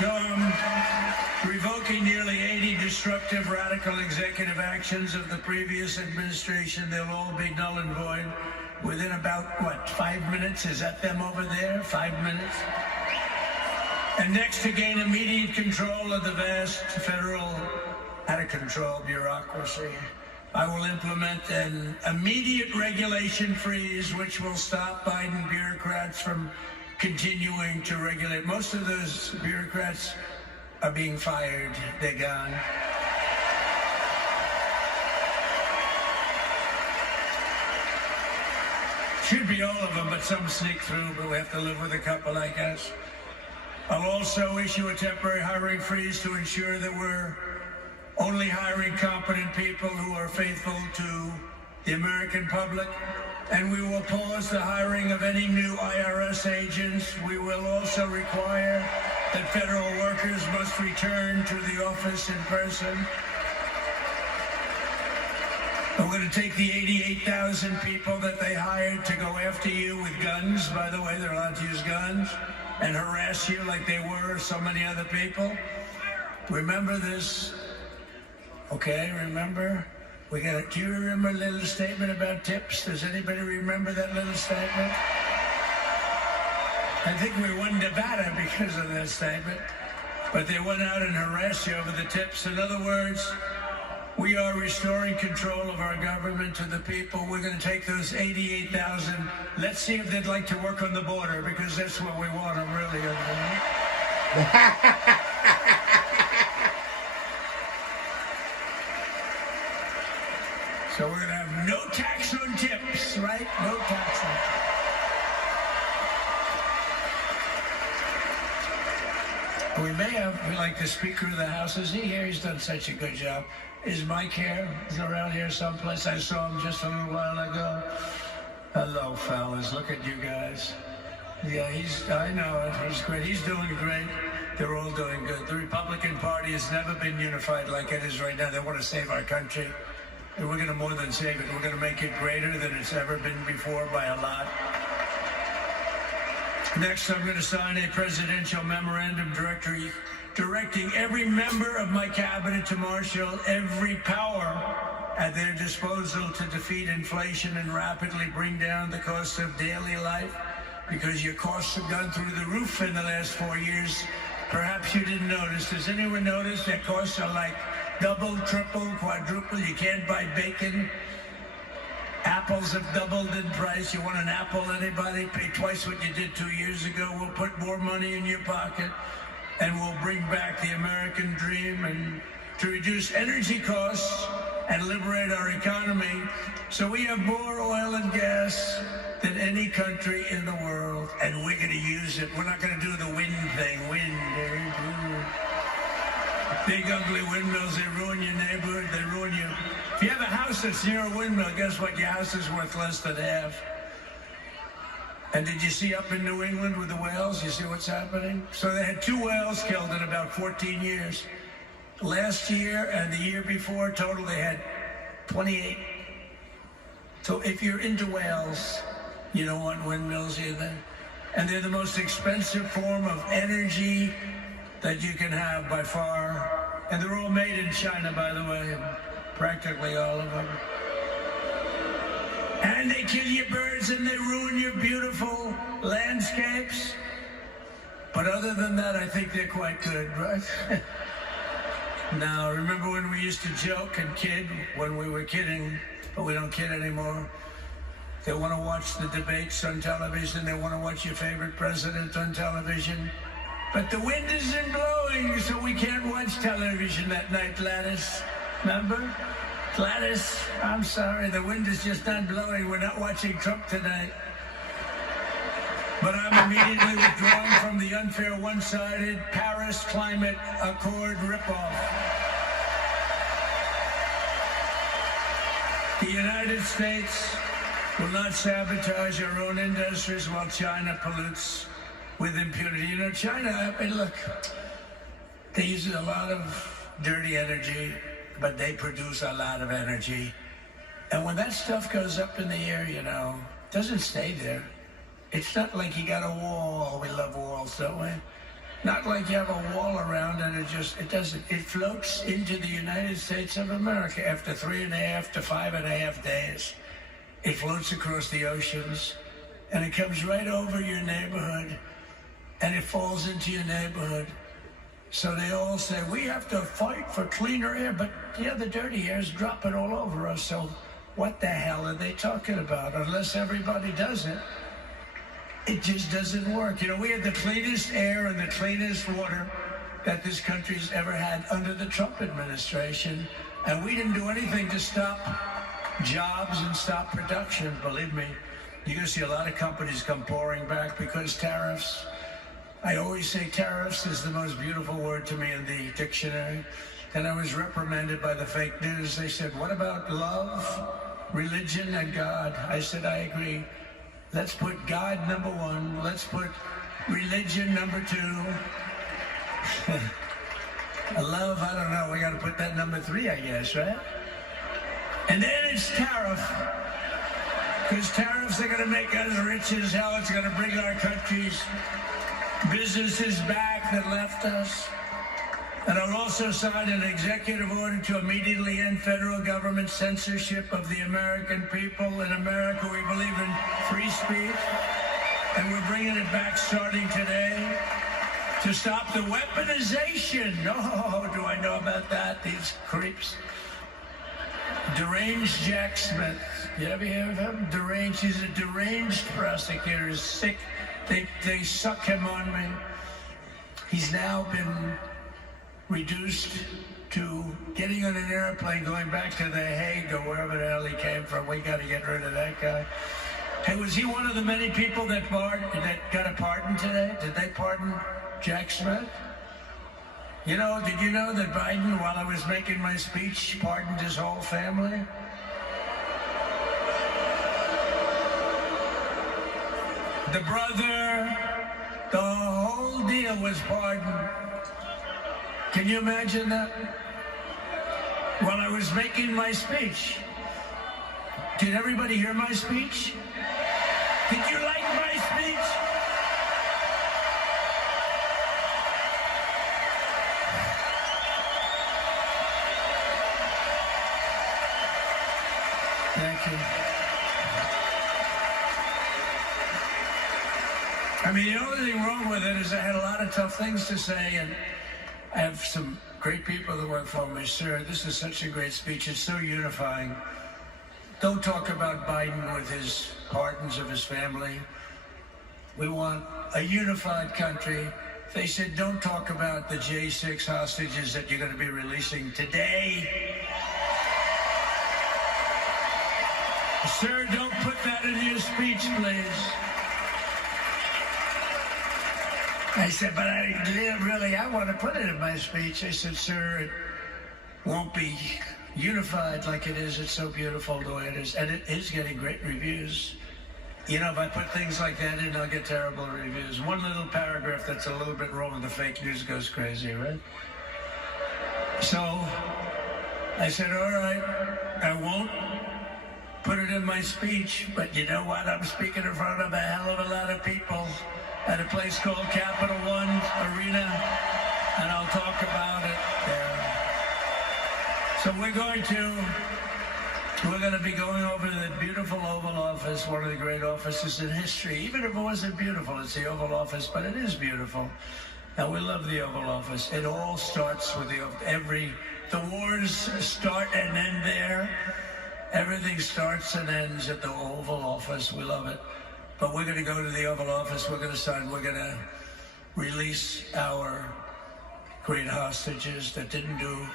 So I'm revoking nearly 80 destructive, radical executive actions of the previous administration. They'll all be null and void within about, 5 minutes? Is that them over there? 5 minutes? And next, to gain immediate control of the vast federal out-of-control bureaucracy, I will implement an immediate regulation freeze, which will stop Biden bureaucrats from continuing to regulate. Most of those bureaucrats are being fired. They're gone. Should be all of them, but some sneak through, but we have to live with a couple, I guess. I'll also issue a temporary hiring freeze to ensure that we're only hiring competent people who are faithful to the American public. And we will pause the hiring of any new IRS agents. We will also require that federal workers must return to the office in person. We're going to take the 88,000 people that they hired to go after you with guns. By the way, they're allowed to use guns and harass you like they were so many other people. Remember this. Okay, remember? Do you remember a little statement about tips? Does anybody remember that little statement? I think we won Nevada because of that statement. But they went out and harassed you over the tips. In other words, we are restoring control of our government to the people. We're going to take those 88,000. Let's see if they'd like to work on the border, because that's what we want them really on. So we're going to have no tax on tips, right? No tax on tips. We may have, like the Speaker of the House, is he here? He's done such a good job. Is Mike here? He's around here someplace. I saw him just a little while ago. Hello, fellas. Look at you guys. Yeah, I know it. He's great. He's doing great. They're all doing good. The Republican Party has never been unified like it is right now. They want to save our country. And we're going to more than save it. We're going to make it greater than it's ever been before by a lot. Next, I'm going to sign a presidential memorandum directing every member of my cabinet to marshal every power at their disposal to defeat inflation and rapidly bring down the cost of daily life, because your costs have gone through the roof in the last 4 years. Perhaps you didn't notice. Does anyone notice that costs are like double, triple, quadruple? You can't buy bacon. Apples have doubled in price. You want an apple, anybody? Pay twice what you did 2 years ago. We'll put more money in your pocket, and we'll bring back the American dream and to reduce energy costs and liberate our economy. So we have more oil and gas than any country in the world, and we're going to use it. We're not going to do the wind thing. Wind. Big ugly windmills, they ruin your neighborhood, they ruin you. If you have a house that's near a windmill, guess what? Your house is worth less than half. And did you see up in New England with the whales? You see what's happening? So they had 2 whales killed in about 14 years. Last year and the year before, total, they had 28. So if you're into whales, you don't want windmills either. And they're the most expensive form of energy that you can have by far. And they're all made in China, by the way, practically all of them. And they kill your birds and they ruin your beautiful landscapes. But other than that, I think they're quite good, right? Now, remember when we used to joke and kid when we were kidding, but we don't kid anymore? They want to watch the debates on television. They want to watch your favorite president on television. But the wind isn't blowing, so we can't watch television that night, Gladys. Remember? Gladys, I'm sorry, the wind is just not blowing. We're not watching Trump tonight. But I'm immediately withdrawing from the unfair, one-sided Paris Climate Accord ripoff. The United States will not sabotage our own industries while China pollutes with impunity. You know, China, I mean, look, they use a lot of dirty energy, but they produce a lot of energy. And when that stuff goes up in the air, you know, it doesn't stay there. It's not like you got a wall. We love walls, don't we? Not like you have a wall around and it doesn't. It floats into the United States of America after 3.5 to 5.5 days. It floats across the oceans and it comes right over your neighborhood and it falls into your neighborhood. So they all say, we have to fight for cleaner air, but yeah, the dirty air is dropping all over us. So what the hell are they talking about? Unless everybody does it, it just doesn't work. You know, we had the cleanest air and the cleanest water that this country's ever had under the Trump administration. And we didn't do anything to stop jobs and stop production, believe me. You're going to see a lot of companies come pouring back because tariffs. I always say tariffs is the most beautiful word to me in the dictionary. And I was reprimanded by the fake news. They said, what about love, religion, and God? I said, I agree. Let's put God number 1. Let's put religion number 2. Love, I don't know. We got to put that number 3, I guess, right? And then it's tariff. Because tariffs are going to make us rich as hell. It's going to bring our country's businesses back that left us. And I'll also sign an executive order to immediately end federal government censorship of the American people. In America, we believe in free speech, and we're bringing it back starting today to stop the weaponization. Oh, do I know about that? These creeps. Deranged Jack Smith. You ever hear of him? Deranged. He's a deranged prosecutor. He's sick. They suck him on me. He's now been reduced to getting on an airplane, going back to The Hague or wherever the hell he came from. We got to get rid of that guy. Hey, was he one of the many people that got a pardon today? Did they pardon Jack Smith? You know, did you know that Biden, while I was making my speech, pardoned his whole family? The brother, The whole deal was pardoned. Can you imagine that? While I was making my speech, did everybody hear my speech? Did you like my speech? Thank you. I mean, the only thing wrong with it is I had a lot of tough things to say, and I have some great people that work for me. Sir, this is such a great speech. It's so unifying. Don't talk about Biden with his pardons of his family. We want a unified country. They said, don't talk about the J6 hostages that you're going to be releasing today. Sir, don't put that in your speech, please. I said, but I want to put it in my speech. I said, sir, it won't be unified like it is. It's so beautiful the way it is. And it is getting great reviews. You know, if I put things like that in, I'll get terrible reviews. One little paragraph that's a little bit wrong, the fake news goes crazy, right? So I said, all right, I won't put it in my speech, but you know what? I'm speaking in front of a hell of a lot of people at a place called Capital One Arena, and I'll talk about it there. So we're going to be going over the beautiful Oval Office, one of the great offices in history. Even if it wasn't beautiful, it's the Oval Office, but it is beautiful. And we love the Oval Office. It all starts with the wars start and end there. Everything starts and ends at the Oval Office. We love it. But we're going to go to the Oval Office. We're going to release our great hostages that didn't do,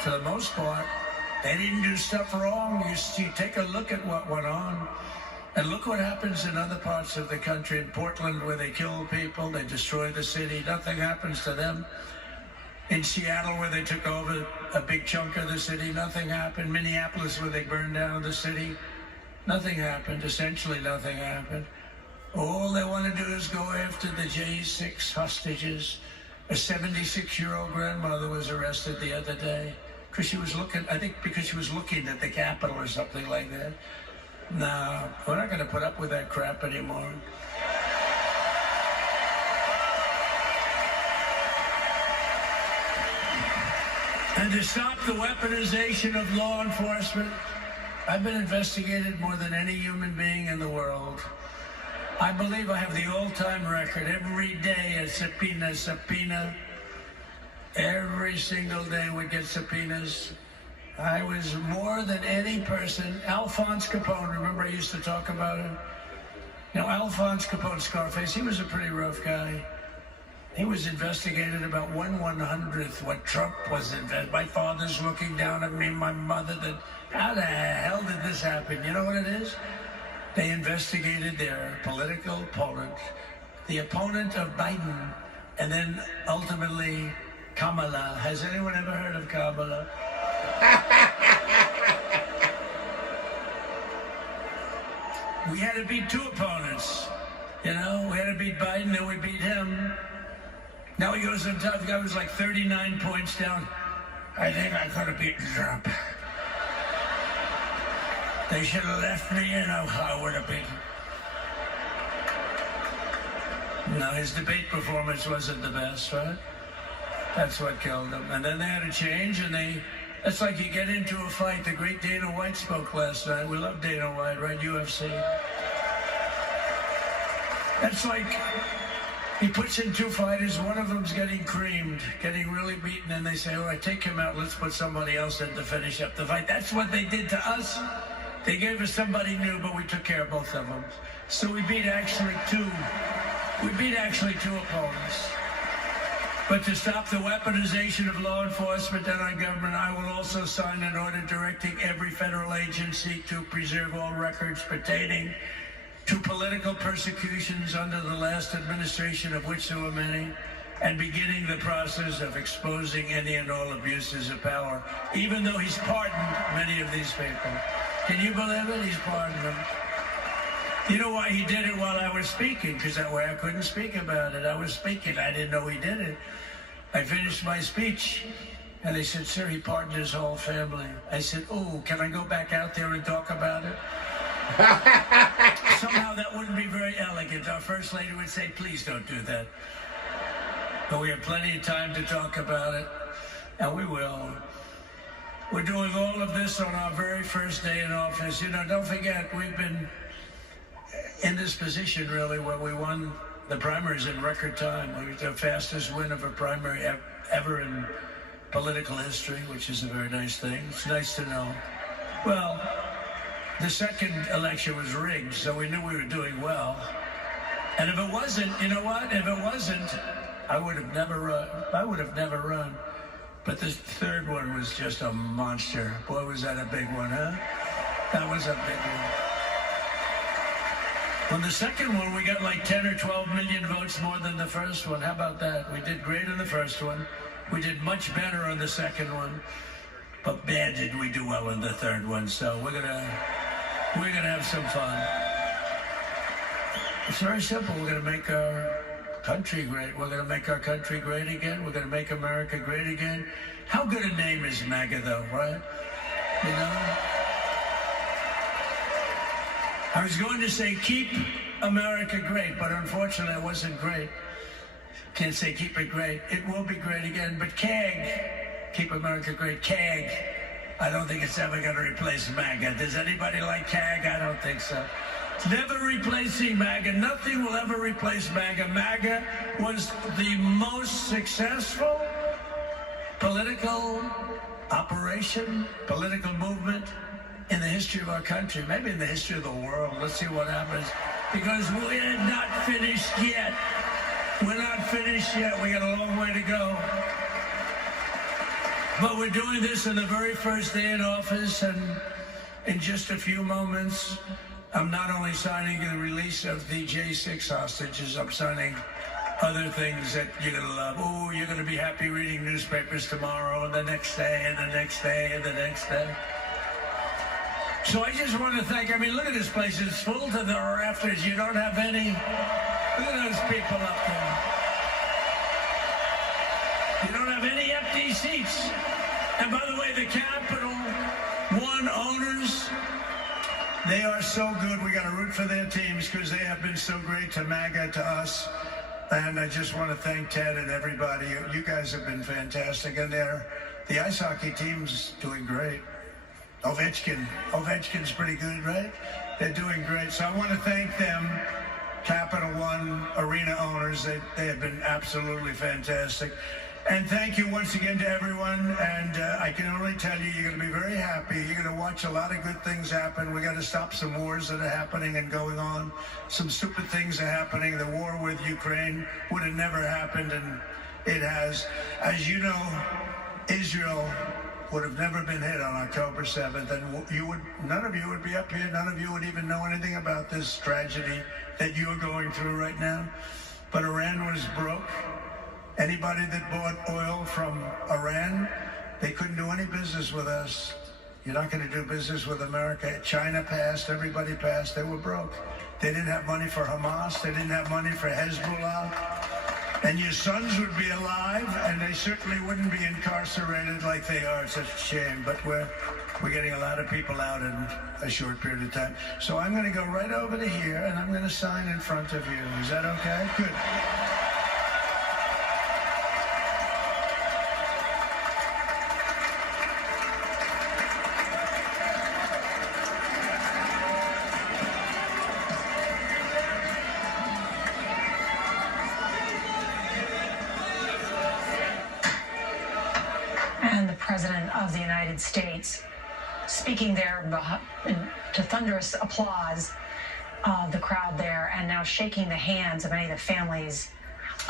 for the most part, they didn't do stuff wrong. You take a look at what went on. And look what happens in other parts of the country. In Portland, where they kill people, they destroy the city. Nothing happens to them. In Seattle, where they took over a big chunk of the city, nothing happened. Minneapolis, where they burned down the city, nothing happened. Essentially, nothing happened. All they want to do is go after the J6 hostages. A 76-year-old grandmother was arrested the other day because she was looking at the Capitol or something like that. No, we're not going to put up with that crap anymore. And to stop the weaponization of law enforcement, I've been investigated more than any human being in the world. I believe I have the all-time record. Every day a subpoena. Every single day we get subpoenas. I was more than any person. Alphonse Capone, remember I used to talk about him? Now, Alphonse Capone, Scarface, he was a pretty rough guy. He was investigated about 1/100th what Trump was investigated. My father's looking down at me, my mother, how the hell did this happen? You know what it is? They investigated their political opponent, the opponent of Biden, and then ultimately Kamala. Has anyone ever heard of Kamala? We had to beat two opponents. You know, we had to beat Biden, then we beat him. Now he goes on top. The guy was like 39 points down. I think I could have beaten Trump. They should have left me in. I would have beaten. No, his debate performance wasn't the best, right? That's what killed him. And then they had to change, and it's like you get into a fight. The great Dana White spoke last night. We love Dana White, right? UFC. That's like he puts in two fighters. One of them's getting creamed, getting really beaten, and they say, all right, take him out. Let's put somebody else in to finish up the fight. That's what they did to us. They gave us somebody new, but we took care of both of them. So we beat actually two opponents. But to stop the weaponization of law enforcement and our government, I will also sign an order directing every federal agency to preserve all records pertaining to political persecutions under the last administration, of which there were many, and beginning the process of exposing any and all abuses of power, even though he's pardoned many of these people. Can you believe it? He's pardoned them. You know why he did it while I was speaking? Because that way I couldn't speak about it. I was speaking. I didn't know he did it. I finished my speech, and they said, sir, he pardoned his whole family. I said, oh, can I go back out there and talk about it? Somehow that wouldn't be very elegant. Our First Lady would say, please don't do that. But we have plenty of time to talk about it, and we will. We're doing all of this on our very first day in office. You know, don't forget, we've been in this position, really, where we won the primaries in record time. It was the fastest win of a primary ever in political history, which is a very nice thing. It's nice to know. Well, the second election was rigged, so we knew we were doing well. And if it wasn't, you know what? If it wasn't, I would have never run. But this third one was just a monster. Boy, was that a big one, huh? That was a big one. On the second one, we got like 10 or 12 million votes more than the first one. How about that? We did great on the first one. We did much better on the second one. But man, did we do well on the third one. So we're gonna have some fun. It's very simple. We're gonna make our country great. We're going to make our country great again. We're going to make America great again. How good a name is MAGA, though, right? You know? I was going to say, keep America great, but unfortunately it wasn't great. Can't say keep it great. It will be great again, but CAG, keep America great, CAG. I don't think it's ever going to replace MAGA. Does anybody like CAG? I don't think so. Never replacing MAGA. Nothing will ever replace MAGA. MAGA was the most successful political operation, political movement in the history of our country, maybe in the history of the world. Let's see what happens. Because we're not finished yet. We're not finished yet. We got a long way to go. But we're doing this on the very first day in office, and in just a few moments, I'm not only signing the release of the J6 hostages, I'm signing other things that you're going to love. Oh, you're going to be happy reading newspapers tomorrow and the next day and the next day and the next day. So I just want to thank, I mean, look at this place. It's full to the rafters. You don't have any. Look at those people up there. You don't have any empty seats. And by the way, the Capital One owners, they are so good. We got to root for their teams because they have been so great to MAGA, to us. And I just want to thank Ted and everybody. You guys have been fantastic. And the ice hockey team's doing great. Ovechkin's pretty good, right? They're doing great. So I want to thank them, Capital One arena owners. They have been absolutely fantastic. And thank you once again to everyone. And I can only tell you, you're going to be very happy. You're going to watch a lot of good things happen. We got to stop some wars that are happening and going on. Some stupid things are happening. The war with Ukraine would have never happened, and it has. As you know, Israel would have never been hit on October 7th, and none of you would be up here. None of you would even know anything about this tragedy that you are going through right now. But Iran was broke. Anybody that bought oil from Iran, they couldn't do any business with us. You're not going to do business with America. China passed, everybody passed, they were broke. They didn't have money for Hamas, they didn't have money for Hezbollah. And your sons would be alive, and they certainly wouldn't be incarcerated like they are. It's such a shame, but we're getting a lot of people out in a short period of time. So I'm going to go right over to here, and I'm going to sign in front of you. Is that okay? Good. President of the United States, speaking there to thunderous applause of the crowd there, and now shaking the hands of many of the families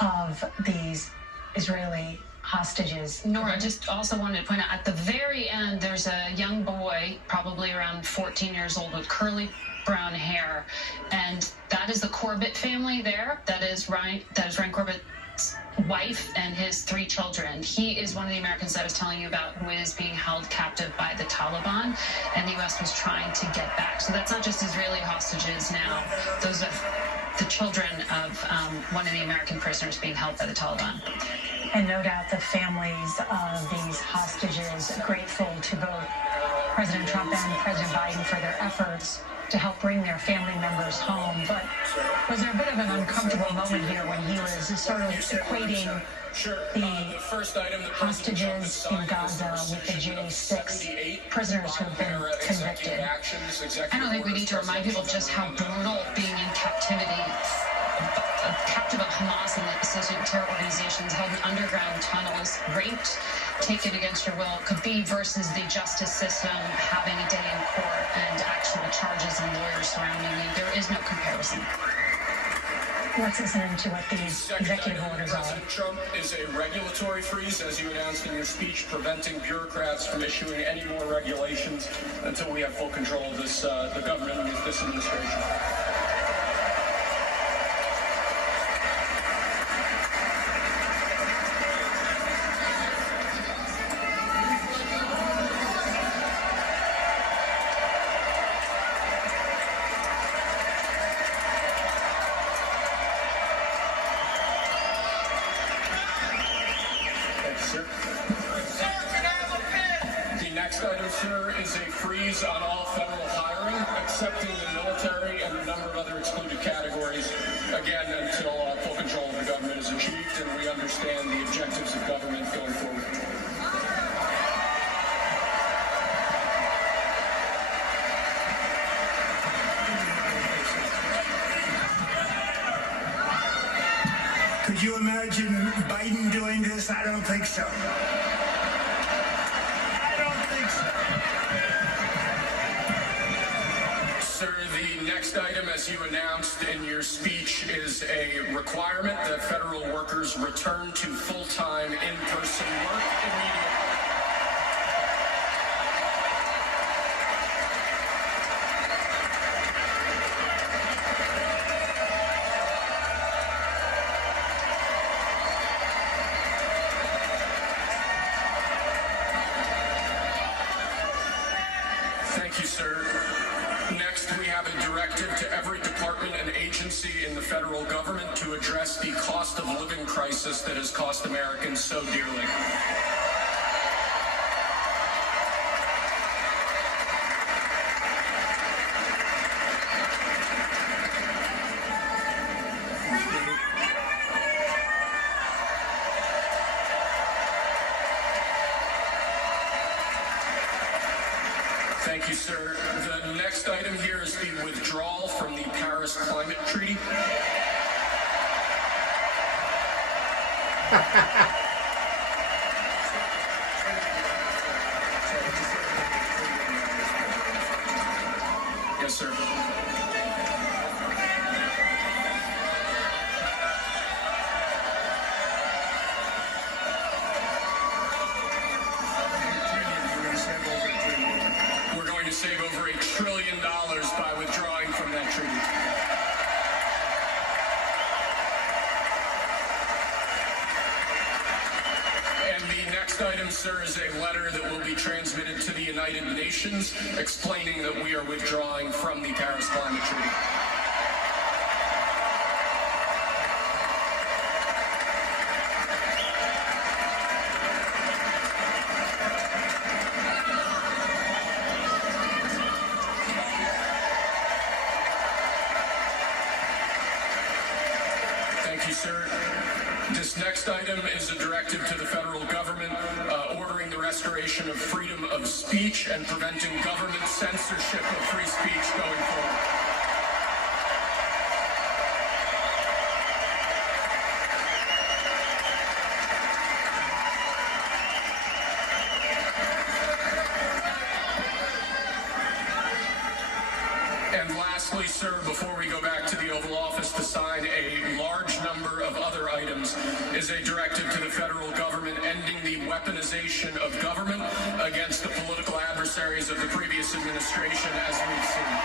of these Israeli hostages. Nora, just also wanted to point out, at the very end, there's a young boy, probably around 14 years old, with curly brown hair, and that is the Corbett family there. That is Ryan Corbett's wife and his 3 children. He is one of the Americans that I was telling you about who is being held captive by the Taliban, and the U.S. was trying to get back. So that's not just Israeli hostages now. Those are the children of one of the American prisoners being held by the Taliban. And no doubt the families of these hostages grateful to both President Trump and President Biden for their efforts to help bring their family members home. But was there a bit of an uncomfortable moment here when he was sort of equating the hostages in Gaza with the J6 prisoners who have been convicted? I don't think we need to remind people just how brutal being in captivity, captive of Hamas and the associated terror organizations, held in underground tunnels, raped, taken against your will could be, versus the justice system having a day in court and actual charges and lawyers surrounding you. There is no comparison. Let's listen to what these executive orders are. President Trump is a regulatory freeze, as you announced in your speech, preventing bureaucrats from issuing any more regulations until we have full control of this, the government and this administration. The next item, sir, is a freeze on all federal hiring, excepting the military and a number of other excluded categories, again, until full control of the government is achieved and we understand the objectives of government going forward. Could you imagine Biden doing this? I don't think so. Sir, the next item, as you announced in your speech, is a requirement that federal workers return to full-time in-person work immediately. Thank you, sir. Next, we have a directive to every department and agency in the federal government to address the cost of living crisis that has cost Americans so dearly. Thank you, sir. The next item here is the withdrawal from the Paris Climate Treaty. Yes, sir. We're going to save over $1 trillion by withdrawing from that treaty. And the next item, sir, is a letter that will be transmitted to the United Nations explaining that we are withdrawing from the Paris Climate Treaty. Thank you, sir. This next item is a directive to the federal government ordering the restoration of freedom of speech and preventing government censorship of free speech going forward. And lastly, sir, before we go back to the Oval Office to sign a large number of other items, is a directive to the federal government ending the weaponization of government against the political adversaries of the previous administration, as we've seen.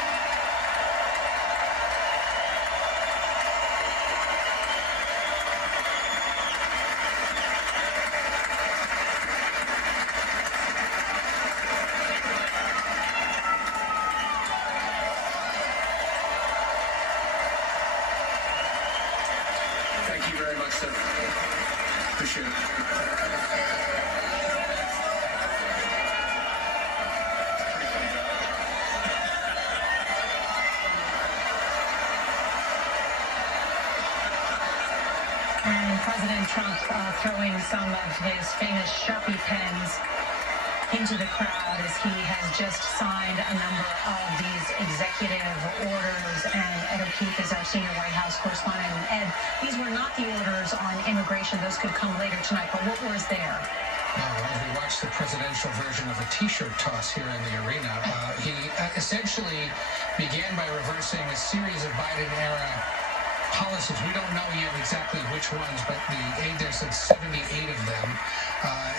Trump throwing some of his famous Sharpie pens into the crowd as he has just signed a number of these executive orders. And Ed O'Keefe is our senior White House correspondent. And Ed, these were not the orders on immigration. Those could come later tonight. But what was there? As we watched the presidential version of a T-shirt toss here in the arena, he essentially began by reversing a series of Biden-era policies. We don't know yet exactly which ones, but the aide there said 78 of them,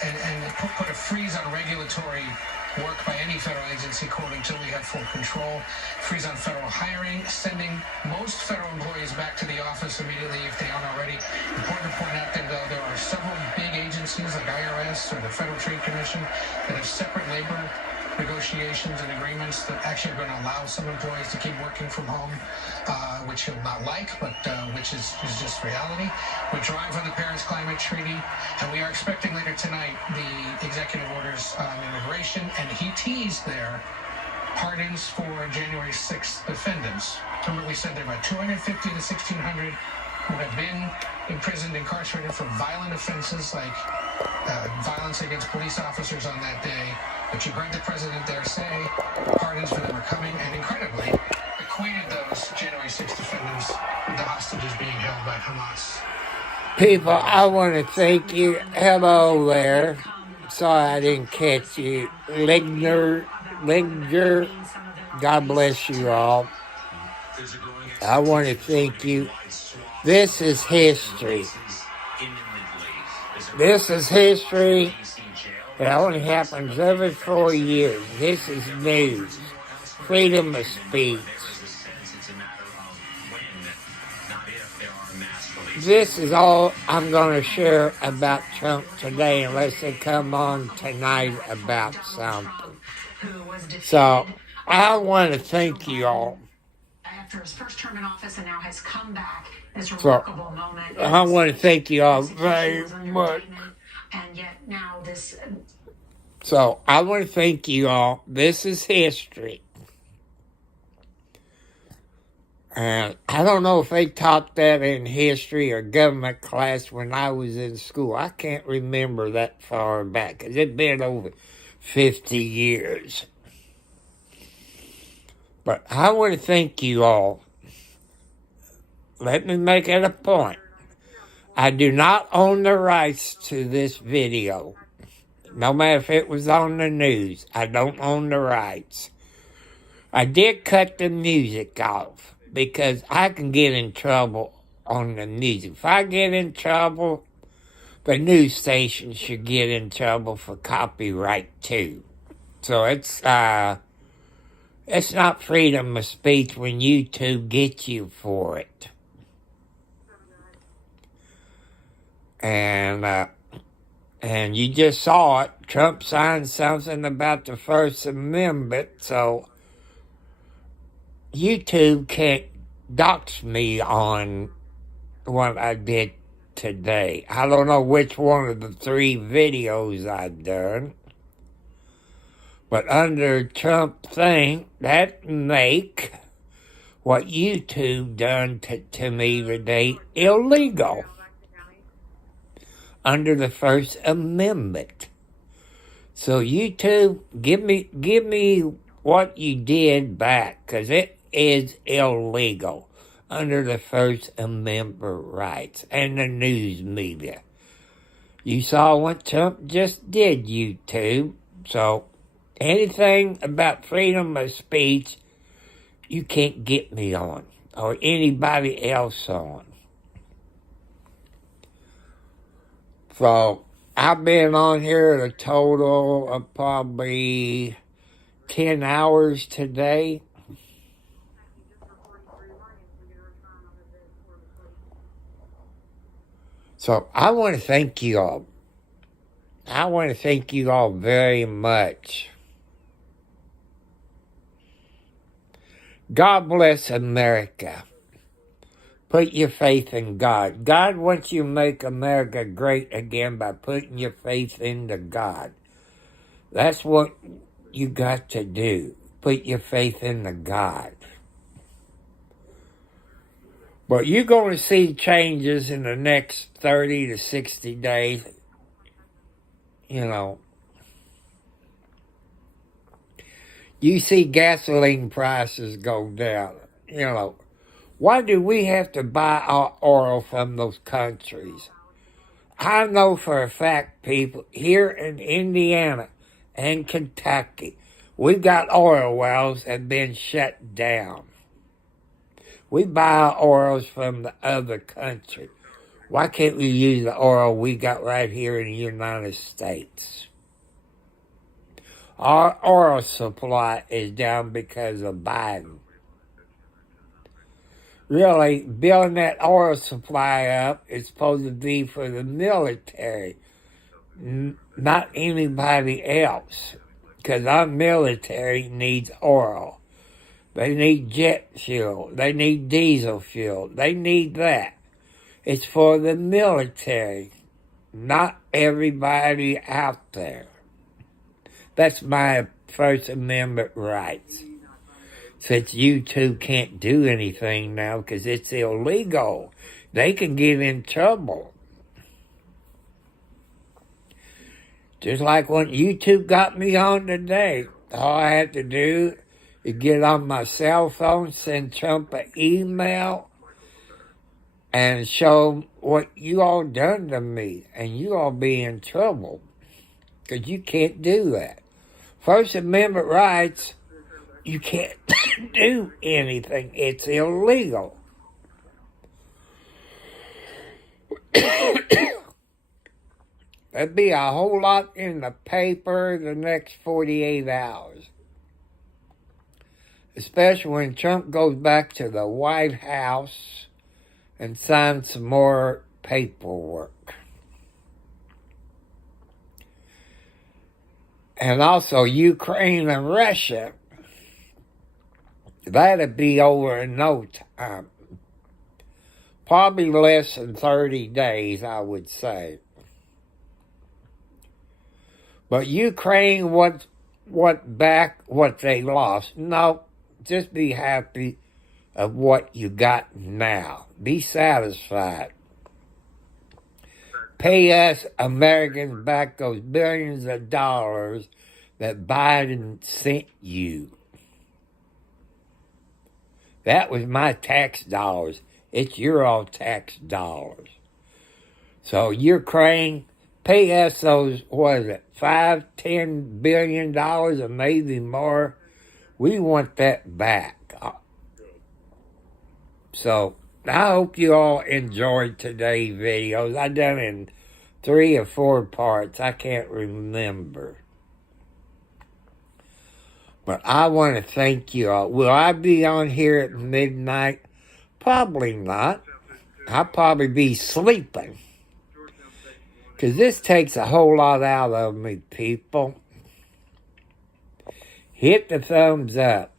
and put a freeze on regulatory work by any federal agency, quote, until we have full control. Freeze on federal hiring, sending most federal employees back to the office immediately if they aren't already. Important to point out that there are several big agencies like IRS or the Federal Trade Commission that have separate labor negotiations and agreements that actually are going to allow some employees to keep working from home, which he'll not like, but which is just reality. Withdrawing from the Paris Climate Treaty, and we are expecting later tonight the executive orders on immigration, and he teased there pardons for January 6th defendants. Remember, we said there are about 250 to 1,600 who have been imprisoned, incarcerated for violent offenses like violence against police officers on that day. But you heard the president there say pardons for them are coming, and incredibly equated those January 6th defendants with the hostages being held by Hamas. People, I want to thank you. Hello there. Sorry I didn't catch you. Ligner. God bless you all. I want to thank you. This is history. This is history. It only happens every 4 years. This is news. Freedom of speech. This is all I'm going to share about Trump today, unless they come on tonight about something. So, I want to thank you all. After his first term in office and now has come back, this remarkable moment. I want to thank you all very much. And yet now this... So, I want to thank you all. This is history. And I don't know if they taught that in history or government class when I was in school. I can't remember that far back, because it's been over 50 years. But I want to thank you all. Let me make it a point. I do not own the rights to this video. No matter if it was on the news, I don't own the rights. I did cut the music off because I can get in trouble on the music. If I get in trouble, the news station should get in trouble for copyright too. So it's not freedom of speech when YouTube gets you for it. And you just saw it. Trump signed something about the First Amendment, so YouTube can't dox me on what I did today. I don't know which one of the 3 videos I've done. But under Trump thing, that make what YouTube done to me today illegal. Under the First Amendment. So YouTube, give me what you did back, because it is illegal under the First Amendment rights and the news media. You saw what Trump just did, YouTube. So anything about freedom of speech, you can't get me on, or anybody else on. So, I've been on here a total of probably 10 hours today. So, I want to thank you all. I want to thank you all very much. God bless America. Put your faith in God. God wants you to make America great again by putting your faith into God. That's what you got to do. Put your faith into God. But you're going to see changes in the next 30 to 60 days. You know, you see gasoline prices go down. You know, why do we have to buy our oil from those countries? I know for a fact, people, here in Indiana and Kentucky, we've got oil wells that have been shut down. We buy our oils from the other country. Why can't we use the oil we got right here in the United States? Our oil supply is down because of Biden. Really, building that oil supply up is supposed to be for the military, not anybody else. Because our military needs oil. They need jet fuel. They need diesel fuel. They need that. It's for the military, not everybody out there. That's my First Amendment rights. Since you two can't do anything now because it's illegal, they can get in trouble. Just like when YouTube got me on today, all I had to do is get on my cell phone, send Trump an email, and show him what you all done to me, and you all be in trouble because you can't do that. First Amendment rights, you can't do anything. It's illegal. There'd be a whole lot in the paper the next 48 hours. Especially when Trump goes back to the White House and signs some more paperwork. And also Ukraine and Russia. That'd be over in no time. Probably less than 30 days, I would say. But Ukraine, what back what they lost? No, just be happy of what you got now. Be satisfied. Pay us Americans back those billions of dollars that Biden sent you. That was my tax dollars. It's your all tax dollars. So Ukraine, pay us those, what is it, $5-10 billion or maybe more. We want that back. So I hope you all enjoyed today's videos. I done in 3 or 4 parts. I can't remember. But I want to thank you all. Will I be on here at midnight? Probably not. I'll probably be sleeping. Because this takes a whole lot out of me, people. Hit the thumbs up.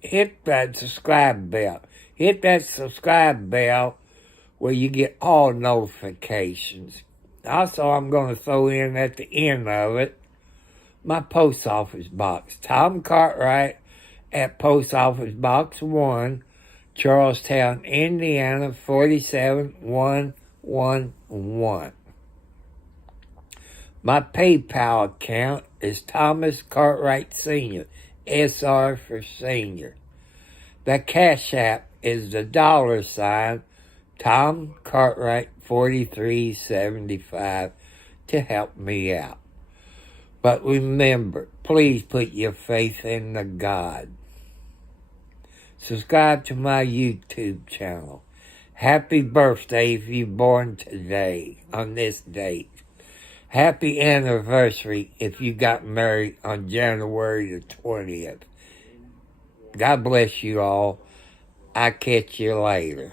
Hit that subscribe bell. Hit that subscribe bell where you get all notifications. Also, I'm going to throw in at the end of it my post office box. Tom Cartwright at Post Office Box 1, Charlestown, Indiana, 47111. My PayPal account is Thomas Cartwright Sr., SR for Senior. The Cash App is the $, Tom Cartwright 4375 to help me out. But remember, please put your faith in the God. Subscribe to my YouTube channel. Happy birthday if you're born today, on this date. Happy anniversary if you got married on January the 20th. God bless you all. I'll catch you later.